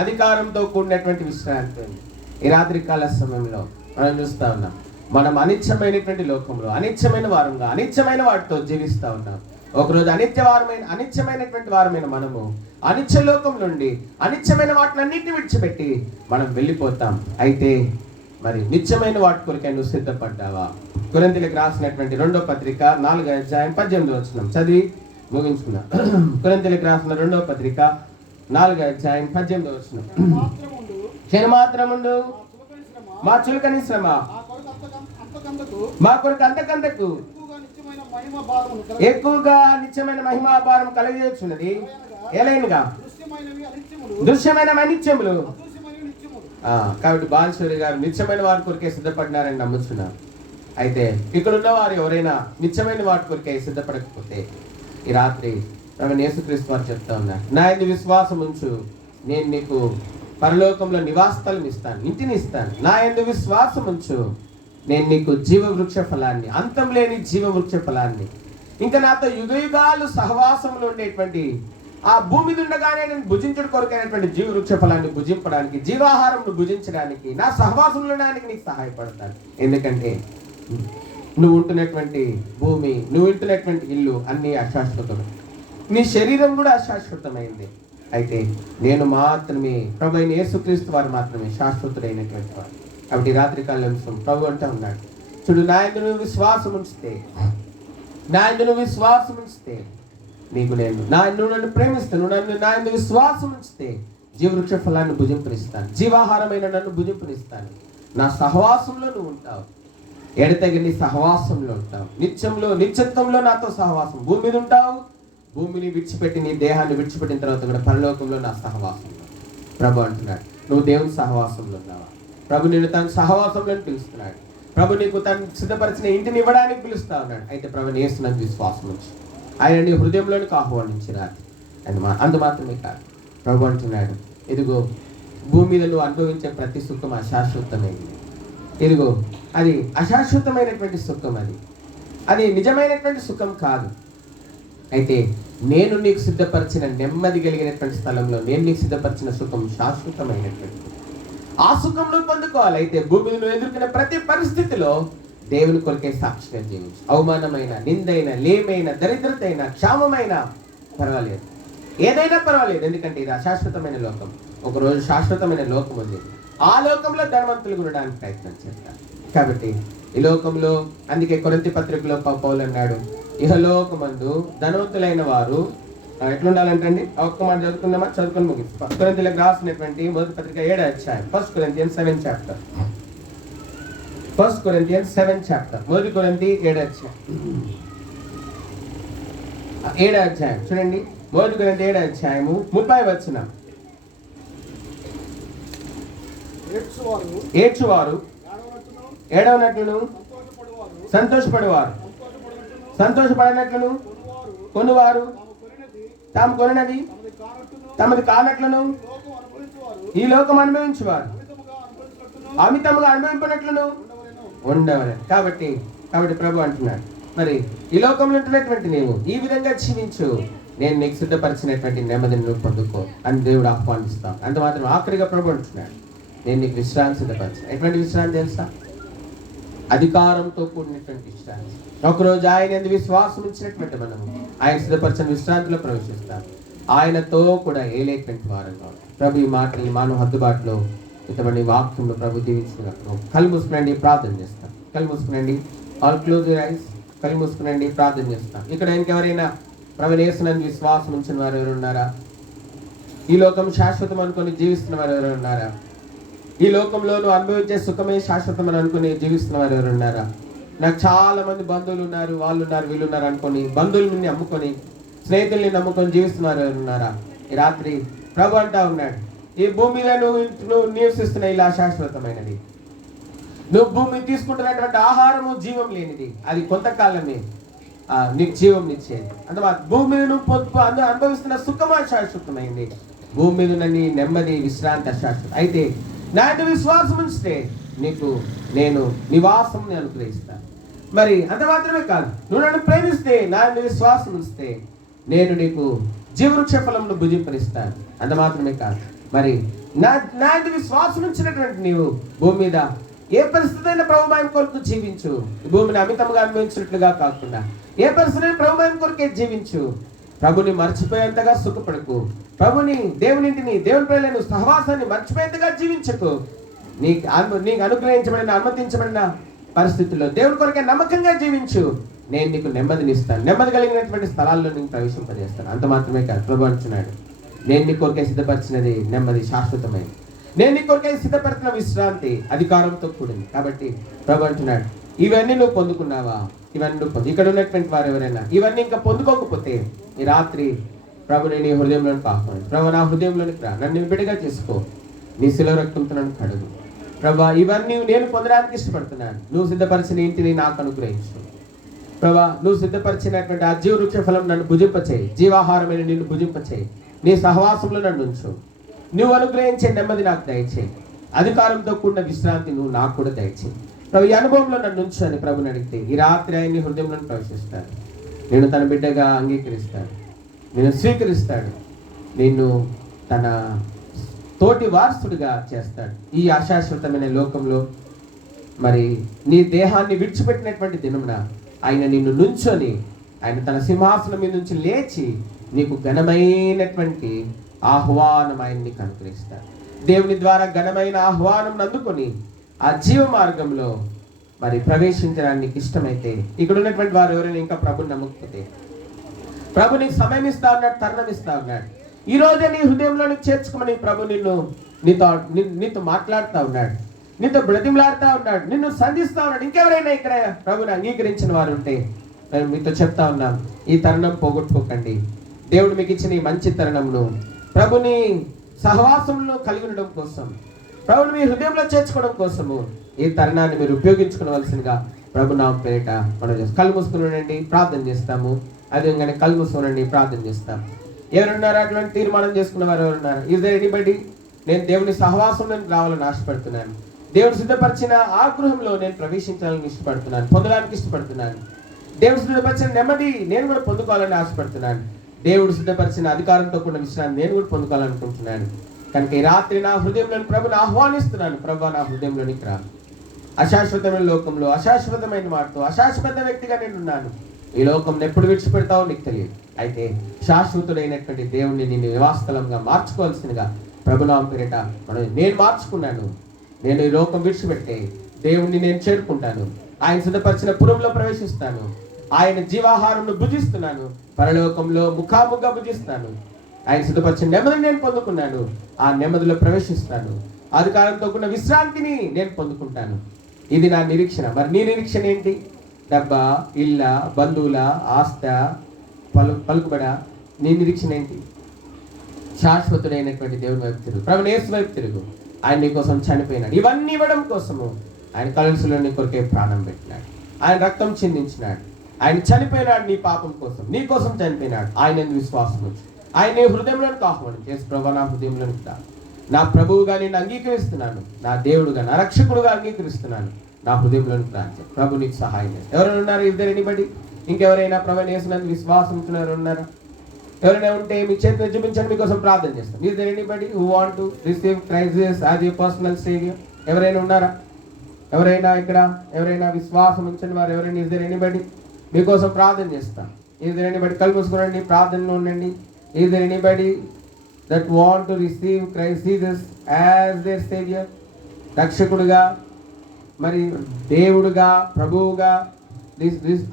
అధికారంతో కూడినటువంటి విశ్రాంతి ఉంది. ఈ రాత్రి కాల సమయంలో మనం చూస్తా ఉన్నాం, మనం అనిత్యమైనటువంటి లోకంలో అనిత్యమైన వారంగా అనిత్యమైన వాటితో జీవిస్తా ఉన్నాం. ఒకరోజు అనిత్యమైనటువంటి వారమైన మనము అనిత్య లోకం నుండి అనిత్యమైన వాటిని అన్నింటినీ విడిచిపెట్టి మనం వెళ్ళిపోతాం. అయితే మరి నిత్యమైన వాటి కొరకే నువ్వు సిద్ధపడ్డావా? కొరింథీయులకు రాసినటువంటి 2వ పత్రిక 4వ అధ్యాయం 18వ వచనం చదివి ముగించుకున్నాం. కొరింథీయులకు రాసిన 2వ పత్రిక 4వ అధ్యాయం 18వ వచనం. క్షణమాత్రముండు మా చులకని శ్రమ మా కొరకు అంతకంతకు ఎక్కువగా నిత్యమైన మహిమా భారం కలిగించున్నది. ఎలైనగా దృశ్యమైన అనిత్యములు. కాబట్టి బాలశ్వరి గారు నిత్యమైన వారి కొరికే సిద్ధపడినారని నమ్ముతున్నారు. అయితే ఇక్కడ ఉన్న వారు ఎవరైనా నిత్యమైన వాటి కొరికే సిద్ధపడకపోతే ఈ రాత్రి యేసుక్రీస్తు వారు చెప్తా ఉన్నారు, నా యందు విశ్వాసం ఉంచు, నేను నీకు పరలోకంలో నివాసస్థలం ఇస్తాను, ఇంటిని ఇస్తాను. నా యందు విశ్వాసం ఉంచు, నేను నీకు జీవవృక్ష ఫలాన్ని, అంతం లేని జీవవృక్ష ఫలాన్ని, ఇంకా నాతో యుగయుగాలు సహవాసంలో ఉండేటువంటి ఆ భూమి ఉండగానే నేను భుజించడం కొరకైనటువంటి జీవవృక్ష ఫలాన్ని భుజింపడానికి, జీవాహారం భుజించడానికి, నా సహవాసంలో ఉండడానికి నీకు సహాయపడతాను. ఎందుకంటే నువ్వు ఉంటున్నటువంటి భూమి, నువ్వు ఉంటున్నటువంటి ఇల్లు అన్నీ అశాశ్వతమే. నీ శరీరం కూడా అశాశ్వతమైంది. అయితే నేను మాత్రమే, ప్రభు అయిన యేసుక్రీస్తు వారు మాత్రమే శాశ్వతుడైనటువంటి వారు. కాబట్టి రాత్రికాల అంశం ప్రభు అంటూ ఉన్నాడు, చూడు, నా యందు నువ్వు విశ్వాసం ఉంచితే, నా యందు నువ్వు విశ్వాసం ఉంచితే నీకు నేను నువ్వు నన్ను ప్రేమిస్తాను, నా యందు విశ్వాసం ఉంచితే జీవవృక్ష ఫలాన్ని భుజింపనిస్తాను, జీవాహారమైన నన్ను భుజింపనిస్తాను. నా సహవాసంలో నువ్వు ఉంటావు, ఎడతెగని సహవాసంలో ఉంటావు, నిత్యత్వంలో నాతో సహవాసం. భూమి మీద ఉంటావు, భూమిని విడిచిపెట్టి నీ దేహాన్ని విడిచిపెట్టిన తర్వాత కూడా పరలోకంలో నా సహవాసంలో. ప్రభు అంటున్నాడు, నువ్వు దేవుని సహవాసంలో ఉన్నావా? ప్రభు నిన్ను తన సహవాసంలో పిలుస్తున్నాడు. ప్రభు నీకు తను సిద్ధపరిచిన ఇంటిని ఇవ్వడానికి పిలుస్తా ఉన్నాడు. అయితే ప్రభు యేసునందు విశ్వాసం ఉంచి ఆయన నీ హృదయంలోనికి ఆహ్వానించినాడు. అందు మాత్రమే కాదు, ప్రభు అంటున్నాడు, ఇదిగో భూమి మీద నువ్వు అనుభవించే ప్రతి సుఖం అశాశ్వతమైనది. ఇదిగో అది అశాశ్వతమైనటువంటి సుఖం, అది నిజమైనటువంటి సుఖం కాదు. అయితే నేను నీకు సిద్ధపరిచిన నెమ్మది కలిగినటువంటి స్థలంలో నేను నీకు సిద్ధపరిచిన సుఖం శాశ్వతమైనటువంటి, ఆ సుఖం నువ్వు పొందుకోవాలి. అయితే భూమి మీద నువ్వు ఎదుర్కొనే ప్రతి పరిస్థితిలో దేవుని కొరకే సాక్షిగా జీవించు. అవమానమైన, నిందైన, లేమైన, దరిద్రతైన, క్షామమైన పర్వాలేదు, ఏదైనా పర్వాలేదు. ఎందుకంటే ఇది అశాశ్వతమైన లోకం. ఒకరోజు శాశ్వతమైన లోకం ఉంది. ఆ లోకంలో ధనవంతులు ఉండడానికి ప్రయత్నం చేస్తారు. కాబట్టి ఈ లోకంలో, అందుకే కొరింథీ పత్రికలో పౌలు అన్నాడు, ఇహలోకమందు ధనవంతులైన వారు ఎట్లుండాలంటండి. ఒక్క మాట చదువుకుందామా? చదువుకొని ముగిస్తాం. కొరింథీలకు రాసినటువంటి మొదటి పత్రిక 7వ అధ్యాయం, 1 Corinthians 7 chapter. 1 Corinthians 7 chapter, మొదటి కొరింథీ 7వ అధ్యాయం, 7వ అధ్యాయం చూడండి. మొదటి కొరింథీ 7వ అధ్యాయము 30వ వచనం. ఏడ్చువారు ఏడవనట్లును, సంతోషపడేవారు సంతోషపడనట్లును, కొనువారు తాము కొనినది తమది కానట్లును, ఈ లోకం అనుభవించువారు అమితముగా అనుభవించినట్లును ఉండవలెను. కాబట్టి ప్రభు అంటున్నాడు, మరి ఈ లోకంలో ఉంటున్నటువంటి నీవు ఈ విధంగా జీవించు, నేను నీకు సిద్ధపరిచినటువంటి నెమ్మదిని నువ్వు పొందుకో అని దేవుడు ఆహ్వానిస్తాను. అంత మాత్రం ఆఖరిగా ప్రభు అంటున్నాడు, నేను నీకు విశ్రాంతి సిద్ధపరిచాను. ఎటువంటి విశ్రాంతి తెలుసా? అధికారంతో కూడినటువంటి విశ్రాంతి. ఒకరోజు ఆయన యందు విశ్వాసం ఉంచినటువంటి మనము ఆయన సిద్ధపరిచిన విశ్రాంతిలో ప్రవేశిస్తాం. ఆయనతో కూడా ఏలేటువంటి వారంగా ఉంటాం. ప్రభు ఈ మాటల్ని మానవ హద్దుబాటులో ఇటువంటి వాక్యంలో ప్రభు దీవించిన కళ్ళు మూసుకునండి, ప్రార్థన చేస్తాం. కళ్ళు మూసుకునండి, ఆల్ క్లోజ్ యువర్ ఐస్. కళ్ళు మూసుకునండి, ప్రార్థన చేస్తాం. ఇక్కడ ఇంకెవరైనా ప్రభు యేసునందు విశ్వాసం ఉంచిన వారు ఎవరు ఉన్నారా? ఈ లోకం శాశ్వతం అనుకుని జీవిస్తున్న వారు ఎవరు ఉన్నారా? ఈ లోకంలో నువ్వు అనుభవించే సుఖమే శాశ్వతం అని అనుకుని జీవిస్తున్న వారు ఎవరు ఉన్నారా? నాకు చాలా మంది బంధువులు ఉన్నారు, వాళ్ళు ఉన్నారు, వీళ్ళు ఉన్నారు అనుకొని బంధువులని నమ్ముకొని, స్నేహితుల్ని నమ్ముకొని జీవిస్తున్నారు ఎవరు ఉన్నారా? ఈ రాత్రి ప్రభు అంటా ఉన్నాడు, ఈ భూమి మీద నువ్వు నివసిస్తున్న ఇలా శాశ్వతమైనది. నువ్వు భూమి తీసుకుంటున్నటువంటి ఆహారము జీవం లేనిది, అది కొంతకాలమే నీకు జీవం ఇచ్చేది. అందువల్ల భూమి మీద నువ్వు అనుభవిస్తున్న సుఖమా శాశ్వతమైంది, భూమి మీద ఉన్న నీ నెమ్మది, విశ్రాంతి అశాశ్వతం. అయితే నా యందు విశ్వాసం ఉంచితే నీకు నేను నివాసం అనుగ్రహిస్తాను. మరి అంత మాత్రమే కాదు, నువ్వు నన్ను ప్రేమిస్తే, నా యందు విశ్వాసం ఉంచితే నేను నీకు జీవవృక్ష ఫలమును భుజింపనిస్తాను. అంత మాత్రమే కాదు, మరి నా యందు విశ్వాసం ఉంచినటువంటి నీవు భూమి మీద ఏ పరిస్థితి అయినా ప్రభుమయం కొరకు జీవించు. భూమిని అమితంగా అనుభవించినట్లుగా కాకుండా ఏ పరిస్థితి అయినా ప్రభుమయం కొరకే జీవించు. ప్రభుని మర్చిపోయేంతగా సుఖపడకు. ప్రభుని, దేవునింటిని, దేవుని ప్రేమను, సహవాసాన్ని మర్చిపోయేంతగా జీవించకు. నీకు అనుగ్రహించబడిన, అనుమతించబడిన పరిస్థితుల్లో దేవుని కొరకే నమ్మకంగా జీవించు. నేను నీకు నెమ్మదినిస్తాను, నెమ్మది కలిగినటువంటి స్థలాల్లో నీకు ప్రవేశింపజేస్తాను. అంత మాత్రమే కాదు, ప్రభు అంటున్నాడు, నేను నీ కొరకే సిద్ధపరిచినది నెమ్మది శాశ్వతమైనది. నేను నీ కొరకే సిద్ధపరిచిన విశ్రాంతి అధికారంతో కూడింది. కాబట్టి ప్రభు అంటున్నాడు, ఇవన్నీ నువ్వు పొందుకున్నావా? ఇవన్నీ నువ్వు ఇక్కడ ఉన్నటువంటి వారు ఎవరైనా ఇవన్నీ ఇంకా పొందుకోకపోతే ఈ రాత్రి ప్రభుని నీ హృదయంలోనికి ఆహ్వానించు. ప్రభు, నా హృదయంలోనికి రా, నన్ను విడిగా చేసుకో, నీ శిలువ రక్తంతో నన్ను కడుగు. ప్రభా, ఇవన్నీ నేను పొందడానికి ఇష్టపడుతున్నాను. నువ్వు సిద్ధపరిచిన ఇంటిని నాకు అనుగ్రహించు. ప్రభా, నువ్వు సిద్ధపరిచినటువంటి ఆ జీవవృక్ష ఫలం నన్ను భుజింపచేయి, జీవాహారమైన నిన్ను భుజింపచేయి, నీ సహవాసంలో నన్ను ఉంచు. నువ్వు అనుగ్రహించే నెమ్మది నాకు దయచేయి, అధికారంతో కూడిన విశ్రాంతి నువ్వు నాకు కూడా దయచేయి. ప్రభు, ఈ అనుభవంలో నన్ను ఉంచు అని ప్రభుని అడిగితే ఈ రాత్రి ఆయన్ని హృదయంలో ప్రవేశిస్తాడు. నేను తన బిడ్డగా అంగీకరిస్తాడు, నేను స్వీకరిస్తాడు, నిన్ను తన తోటి వారసుడిగా చేస్తాడు. ఈ అశాశ్వతమైన లోకంలో మరి నీ దేహాన్ని విడిచిపెట్టినటువంటి దినమున ఆయన నిన్ను నుంచొని ఆయన తన సింహాసనం మీద నుంచి లేచి నీకు ఘనమైనటువంటి ఆహ్వానం ఆయన్ని అనుగ్రహిస్తాడు. దేవుని ద్వారా ఘనమైన ఆహ్వానం అందుకొని ఆ జీవ మార్గంలో మరి ప్రవేశించడానికి ఇష్టమైతే, ఇక్కడ ఉన్నటువంటి వారు ఎవరైనా ఇంకా ప్రభుని నమ్మకపోతే, ప్రభు నీకు సమయం ఇస్తా ఉన్నాడు, తరుణం ఇస్తా ఉన్నాడు. ఈ రోజే నీ హృదయంలోనికి చేర్చుకోమని ప్రభు నీతో మాట్లాడుతూ ఉన్నాడు, నీతో బ్రతిమలాడుతూ ఉన్నాడు, నిన్ను సంధిస్తూ ఉన్నాడు. ఇంకెవరైనా ఇక్కడ ప్రభుని అంగీకరించిన వారు ఉంటే నేను మీతో చెప్తా ఉన్నాం, ఈ తరుణం పోగొట్టుకోకండి. దేవుడు మీకు ఇచ్చిన ఈ మంచి తరుణంను ప్రభుని సహవాసంలో కలిగి ఉండడం కోసం, ప్రభుని మీ హృదయంలో చేర్చుకోవడం కోసము ఈ తరుణాన్ని మీరు ఉపయోగించుకోవలసిందిగా ప్రభు నామం పేరిట మనం చేస్తాం. కళ్ళు మూసుకుని ప్రార్థన చేస్తాము. అదేవిధంగానే కళ్ళు మూసుకునండి, ప్రార్థన చేస్తాం. ఎవరున్నారా అటువంటి తీర్మానం చేసుకున్న వారు ఎవరున్నారు? Is there anybody? నేను దేవుని సహవాసంలోకి రావాలని ఆశపడుతున్నాను, దేవుడు సిద్ధపరిచిన ఆ గృహంలో నేను ప్రవేశించాలని ఇష్టపడుతున్నాను, పొందడానికి ఇష్టపడుతున్నాను. దేవుడు సిద్ధపరిచిన నెమ్మది నేను కూడా పొందుకోవాలని ఆశపడుతున్నాను. దేవుడు సిద్ధపరిచిన అధికారంతో కూడిన విషయాన్ని నేను కూడా పొందుకోవాలనుకుంటున్నాను. కనుక ఈ రాత్రి నా హృదయంలోని ప్రభుని ఆహ్వానిస్తున్నాను. ప్రభు నా హృదయంలోనికి రా. అశాశ్వతమైన లోకంలో అశాశ్వతమైన మాటతో అశాశ్వత వ్యక్తిగా నేను ఉన్నాను. ఈ లోకం ఎప్పుడు విడిచిపెడతావో నీకు తెలియదు. అయితే శాశ్వతుడైనటువంటి దేవుణ్ణి నేను నివాసస్థలంగా మార్చుకోవాల్సిందిగా ప్రభునామం పేరిట నేను మార్చుకున్నాను. నేను ఈ లోకం విడిచిపెట్టే దేవుణ్ణి నేను చేరుకుంటాను. ఆయన సిద్ధపరిచిన పురంలో ప్రవేశిస్తాను. ఆయన జీవాహారంను భుజిస్తున్నాను. పరలోకంలో ముఖాముఖంగా భుజిస్తాను. ఆయన సిద్ధపరిచిన నెమ్మదిని నేను పొందుకున్నాను. ఆ నెమ్మదిలో ప్రవేశిస్తాను. అధికారంతో కూడిన విశ్రాంతిని నేను పొందుకుంటాను. ఇది నా నిరీక్షణ. మరి నీ నిరీక్షణ ఏంటి? డబ్బా, ఇళ్ళ, బంధువుల, ఆస్త, పలుకుబడ? నీ నిరీక్షణ ఏంటి? శాశ్వతుడైనటువంటి దేవుని వైపు తిరుగు, ప్రభుని యేసు వైపు తిరుగు. ఆయన నీ కోసం చనిపోయినాడు. ఇవన్నీ ఇవ్వడం కోసము ఆయన కలుసులో నీ కొరకే ప్రాణం పెట్టినాడు. ఆయన రక్తం చిందించినాడు. ఆయన చనిపోయినాడు నీ పాపం కోసం, నీ కోసం చనిపోయినాడు. ఆయన ఎందుకు విశ్వాసం వచ్చి ఆయన నీ హృదయంలోనికి ఆహ్వానం చేసి, ప్రభు నా హృదయంలోనికి రా, నా ప్రభువుగా నేను అంగీకరిస్తున్నాను, నా దేవుడుగా నా రక్షకుడుగా అంగీకరిస్తున్నాను, నా హృదయంలోనికి రా. ప్రభు నీకు సహాయం చేస్తాడు. ఎవరైనా ఉన్నారు? ఇద్దరు ఎనిబడి? ఇంకెవరైనా ప్రభుని యేసునందు విశ్వాసం ఉంటున్నారు ఉన్నారా? ఎవరైనా ఉంటే మీ చేతిని చూపించండి, మీకోసం ప్రార్థన చేస్తాం. Is there anybody who want to receive Christ Jesus as your personal saviour? ఎవరైనా ఉన్నారా? ఎవరైనా ఇక్కడ ఎవరైనా విశ్వాసం ఉంచండి వారు ఎవరైనా? Is there anybody? మీకోసం ప్రార్థన చేస్తాం. Is there anybody? కళ్ళు మూసుకోండి, ప్రార్థనలో ఉండండి. Is there anybody that want to receive Christ Jesus as their saviour? రక్షకుడుగా, మరి దేవుడుగా, ప్రభువుగా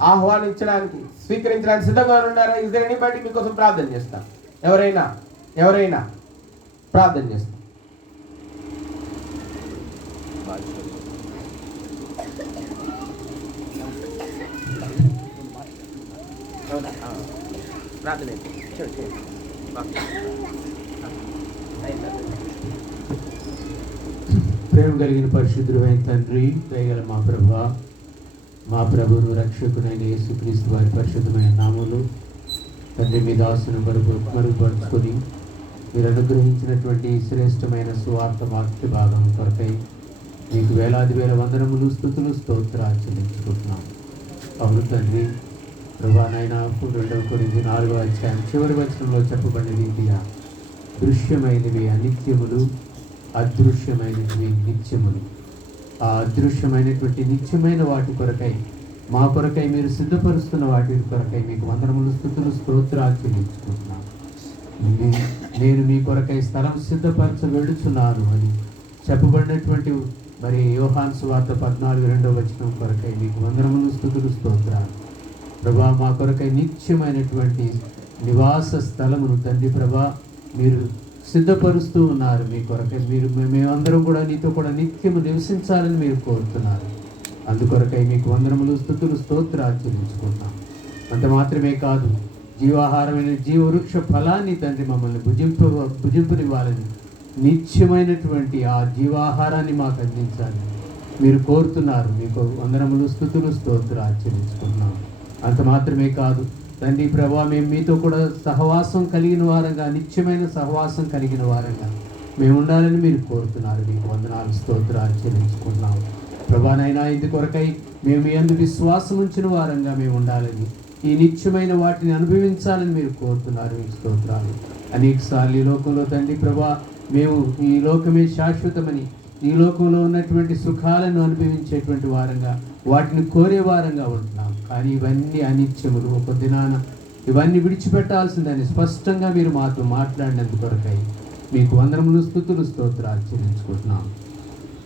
ఆహ్వానించడానికి, స్వీకరించడానికి సిద్ధంగా ఉన్నారా? Is there anybody? మీకోసం ప్రార్థన చేస్తాం. ఎవరైనా ప్రార్థన చేస్తాం. ప్రేమ కలిగిన పరిశుద్ధుడైన తండ్రి, దయగల మా ప్రభువును రక్షకుడైన యేసుక్రీస్తు వారి పరిశుద్ధమైన నామములో తండ్రి మీ దాసును మరుగుపరుచుకొని మీరు అనుగ్రహించినటువంటి శ్రేష్టమైన సువార్త వాక్య భాగం కొరకై మీకు వేలాది వేల వందనములు, స్తుతులు, స్తోత్రాలు చెల్లించుకుంటున్నాం. అవును తండ్రి, ప్రభానైనా 2 కొరింథీ 4వ అధ్యాయం చివరి వచనంలో చెప్పబడిన రీతిగా దృశ్యమైనవి అనిత్యములు, అదృశ్యమైనవి నిత్యములు. ఆ అదృశ్యమైనటువంటి నిత్యమైన వాటి కొరకై, మా కొరకై మీరు సిద్ధపరుస్తున్న వాటి కొరకై మీకు వందనములు, స్తుతులు, స్తోత్రాలు చెల్లించుకుంటున్నాను. నేను మీ కొరకై స్థలం సిద్ధపరచ వెళుచున్నాను అని చెప్పబడినటువంటి మరి యోహాను సువార్త 14:2వ వచనం కొరకై మీకు వందనములు, స్తుతులు, స్తోత్రాలు. ప్రభా, మా కొరకై నిత్యమైనటువంటి నివాస స్థలమును తండ్రి ప్రభా మీరు సిద్ధపరుస్తూ ఉన్నారు. మీ కొరకై మేమందరం కూడా నీతో కూడా నిత్యము నివసించాలని మీరు కోరుతున్నారు. అందుకొరకై మీకు వందనములు, స్తుతులు, స్తోత్రాలు చెల్లించుకుంటున్నాం. అంత మాత్రమే కాదు, జీవాహారమైన జీవవృక్ష ఫలాన్ని తండ్రి మమ్మల్ని భుజింపునివ్వాలని, నిత్యమైనటువంటి ఆ జీవాహారాన్ని మాకు అందించాలి మీరు కోరుతున్నారు. మీకు వందనములు, స్తుతులు, స్తోత్రాలు చెల్లించుకుంటున్నాం. అంత మాత్రమే కాదు తండ్రి ప్రభా, మేము మీతో కూడా సహవాసం కలిగిన వారంగా, నిత్యమైన సహవాసం కలిగిన వారంగా మేము ఉండాలని మీరు కోరుతున్నారు. మీకు వందనాలు, స్తోత్రాలు చెల్లించుకుంటున్నాం. ప్రభానైనా ఇందుకొరకై మేము మీ యందు విశ్వాసం ఉంచిన వారంగా మేము ఉండాలని, ఈ నిత్యమైన వాటిని అనుభవించాలని మీరు కోరుతున్నారు. మీకు స్తోత్రాలు. అనేకసార్లు ఈ లోకంలో తండ్రి ప్రభా మేము ఈ లోకమే శాశ్వతమని, ఈ లోకంలో ఉన్నటువంటి సుఖాలను అనుభవించేటువంటి వారంగా, వాటిని కోరే వారంగా ఉంటున్నాం. కానీ ఇవన్నీ అనిత్యములు, ఒక దినాన ఇవన్నీ విడిచిపెట్టాల్సిందని స్పష్టంగా మీరు మాతో మాట్లాడినందుకు కొరకై మీకు వందనములు, స్తుతులు, స్తోత్రాలు చెల్లించుకుంటున్నాం.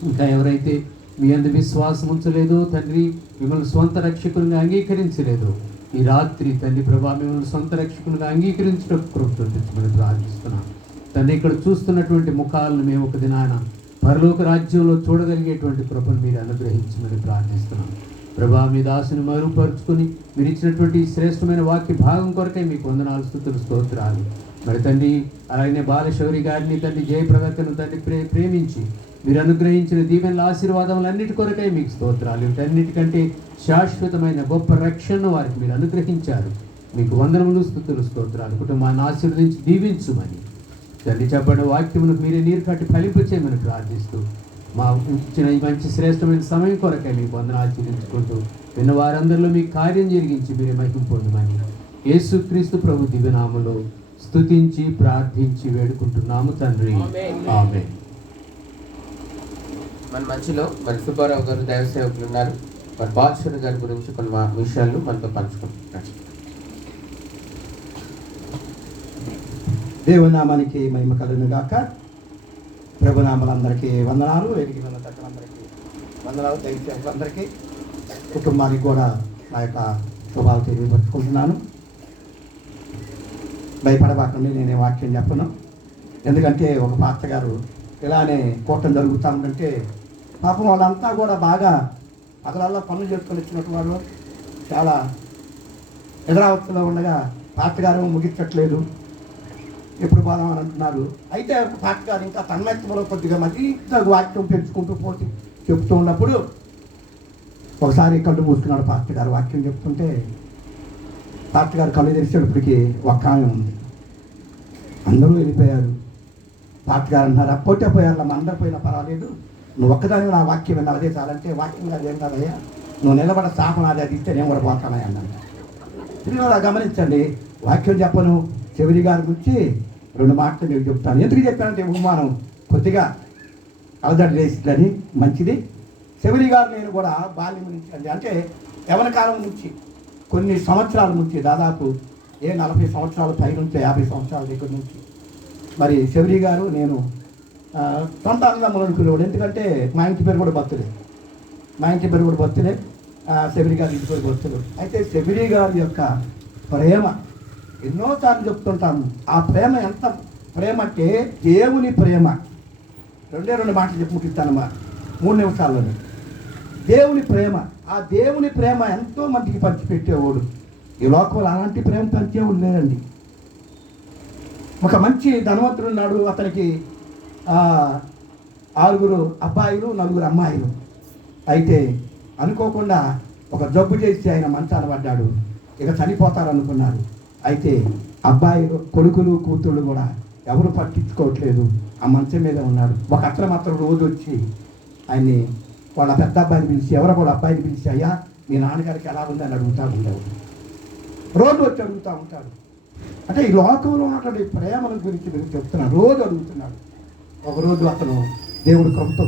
ఇంకా ఎవరైతే మీ అందు విశ్వాసం ఉంచలేదో తండ్రి, మిమ్మల్ని సొంత రక్షకులుగా అంగీకరించలేదో, ఈ రాత్రి తండ్రి ప్రభా మిమ్మల్ని సొంత రక్షకులుగా అంగీకరించడం కృపతో తెచ్చుకొని ప్రార్థిస్తున్నాం తండ్రి. ఇక్కడ చూస్తున్నటువంటి ముఖాలను మేము ఒక దినాన పరలోక రాజ్యంలో చూడగలిగేటువంటి కృపను మీరు అనుగ్రహించమని ప్రార్థిస్తున్నాం ప్రభా. మీ దాసుని మరుపరుచుకుని మీరు ఇచ్చినటువంటి శ్రేష్టమైన వాక్య భాగం కొరకై మీకు వందనాలు, స్తుతులు, స్తోత్రాలు. మరి తండ్రి అలాగే బాలశౌరి గారిని తండ్రి జయప్రదకను తండ్రి ప్రేమించి మీరు అనుగ్రహించిన దీవెనల ఆశీర్వాదములన్నిటి కొరకై మీకు స్తోత్రాలు. వీటన్నిటికంటే శాశ్వతమైన గొప్ప రక్షణను వారికి మీరు అనుగ్రహించారు. మీకు వందనములు, స్తుతులు, స్తోత్రాలు. కుటుంబాన్ని ఆశీర్వదించి దీవించుమని తండ్రి చెప్పబడిన వాక్యమును మీరే నీరు కట్టి ఫలింపచేయమని ప్రార్థిస్తూ మా ఇచ్చిన ఈ మంచి శ్రేష్టమైన సమయం కొరకై మీకు వందనాలు చెల్లించుకుంటూ విన్న వారందరిలో మీ కార్యం జరిగించి మీరే మహిమ పొందమని యేసుక్రీస్తు ప్రభు దివ్యనామములో స్తుతించి ప్రార్థించి వేడుకుంటున్నాము తండ్రి. ఆమేన్. మన మధ్యలో మరి సుబ్బారావు గారు దైవ సేవకులు ఉన్నారు. మరి బాద్షుని గారి గురించి కొన్ని విషయాలు మనతో పంచుకుంటున్నారు. దేవునామానికి మహిమ కలుగును గాక. ప్రభునామలందరికీ వందనాలు, ఎరిగిన అందరికీ వందనాలు, దైవ సేవకులందరికీ కుటుంబానికి కూడా నా యొక్క శుభాలు తెలియపరుచుకుంటున్నాను. భయపడబాకండి, నేనే వాక్యం చెప్పను. ఎందుకంటే ఒక పాస్టర్ గారు ఇలానే కూటమి జరుగుతూ ఉందంటే పాపం వాళ్ళంతా కూడా బాగా పగలల్లో పనులు చేసుకొని వచ్చినట్టు వాళ్ళు చాలా ఎదురావత్తులో ఉండగా పాస్టర్ గారు ముగించట్లేదు, ఎప్పుడు పోదాం అని అంటున్నారు. అయితే పాస్టర్ గారు ఇంకా తన్మయత్వంలో కొద్దిగా మరింత వాక్యం పెంచుకుంటూ పోతే చెప్తూ ఉన్నప్పుడు ఒకసారి కళ్ళు మూసుకున్నాడు పాస్టర్ గారు. వాక్యం చెప్తుంటే పాస్టర్ గారు కళ్ళు తెరిచేటప్పటికి ఒక్క ఆమె ఉంది. అందరూ వెళ్ళిపోయారు. పాస్టర్ గారు అన్నారు, అప్పొట్టే పోయారు, మా అందరు పోయినా పర్వాలేదు, నువ్వు ఒక్కదాని నా వాక్యం విన్నా అదే చాలంటే, వాక్యం కాదు ఏం కాదయ్యా, నువ్వు నిలబడ శాపం అది ఇస్తే నేను కూడా పోతానయ్యా అన్నాను. ఇలా గమనించండి, వాక్యం చెప్పను, చెవిరి గారి గురించి 2 మాటలు నేను చెప్తాను. ఎందుకు చెప్పానంటే ఉపమానం కొద్దిగా అలజడి వేసిందని మంచిది. చెవిరి గారు నేను కూడా బాల్యం నుంచి అండి, అంటే యవన కాలం నుంచి కొన్ని సంవత్సరాల నుంచి, దాదాపు 40 సంవత్సరాల పై నుంచి 50 సంవత్సరాల దగ్గర నుంచి మరి చెవిరి గారు నేను సొంత అన్నదమ్ములు అనుకునేవాడు. ఎందుకంటే మా ఇంటి పేరు కూడా భక్తులే, చెవిరి గారి ఇంటి పేరు భక్తులు. అయితే చెవిరి గారి యొక్క ప్రేమ ఎన్నోసార్లు చెప్తుంటాను. ఆ ప్రేమ ఎంత ప్రేమ అంటే దేవుని ప్రేమ. 2 మాటలు చెప్పి ముగిస్తాను 3 నిమిషాల్లోనే. దేవుని ప్రేమ, ఆ దేవుని ప్రేమ ఎంతో మందికి పంచిపెట్టేవాడు. ఈ లోకంలో అలాంటి ప్రేమ పంచేవాడు లేదండి. ఒక మంచి ధనవంతుడు ఉన్నాడు, అతనికి 6 అబ్బాయిలు 4 అమ్మాయిలు. అయితే అనుకోకుండా ఒక జబ్బు చేసి ఆయన మంచాన పడ్డాడు, ఇక చనిపోతారనుకున్నారు. అయితే అబ్బాయిలు, కొడుకులు, కూతుళ్ళు కూడా ఎవరు పట్టించుకోవట్లేదు, ఆ మంచం మీద ఉన్నారు. ఒక అతను మాత్రం రోజు వచ్చి ఆయన్ని వాళ్ళ పెద్ద అబ్బాయిని పిలిచి, ఎవరో కూడా అబ్బాయిని పిలిచి, అయ్యా మీ నాన్నగారికి ఎలా ఉందని అడుగుతూ ఉండేవాడు. రోజు వచ్చి అడుగుతూ ఉంటాడు. అంటే ఈ లోకంలో ఉన్నటువంటి ప్రేమల గురించి మీరు చెప్తున్నాను, రోజు అడుగుతున్నాడు. ఒకరోజు అతను దేవుడి కృపతో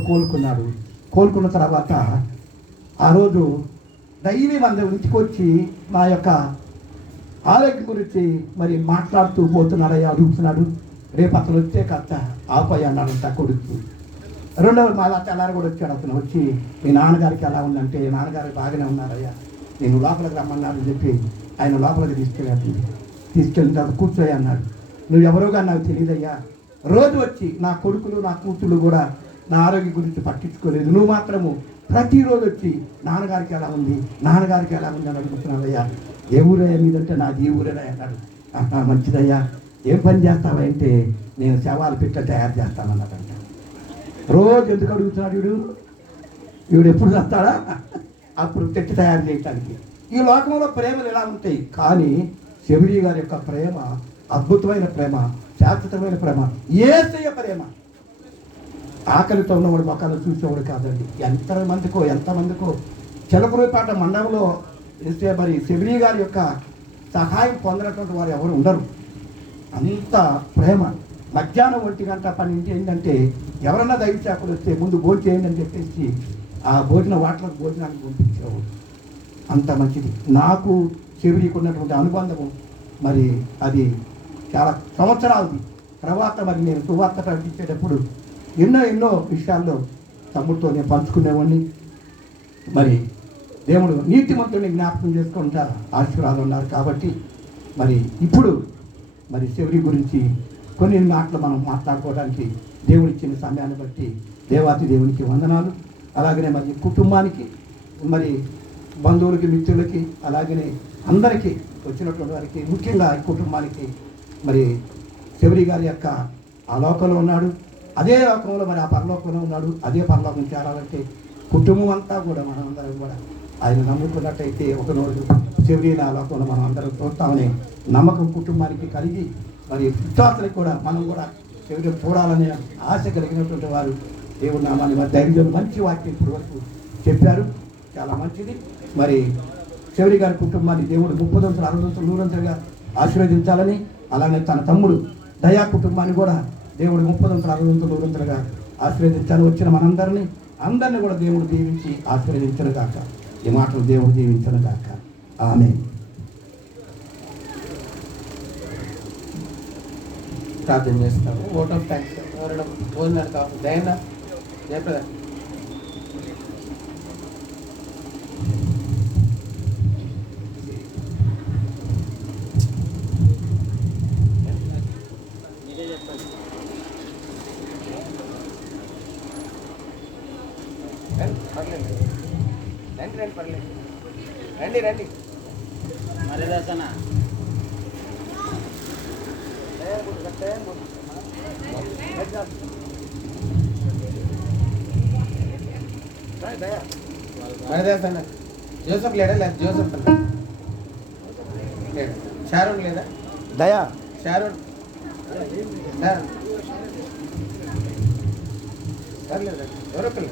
కోలుకున్న తర్వాత ఆ రోజు డైలీ మన ఇంటికి వచ్చి నా యొక్క ఆరోగ్యం గురించి మరి మాట్లాడుతూ పోతున్నాడయ్యా, అడుగుతున్నాడు. రేపు అతను వచ్చే కథ ఆపయ్య అన్నాడంట కొడుకు. రెండవ మళ్ళా తెల్లారి కూడా వచ్చాడు. అతను వచ్చి మీ నాన్నగారికి ఎలా ఉందంటే, నాన్నగారికి బాగానే ఉన్నారయ్యా, నేను లోపలికి రమ్మన్నానని చెప్పి ఆయన లోపలికి తీసుకెళ్ళిన తర్వాత కూర్చోయ్య అన్నాడు. నువ్వు ఎవరోగా నాకు తెలియదయ్యా, రోజు వచ్చి నా కొడుకులు నా కూతుళ్ళు కూడా నా ఆరోగ్యం గురించి పట్టించుకోలేదు, నువ్వు మాత్రము ప్రతిరోజు వచ్చి నాన్నగారికి ఎలా ఉంది అని అడుగుతున్నావయ్యా. ఏ ఊరయ్యా మీదంటే నాది ఈ ఊరేనా అన్నాడు. మంచిదయ్యా, ఏం పని చేస్తావా అంటే, నేను శవాలు పిట్టలు తయారు చేస్తానన్నాడంట. రోజు ఎందుకు అడుగుతున్నాడు వీడు ఎప్పుడు చేస్తాడా, అప్పుడు పెట్టి తయారు చేయటానికి. ఈ లోకంలో ప్రేమలు ఎలా ఉంటాయి, కానీ చెవిరి గారి యొక్క ప్రేమ అద్భుతమైన ప్రేమ, శాశ్వతమైన ప్రేమ, యేసయ్య ప్రేమ. ఆకలితో ఉన్నవాడు మొక్కలు చూసేవాడు కాదండి. ఎంతమందికో చిలకరూపేట మండలంలో ఇస్తే మరి చెవిరి గారి యొక్క సహాయం పొందినటువంటి వారు ఎవరు ఉండరు. అంత ప్రేమ. మధ్యాహ్నం 1 గంట 12 ఏంటంటే ఎవరన్నా దైవ శాఖలు వస్తే ముందు భోజనం చేయండి అని చెప్పేసి ఆ భోజనానికి పంపించేవాడు. అంత మంచిది. నాకు చెవిరికి ఉన్నటువంటి అనుబంధము మరి అది చాలా సంవత్సరాలది. తర్వాత మరి నేను సువార్త ప్రకటించేటప్పుడు ఎన్నో విషయాల్లో తమ్ముడితో నేను పంచుకునేవాడిని. మరి దేవుడు నీతిమంతుడిని జ్ఞాపకం చేసుకుంటా ఆశీర్వాదం ఉన్నారు. కాబట్టి మరి ఇప్పుడు మరి శబరి గురించి కొన్ని మాటలు మనం మాట్లాడుకోవడానికి దేవుడిచ్చిన సమయాన్ని బట్టి దేవాతి దేవునికి వందనాలు. అలాగనే మరి కుటుంబానికి, మరి బంధువులకి, మిత్రులకి, అలాగనే అందరికీ వచ్చినటువంటి వారికి, ముఖ్యంగా ఈ కుటుంబానికి మరి శబరి గారి యొక్క ఆ లోకంలో ఉన్నాడు, అదే లోకంలో మరి ఆ పరలోకంలో ఉన్నాడు. అదే పరలోకం చేరాలంటే కుటుంబం అంతా కూడా మనం అందరం కూడా ఆయన నమ్ముకున్నట్టయితే ఒకరోజు శబరి ఆ లోకంలో మనం అందరం చూస్తామని నమ్మకం కుటుంబానికి కలిగి, మరి విశ్వాసులకు కూడా మనం కూడా శబరి చూడాలనే ఆశ కలిగినటువంటి వారు దేవుడి నామాన్ని మరి ధైర్యం మంచి వాక్యం ఇప్పుడు వరకు చెప్పారు. చాలా మంచిది. మరి శబరి గారి కుటుంబాన్ని దేవుడు 30 60 100 ఆశీర్వదించాలని, అలాగే తన తమ్ముడు దయా కుటుంబాన్ని కూడా దేవుడు 30 60 100 ఆశీర్వదించాలని, వచ్చిన అందరినీ కూడా దేవుడు దీవించి ఆశీర్వదించను గాక. ఈ మాటలు దేవుడు దీవించను గాక. ఆమేన్. ప్రార్థన చేస్తాము. Vote of thanks. ఎవరైనా భోజనాలు కావాలి? దయనా, జయప్రద. రండి. జోసఫ్ లేడా? లేదా జోసఫ్ లేడు. షారూన్ లేదా? దయా షారూన్ లేదా? ఎవరో పిల్ల.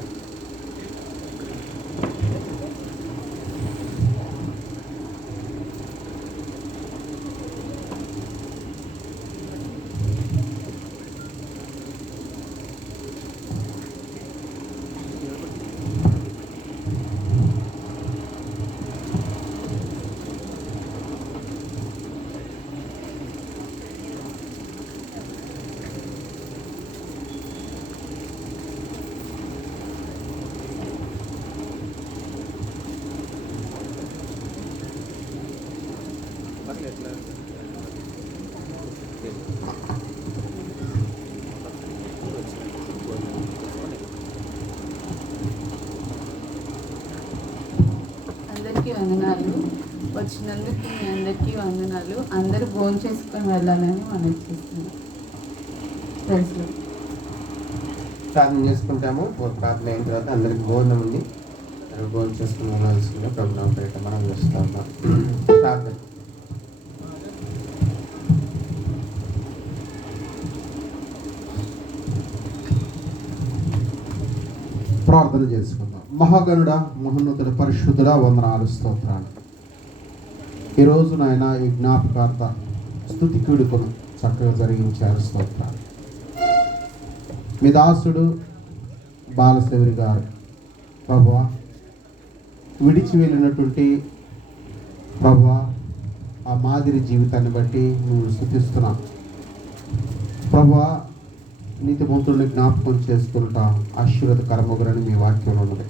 అందరికీ వందనాలు. వచ్చినందుకు మీ అందరికీ వందనాలు. అందరూ భోజనం చేసుకొని వెళ్ళాలని మనం చేస్తున్నాం. ప్రార్థన చేసుకుంటాము. ప్రార్థన అయిన తర్వాత అందరికి భోజనం ఉంది, భోజనం చేసుకుని వెళ్ళాల్సిందిగా ప్రభుత్వం పేట మనం చేస్తా ఉన్నాం. ప్రార్థన. ప్రార్థన చేసుకుందాం. మహాగణుడ, మహోన్నతుడ, పరిశుద్ధుడ, వందనాలు, స్తోత్రాలు. ఈరోజు నాయన ఈ జ్ఞాపకార్థ స్తుతి కీడుకును చక్కగా జరిగించారు. స్తోత్రాలు. మీ దాసుడు బాలశౌరి గారు ప్రభువా విడిచి వెళ్ళినటువంటి ప్రభువా ఆ మాదిరి జీవితాన్ని బట్టి నువ్వు స్తుతిస్తున్నాం. ప్రభువా నీతిమంతుల్ని జ్ఞాపకం చేసుకుంటా ఆశీర్వాదకరముగురని మీ వాక్యంలో ఉన్నది.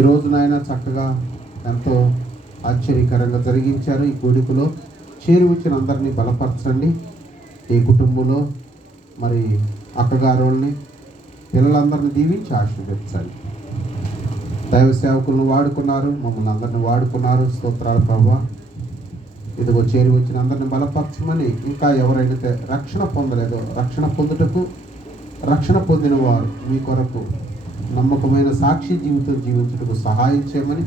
ఈరోజు నాయన చక్కగా ఎంతో ఆశ్చర్యకరంగా జరిగించారు. ఈ కూడికలో చేరి వచ్చిన అందరినీ బలపరచండి. ఈ కుటుంబంలో మరి అక్కగారుల్ని, పిల్లలందరినీ దీవించి ఆశీర్వదించండి. దైవ సేవకులను వాడుకున్నారు, మమ్మల్ని అందరినీ వాడుకున్నారు. స్తోత్రాలు ప్రభువా. ఇదిగో చేరి వచ్చిన అందరిని బలపరచమని, ఇంకా ఎవరైతే రక్షణ పొందలేదో రక్షణ పొందుటకు, రక్షణ పొందిన వారు మీ కొరకు నమ్మకమైన సాక్షి జీవితం జీవించుటకు సహాయం చేయమని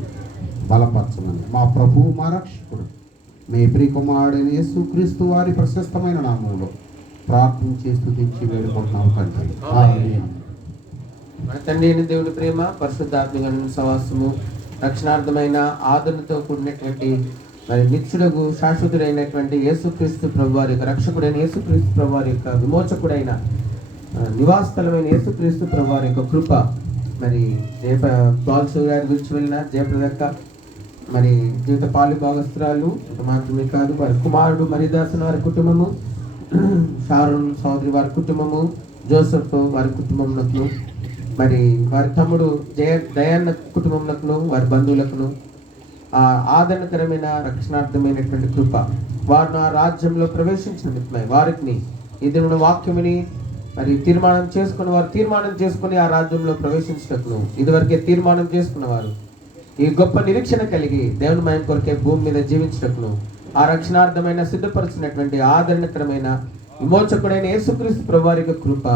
బలపరచమని మా ప్రభువు, మా రక్షకుడు, మీ ప్రియకుమారుడైన యేసుక్రీస్తు వారి ప్రశస్తమైన నామంలో ప్రార్థించి స్తుతించి వేడుకుంటున్నాం తండ్రి. ఆమేన్. మన తండ్రి అయిన దేవుని ప్రేమ, పరిశుద్ధాత్మ సవాసము, రక్షణార్థమైన ఆదరణతో కూడినటువంటి మరి నిత్యుడకు శాశ్వతుడైనటువంటి యేసుక్రీస్తు ప్రభువారి యొక్క రక్షకుడైన యేసుక్రీస్తు ప్రభువారి యొక్క విమోచకుడైన నివాసస్థలమైన యేసుక్రీస్తు ప్రభువారి యొక్క కృప, మరి బాలశౌరి గారి గురించి వెళ్ళిన జయప్రదక్క, మరి జీవిత పాలు భాగస్తురాలు మాత్రమే కాదు, వారి కుమారుడు మరిదాసన్ వారి కుటుంబము, షారోన్ సోదరి వారి కుటుంబము, జోసెఫ్ వారి కుటుంబమునకును, మరి వారి తమ్ముడు దయాన్న కుటుంబమునకును, వారి బంధువులకును ఆ ఆదరణకరమైన రక్షణార్థమైనటువంటి కృప, వారిని ఆ రాజ్యంలో ప్రవేశించిన నిమిత్తమై వారికి ఈ దేవుని వాక్యముని మరి తీర్మానం చేసుకుని ఆ రాజ్యంలో ప్రవేశించినట్లు ఇదివరకే తీర్మానం చేసుకున్నవారు ఈ గొప్ప నిరీక్షణ కలిగి దేవుని మయం కొరకే భూమి మీద జీవించినట్లు ఆ రక్షణార్థమైన సిద్ధపరిచినటువంటి ఆదరణకరమైన విమోచకుడైన యేసుక్రీస్తు ప్రభువారి యొక్క కృప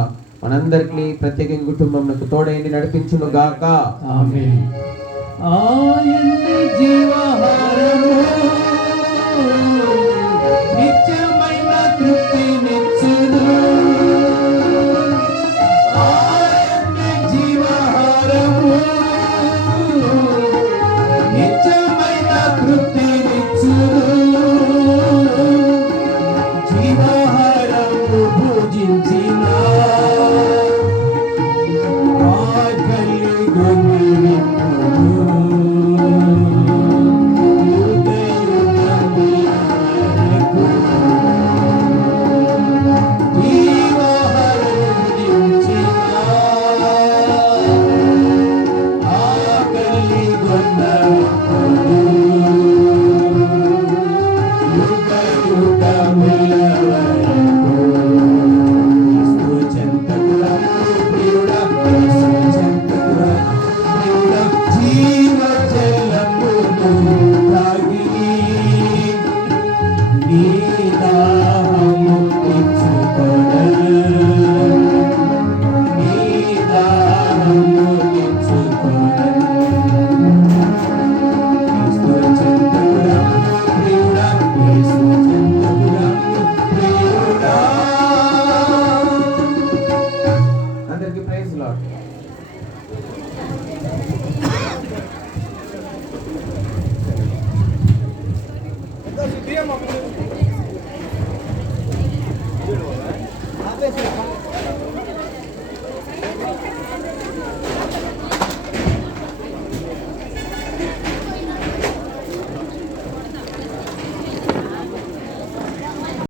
మనందరికీ ప్రత్యేకంగా కుటుంబంలో తోడైంది నడిపించును గాక. ఆమేన్. ఆయన్ని జీవాహారము నిత్యమైన తృప్తినిచ్చును. ఆయన్ని జీవాహారము నిత్యమైన తృప్తినిచ్చును. జీవాహారము భుజించి